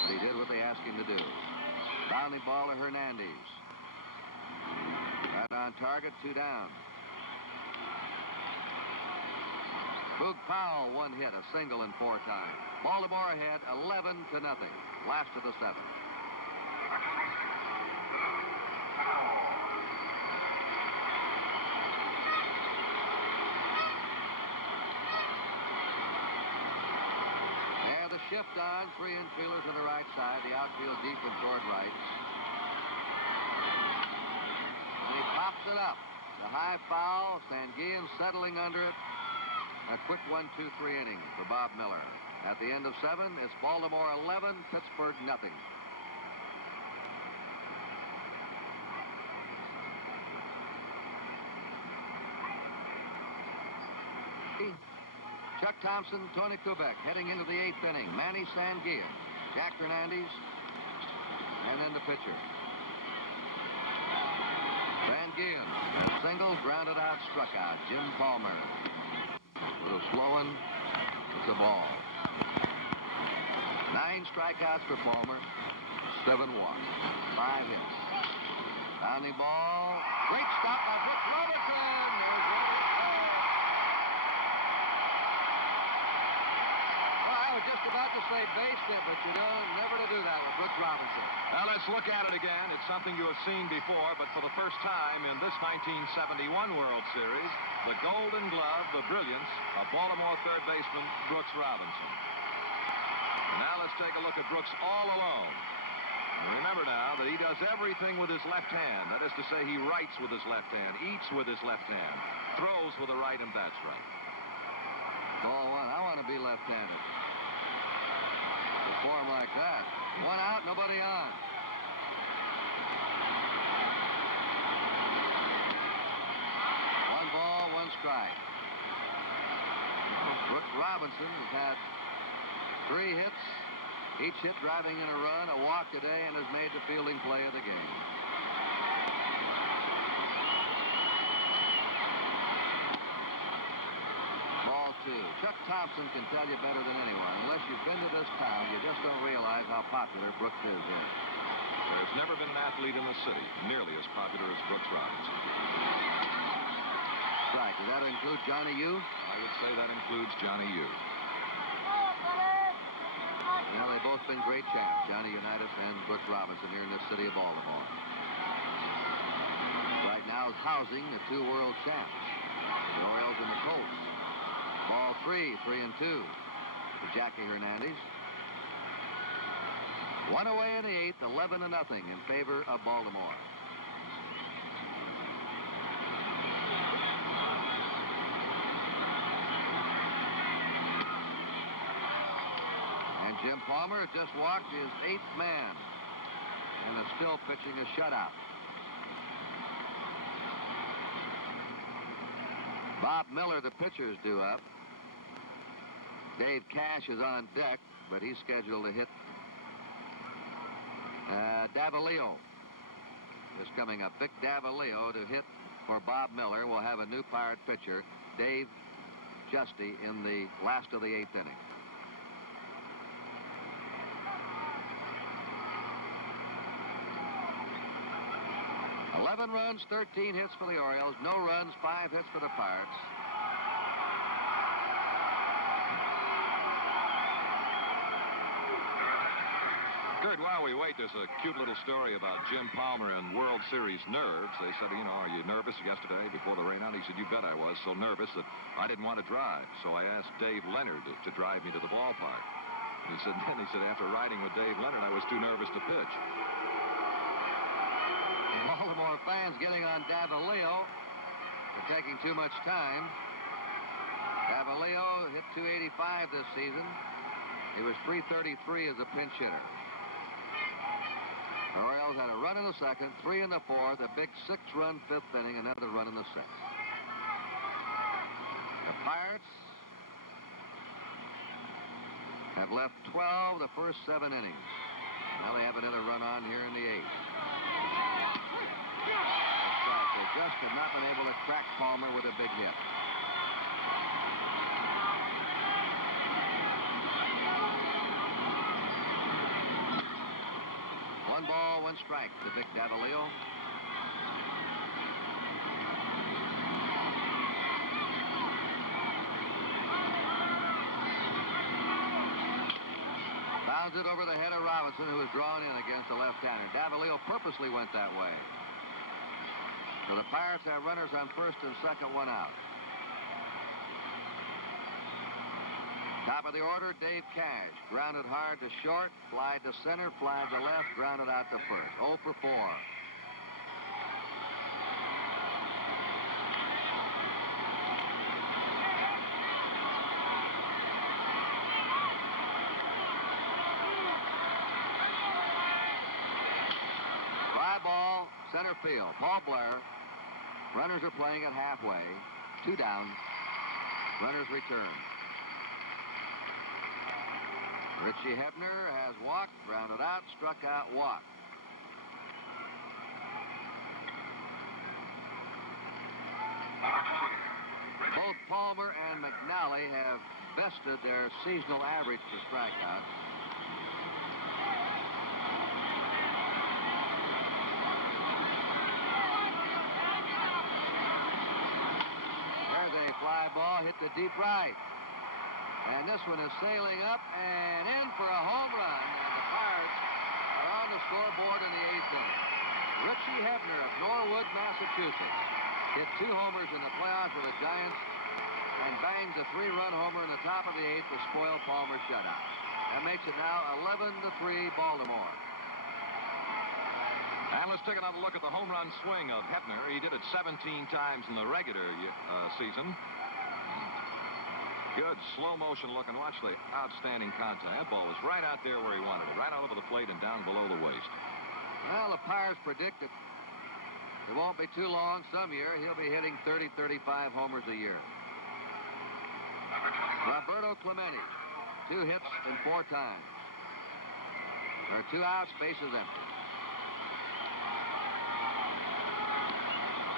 But he did what they asked him to do. Bounding ball to Hernandez. Right on target, 2 down. Boog Powell, 1 hit, a single in 4 times. Baltimore ahead 11-0. Last of the 7th. Shift on, 3 infielders on the right side, the outfield deep and toward right. And he pops it up. The high foul, Sanguillen settling under it. A quick 1-2-3 inning for Bob Miller. At the end of 7, it's Baltimore 11, Pittsburgh nothing. Chuck Thompson, Tony Kubek heading into the 8th inning. Manny Sanguillen, Jack Hernandez, and then the pitcher. Sanguillen, a single, grounded out, struck out. Jim Palmer with a slow one. It's a ball. 9 strikeouts for Palmer, 7 walks, 5 hits. Bounding ball. Great stop by Brooks Robinson. There's I was just about to say base hit, but you know, never to do that with Brooks Robinson. Well, let's look at it again. It's something you have seen before, but for the first time in this 1971 World Series, the Golden Glove, the brilliance of Baltimore third baseman Brooks Robinson. And now let's take a look at Brooks all alone. And remember now that he does everything with his left hand. That is to say, he writes with his left hand, eats with his left hand, throws with the right, and bats right. Ball 1. I want to be left-handed. Form like that. 1 out, nobody on. One ball, 1 strike. Brooks Robinson has had 3 hits, each hit driving in a run, a walk today, and has made the fielding play of the game. Ball 2. Chuck Thompson can tell you better than anyone. Unless you've been to this town, you just don't realize how popular Brooks is here. There's never been an athlete in the city nearly as popular as Brooks Robinson. Right. Does that include Johnny U? I would say that includes Johnny U. Well, they've both been great champs, Johnny Unitas and Brooks Robinson, here in this city of Baltimore. Right now is housing the 2 world champs, the Orioles and the Colts. Ball 3, 3-2 to Jackie Hernandez. 1 away in the 8th, 11-0 in favor of Baltimore. And Jim Palmer just walked his 8th man and is still pitching a shutout. Bob Miller, the pitcher, is due up. Dave Cash is on deck, but he's scheduled to hit. Davalillo is coming up. Vic Davalillo to hit for Bob Miller. We'll have a new Pirate pitcher, Dave Justy, in the last of the 8th inning. Runs, 13 hits for the Orioles, no runs, 5 hits for the Pirates. Good. While we wait, there's a cute little story about Jim Palmer and World Series nerves. They said, you know, are you nervous yesterday before the rain out? He said, you bet I was so nervous that I didn't want to drive. So I asked Dave Leonard to drive me to the ballpark. He said, after riding with Dave Leonard, I was too nervous to pitch. Baltimore fans getting on Davalillo for taking too much time. Davalillo hit .285 this season. He was .333 as a pinch hitter. The Orioles had a run in the second, 3 in the fourth, a big 6-run fifth inning, another run in the sixth. The Pirates have left 12 the first 7 innings. Now they have another run on here in the 8th. They just have not been able to crack Palmer with a big hit. One ball, one strike to Vic Davalillo. Bounds it over the head of Robinson, who was drawn in against the left-hander. Davalillo purposely went that way. So the Pirates have runners on first and second, one out. Top of the order, Dave Cash. Grounded hard to short, fly to center, fly to left, grounded out to first. 0 for 4. Fly ball, center field. Paul Blair. Runners are playing at halfway. 2 down. Runners return. Richie Hebner has walked, grounded out, struck out, walked. Both Palmer and McNally have bested their seasonal average for strikeouts. There's a fly ball, hit the deep right. And this one is sailing up and in for a home run. And the Pirates are on the scoreboard in the 8th inning. Richie Hebner of Norwood, Massachusetts, hit 2 homers in the playoffs with the Giants and bangs a 3-run homer in the top of the 8th to spoil Palmer's shutout. That makes it now 11-3 Baltimore. And let's take another look at the home run swing of Hebner. He did it 17 times in the regular season. Good slow motion look, and watch the outstanding contact. That ball was right out there where he wanted it, right out over the plate and down below the waist. Well, the Pirates predicted it won't be too long. Some year he'll be hitting 30, 35 homers a year. Roberto Clemente, 2 hits in 4 times. There are 2 outs, bases empty.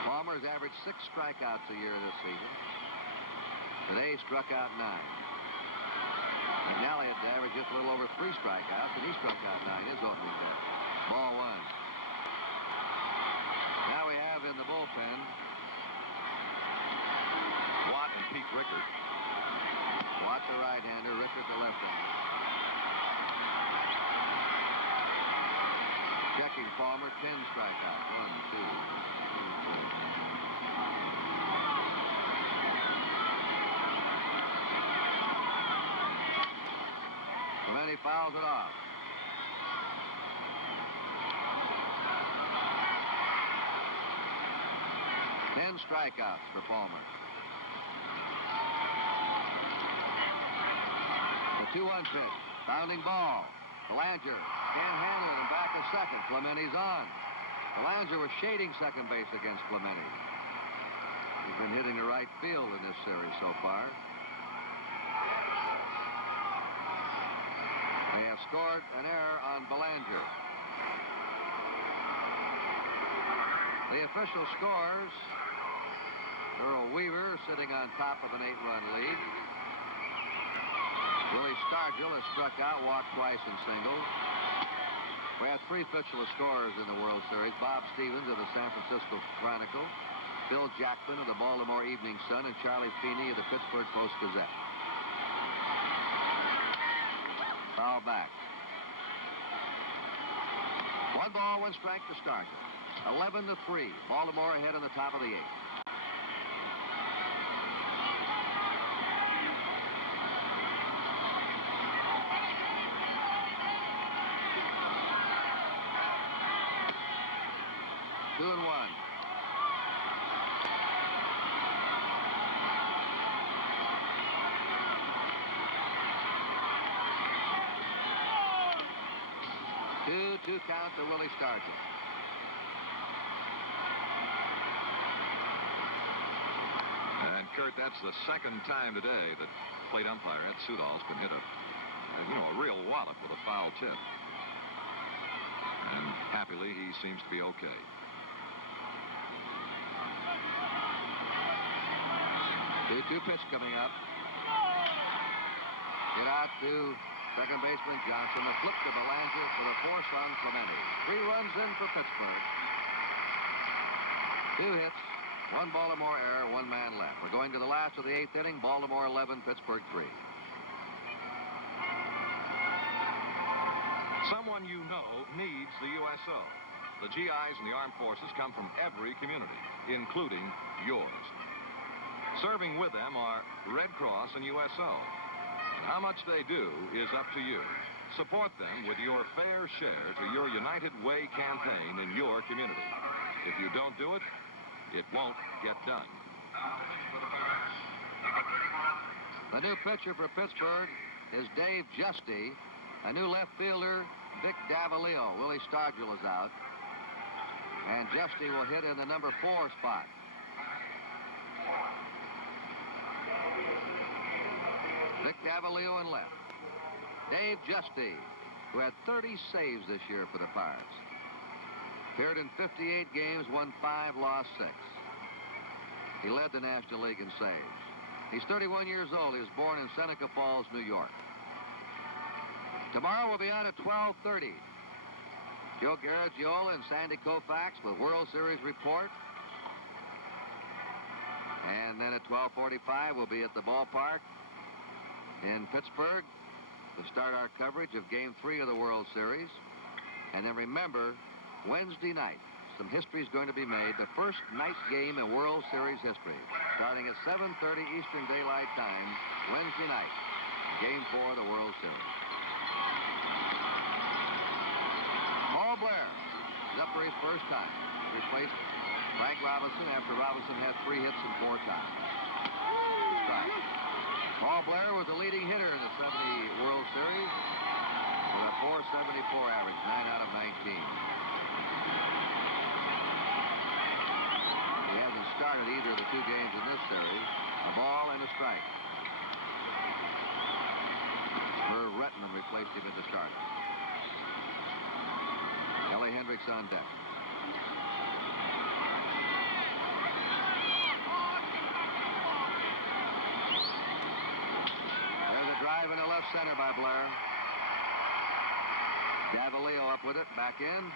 Palmer's averaged 6 strikeouts a year this season. Today, he struck out 9. McNally had averaged just a little over 3 strikeouts, and he struck out 9 his opening day. Ball 1. Now we have in the bullpen Watt and Pete Rickard. Watt, the right-hander, Rickard, the left-hander. Checking Palmer, 10 strikeouts. 1, 2, 3, 4. Clemente fouls it off. Ten strikeouts for Palmer. The 2-1 pitch. Bounding ball. Belanger can't handle it and back to second. Clemente's on. Belanger was shading second base against Clemente. He's been hitting the right field in this series so far. They have scored an error on Belanger. The official scores. Earl Weaver sitting on top of an 8-run lead. Willie Stargell has struck out, walked twice in singles. We had 3 official scorers in the World Series. Bob Stevens of the San Francisco Chronicle, Bill Jackman of the Baltimore Evening Sun, and Charlie Feeney of the Pittsburgh Post-Gazette. Foul back. 1 ball, 1 strike to Stargell. 11-3. Baltimore ahead in the top of the 8th. 2 count to Willie Stargell. And, Kurt, that's the second time today that plate umpire Ed Sudol's been hit a real wallop with a foul tip. And happily, he seems to be okay. The 2 pitch coming up. Get out to second baseman Johnson. The flip to Belanger for the force on Clemente. 3 runs in for Pittsburgh. 2 hits, 1 Baltimore error, 1 man left. We're going to the last of the 8th inning. Baltimore 11, Pittsburgh 3. Someone you know needs the USO. The GIs and the armed forces come from every community, including yours. Serving with them are Red Cross and USO. And how much they do is up to you. Support them with your fair share to your United Way campaign in your community. If you don't do it, it won't get done. The new pitcher for Pittsburgh is Dave Justy. A new left fielder, Vic Davalillo. Willie Stargell is out. And Justy will hit in the number 4 spot. Vic Davalillo in left. Dave Justy, who had 30 saves this year for the Pirates. Appeared in 58 games, won 5, lost 6. He led the National League in saves. He's 31 years old. He was born in Seneca Falls, New York. Tomorrow we'll be on at 12:30. Joe Garagiola and Sandy Koufax with World Series report. And then at 12:45 we'll be at the ballpark in Pittsburgh to start our coverage of Game 3 of the World Series. And then remember, Wednesday night, some history is going to be made. The first night game in World Series history, starting at 7:30 Eastern Daylight Time, Wednesday night, Game 4 of the World Series. Paul Blair is up for his first time. Replaced Frank Robinson after Robinson had 3 hits and 4 ties. Paul Blair was the leading hitter in the 70 World Series with a .474 average, 9 out of 19. He hasn't started either of the 2 games in this series. A ball and a strike. Herb Rettman replaced him at the start. Ellie Hendricks on deck. There's a drive into left center by Blair. Davalillo up with it, back in.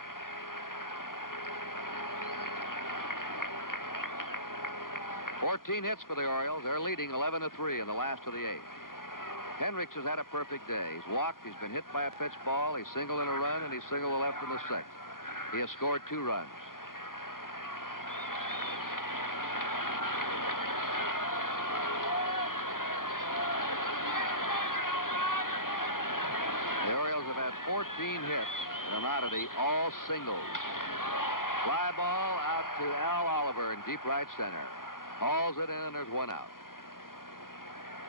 Fourteen hits for the Orioles. They're leading 11-3 in the last of the 8th. Hendricks has had a perfect day. He's walked, he's been hit by a pitch ball, he's singled in a run, and he's singled to left in the 6th. He has scored 2 runs. The Orioles have had 14 hits, an oddity, all singles. Fly ball out to Al Oliver in deep right center. Hauls it in, and there's 1 out.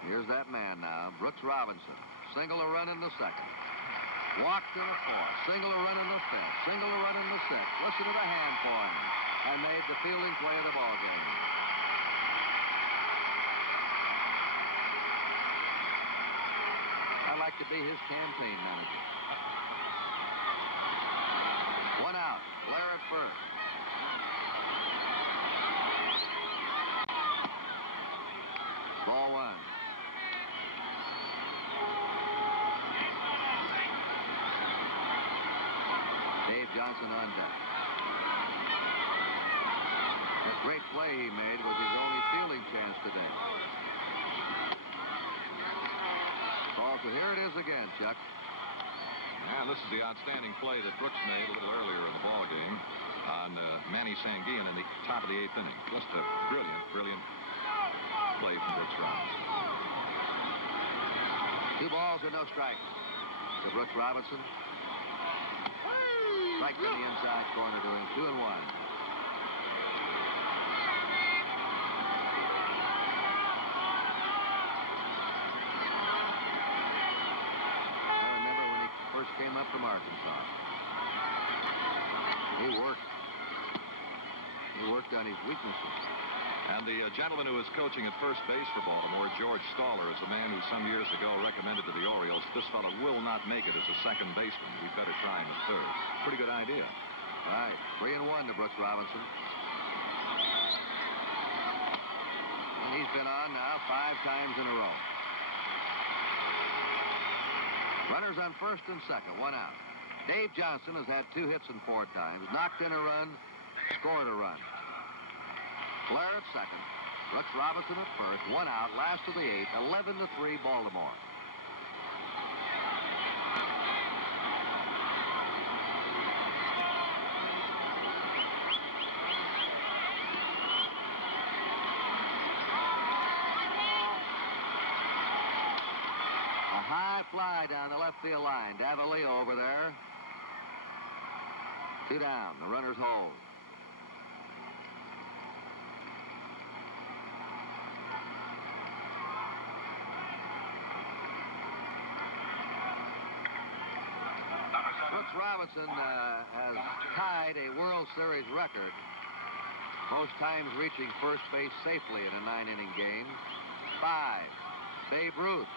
Here's that man now, Brooks Robinson. Single a run in the 2nd. Walked in the 4th. Single a run in the 5th. Single a run in the 6th. Listen to the hand for him. And made the fielding play of the ball game. I'd like to be his campaign manager. 1 out. Blair at first. Ball 1. Dave Johnson on deck. The great play he made was his only fielding chance today. So here it is again, Chuck. And this is the outstanding play that Brooks made a little earlier in the ball game on Manny Sanguillen in the top of the 8th inning. Just a brilliant, brilliant play from Brooks Robinson. 2 balls and no strikes to Brooks Robinson. Strike in the inside corner to him. 2-1. I remember when he first came up from Arkansas. He worked on his weaknesses. And the gentleman who is coaching at first base for Baltimore, George Staller, is a man who some years ago recommended to the Orioles, this fellow will not make it as a second baseman. We'd better try him at third. Pretty good idea. Right. 3-1 to Brooks Robinson. And he's been on now 5 times in a row. Runners on first and second, 1 out. Dave Johnson has had 2 hits in 4 times, knocked in a run, scored a run. Blair at second, Brooks Robinson at first, 1 out, last of the 8th, 11-3 Baltimore. A high fly down the left field line. Davalillo over there. 2 down, the runners hold. Brooks Robinson has tied a World Series record, most times reaching first base safely in a 9-inning game. 5. Babe Ruth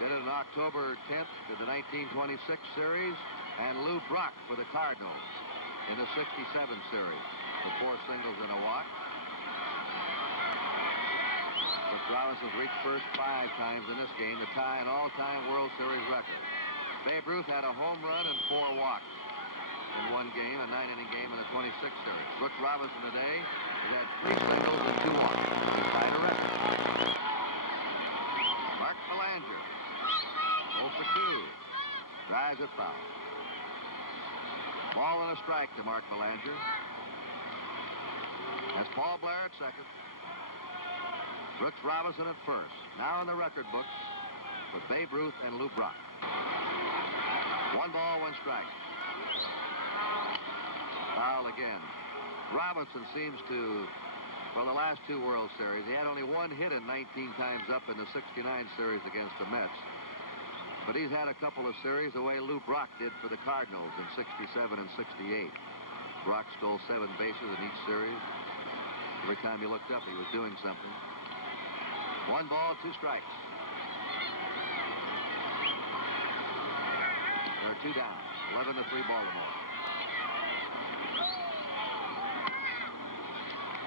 did it on October 10th in the 1926 series, and Lou Brock for the Cardinals in the 67 series with 4 singles and a walk. Brooks Robinson's reached first 5 times in this game to tie an all-time World Series record. Babe Ruth had a home run and 4 walks in 1 game, a 9-inning game in the 26 series. Brooks Robinson today has had 3 singles and 2 walks. He tied a record. Mark Belanger, 0 for 2, drives it foul. Ball and a strike to Mark Belanger. That's Paul Blair at second. Brooks Robinson at first. Now in the record books with Babe Ruth and Lou Brock. 1 ball, 1 strike. Foul again. Robinson seems to, well, the last 2 World Series, he had only 1 hit in 19 times up in the 69 series against the Mets. But he's had a couple of series the way Lou Brock did for the Cardinals in 67 and 68. Brock stole 7 bases in each series. Every time he looked up, he was doing something. 1 ball, 2 strikes. They're 2 down. 11-3 Baltimore.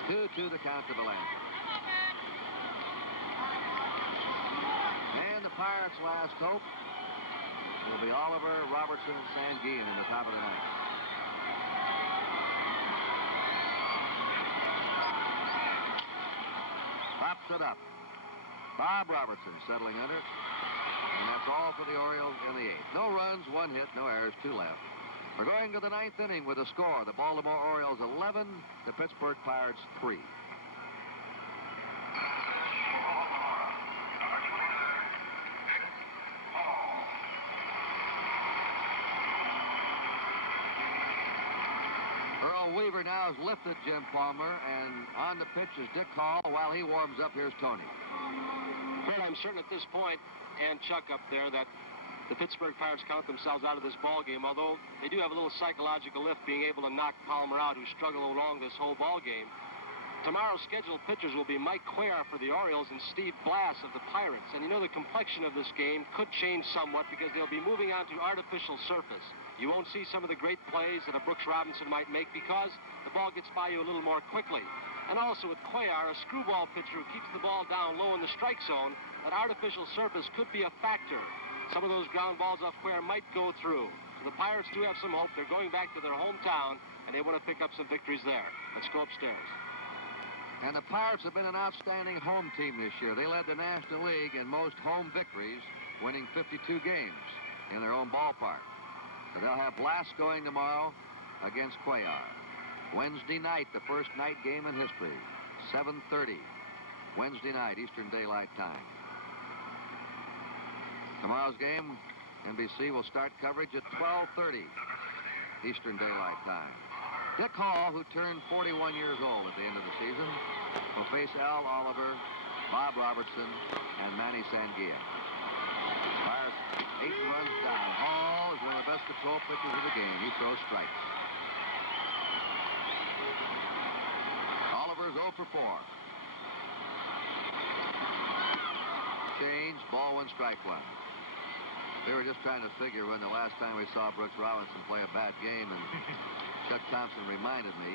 2-2 the count to Belanger. And the Pirates' last hope will be Oliver, Robertson, and Sanguine in the top of the 9th. Pops it up. Bob Robertson settling under it. And that's all for the Orioles in the 8th. No runs, 1 hit, no errors, 2 left. We're going to the 9th inning with a score. The Baltimore Orioles 11, the Pittsburgh Pirates 3. Earl Weaver now has lifted Jim Palmer, and on the pitch is Dick Hall. While he warms up, here's Tony. Fred, I'm certain at this point, and Chuck up there, that the Pittsburgh Pirates count themselves out of this ball game, although they do have a little psychological lift being able to knock Palmer out, who struggled along this whole ball game. Tomorrow's scheduled pitchers will be Mike Cuellar for the Orioles and Steve Blass of the Pirates. And you know the complexion of this game could change somewhat because they'll be moving on to artificial surface. You won't see some of the great plays that a Brooks Robinson might make because the ball gets by you a little more quickly. And also with Cuellar, a screwball pitcher who keeps the ball down low in the strike zone, that artificial surface could be a factor. Some of those ground balls off Cuellar might go through. So the Pirates do have some hope. They're going back to their hometown, and they want to pick up some victories there. Let's go upstairs. And the Pirates have been an outstanding home team this year. They led the National League in most home victories, winning 52 games in their own ballpark. So they'll have Blass going tomorrow against Cuellar. Wednesday night, the first night game in history, 7:30. Wednesday night, Eastern Daylight Time. Tomorrow's game, NBC will start coverage at 12:30 Eastern Daylight Time. Dick Hall, who turned 41 years old at the end of the season, will face Al Oliver, Bob Robertson, and Manny Sanguine. Pirates 8 runs down. Hall is one of the best control pitchers of the game. He throws strikes. for 4. Change, ball 1, strike 1. We were just trying to figure when the last time we saw Brooks Robinson play a bad game, and Chuck Thompson reminded me.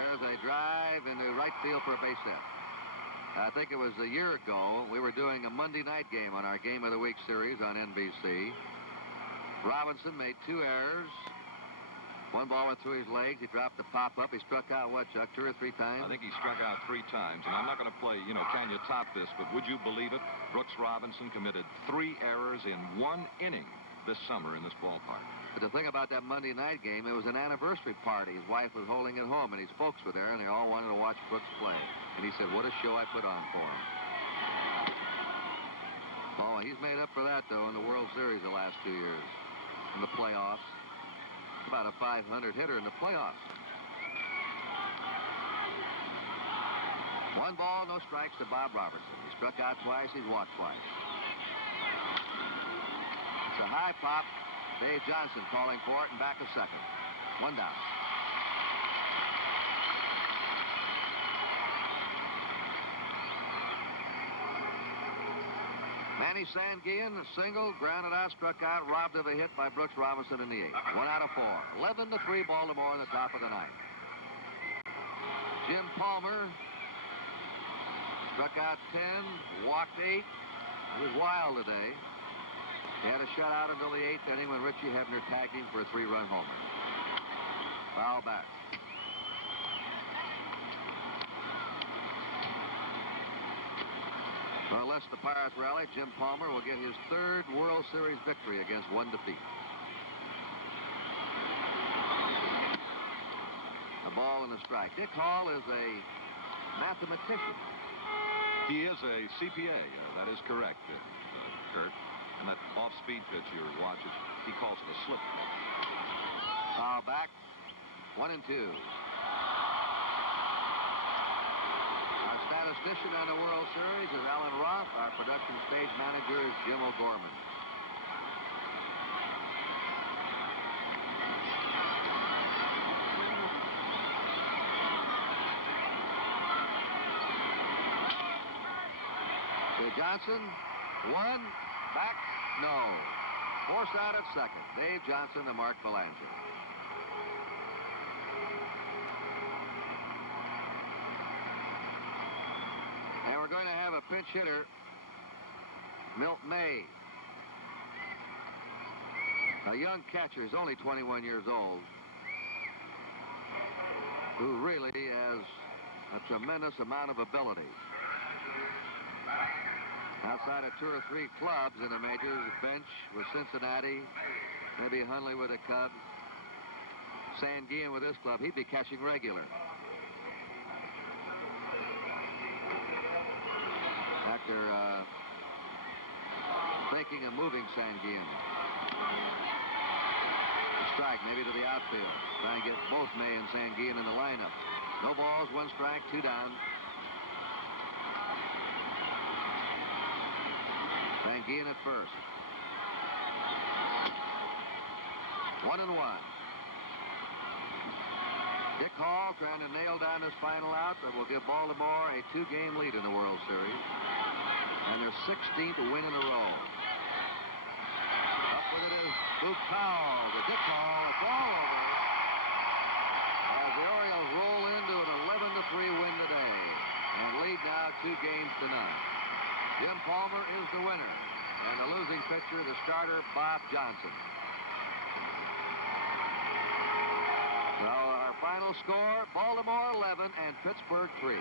There's a drive into right field for a base hit. I think it was a year ago. We were doing a Monday night game on our Game of the Week series on NBC. Robinson made 2 errors. 1 ball went through his legs. He dropped the pop-up. He struck out, what, Chuck, 2 or 3 times? I think he struck out 3 times. And I'm not going to play, can you top this? But would you believe it? Brooks Robinson committed 3 errors in 1 inning this summer in this ballpark. But the thing about that Monday night game, it was an anniversary party. His wife was holding it home, and his folks were there, and they all wanted to watch Brooks play. And he said, what a show I put on for him. Oh, he's made up for that, though, in the World Series the last 2 years. In the playoffs. About a 500 hitter in the playoffs. 1 ball, no strikes to Bob Robertson. He struck out twice. He's walked twice. It's a high pop. Dave Johnson calling for it and back of second. 1 down. Manny Sanguillen, a single, grounded out, struck out, robbed of a hit by Brooks Robinson in the 8th. 1 out of 4. 11-3 Baltimore in the top of the 9th. Jim Palmer struck out 10, walked 8. He was wild today. He had a shutout until the 8th inning when Richie Hebner tagged him for a 3-run homer. Foul back. Well, unless the Pirates rally, Jim Palmer will get his 3rd World Series victory against 1 defeat. A ball and a strike. Dick Hall is a mathematician. He is a CPA. That is correct, Kurt. And that off-speed pitch you're watching, he calls it a slip pitch. Foul back. 1-2. Our statistician on the World Series is Alan Roth. Our production stage manager is Jim O'Gorman. Johnson, 1, back, no. Forced out at second. Dave Johnson to Mark Belanger. And we're going to have a pinch hitter, Milt May. A young catcher, he's only 21 years old, who really has a tremendous amount of ability. Outside of 2 or 3 clubs in the majors, bench with Cincinnati, maybe Hundley with the Cubs, Sanguillen with this club, he'd be catching regular. After thinking of moving Sanguillen. A strike, maybe to the outfield. Trying to get both May and Sanguillen in the lineup. No balls, 1 strike, 2 down. Sanguillen at first. 1-1. Dick Hall trying to nail down this final out that will give Baltimore a 2-game lead in the World Series. And their 16th win in a row. Up with it is Boot Powell to Dick Hall. It's all over. As the Orioles roll into an 11-3 win today. And lead now 2 games to none. Jim Palmer is the winner. And the losing pitcher, the starter, Bob Johnson. So our final score, Baltimore 11 and Pittsburgh 3.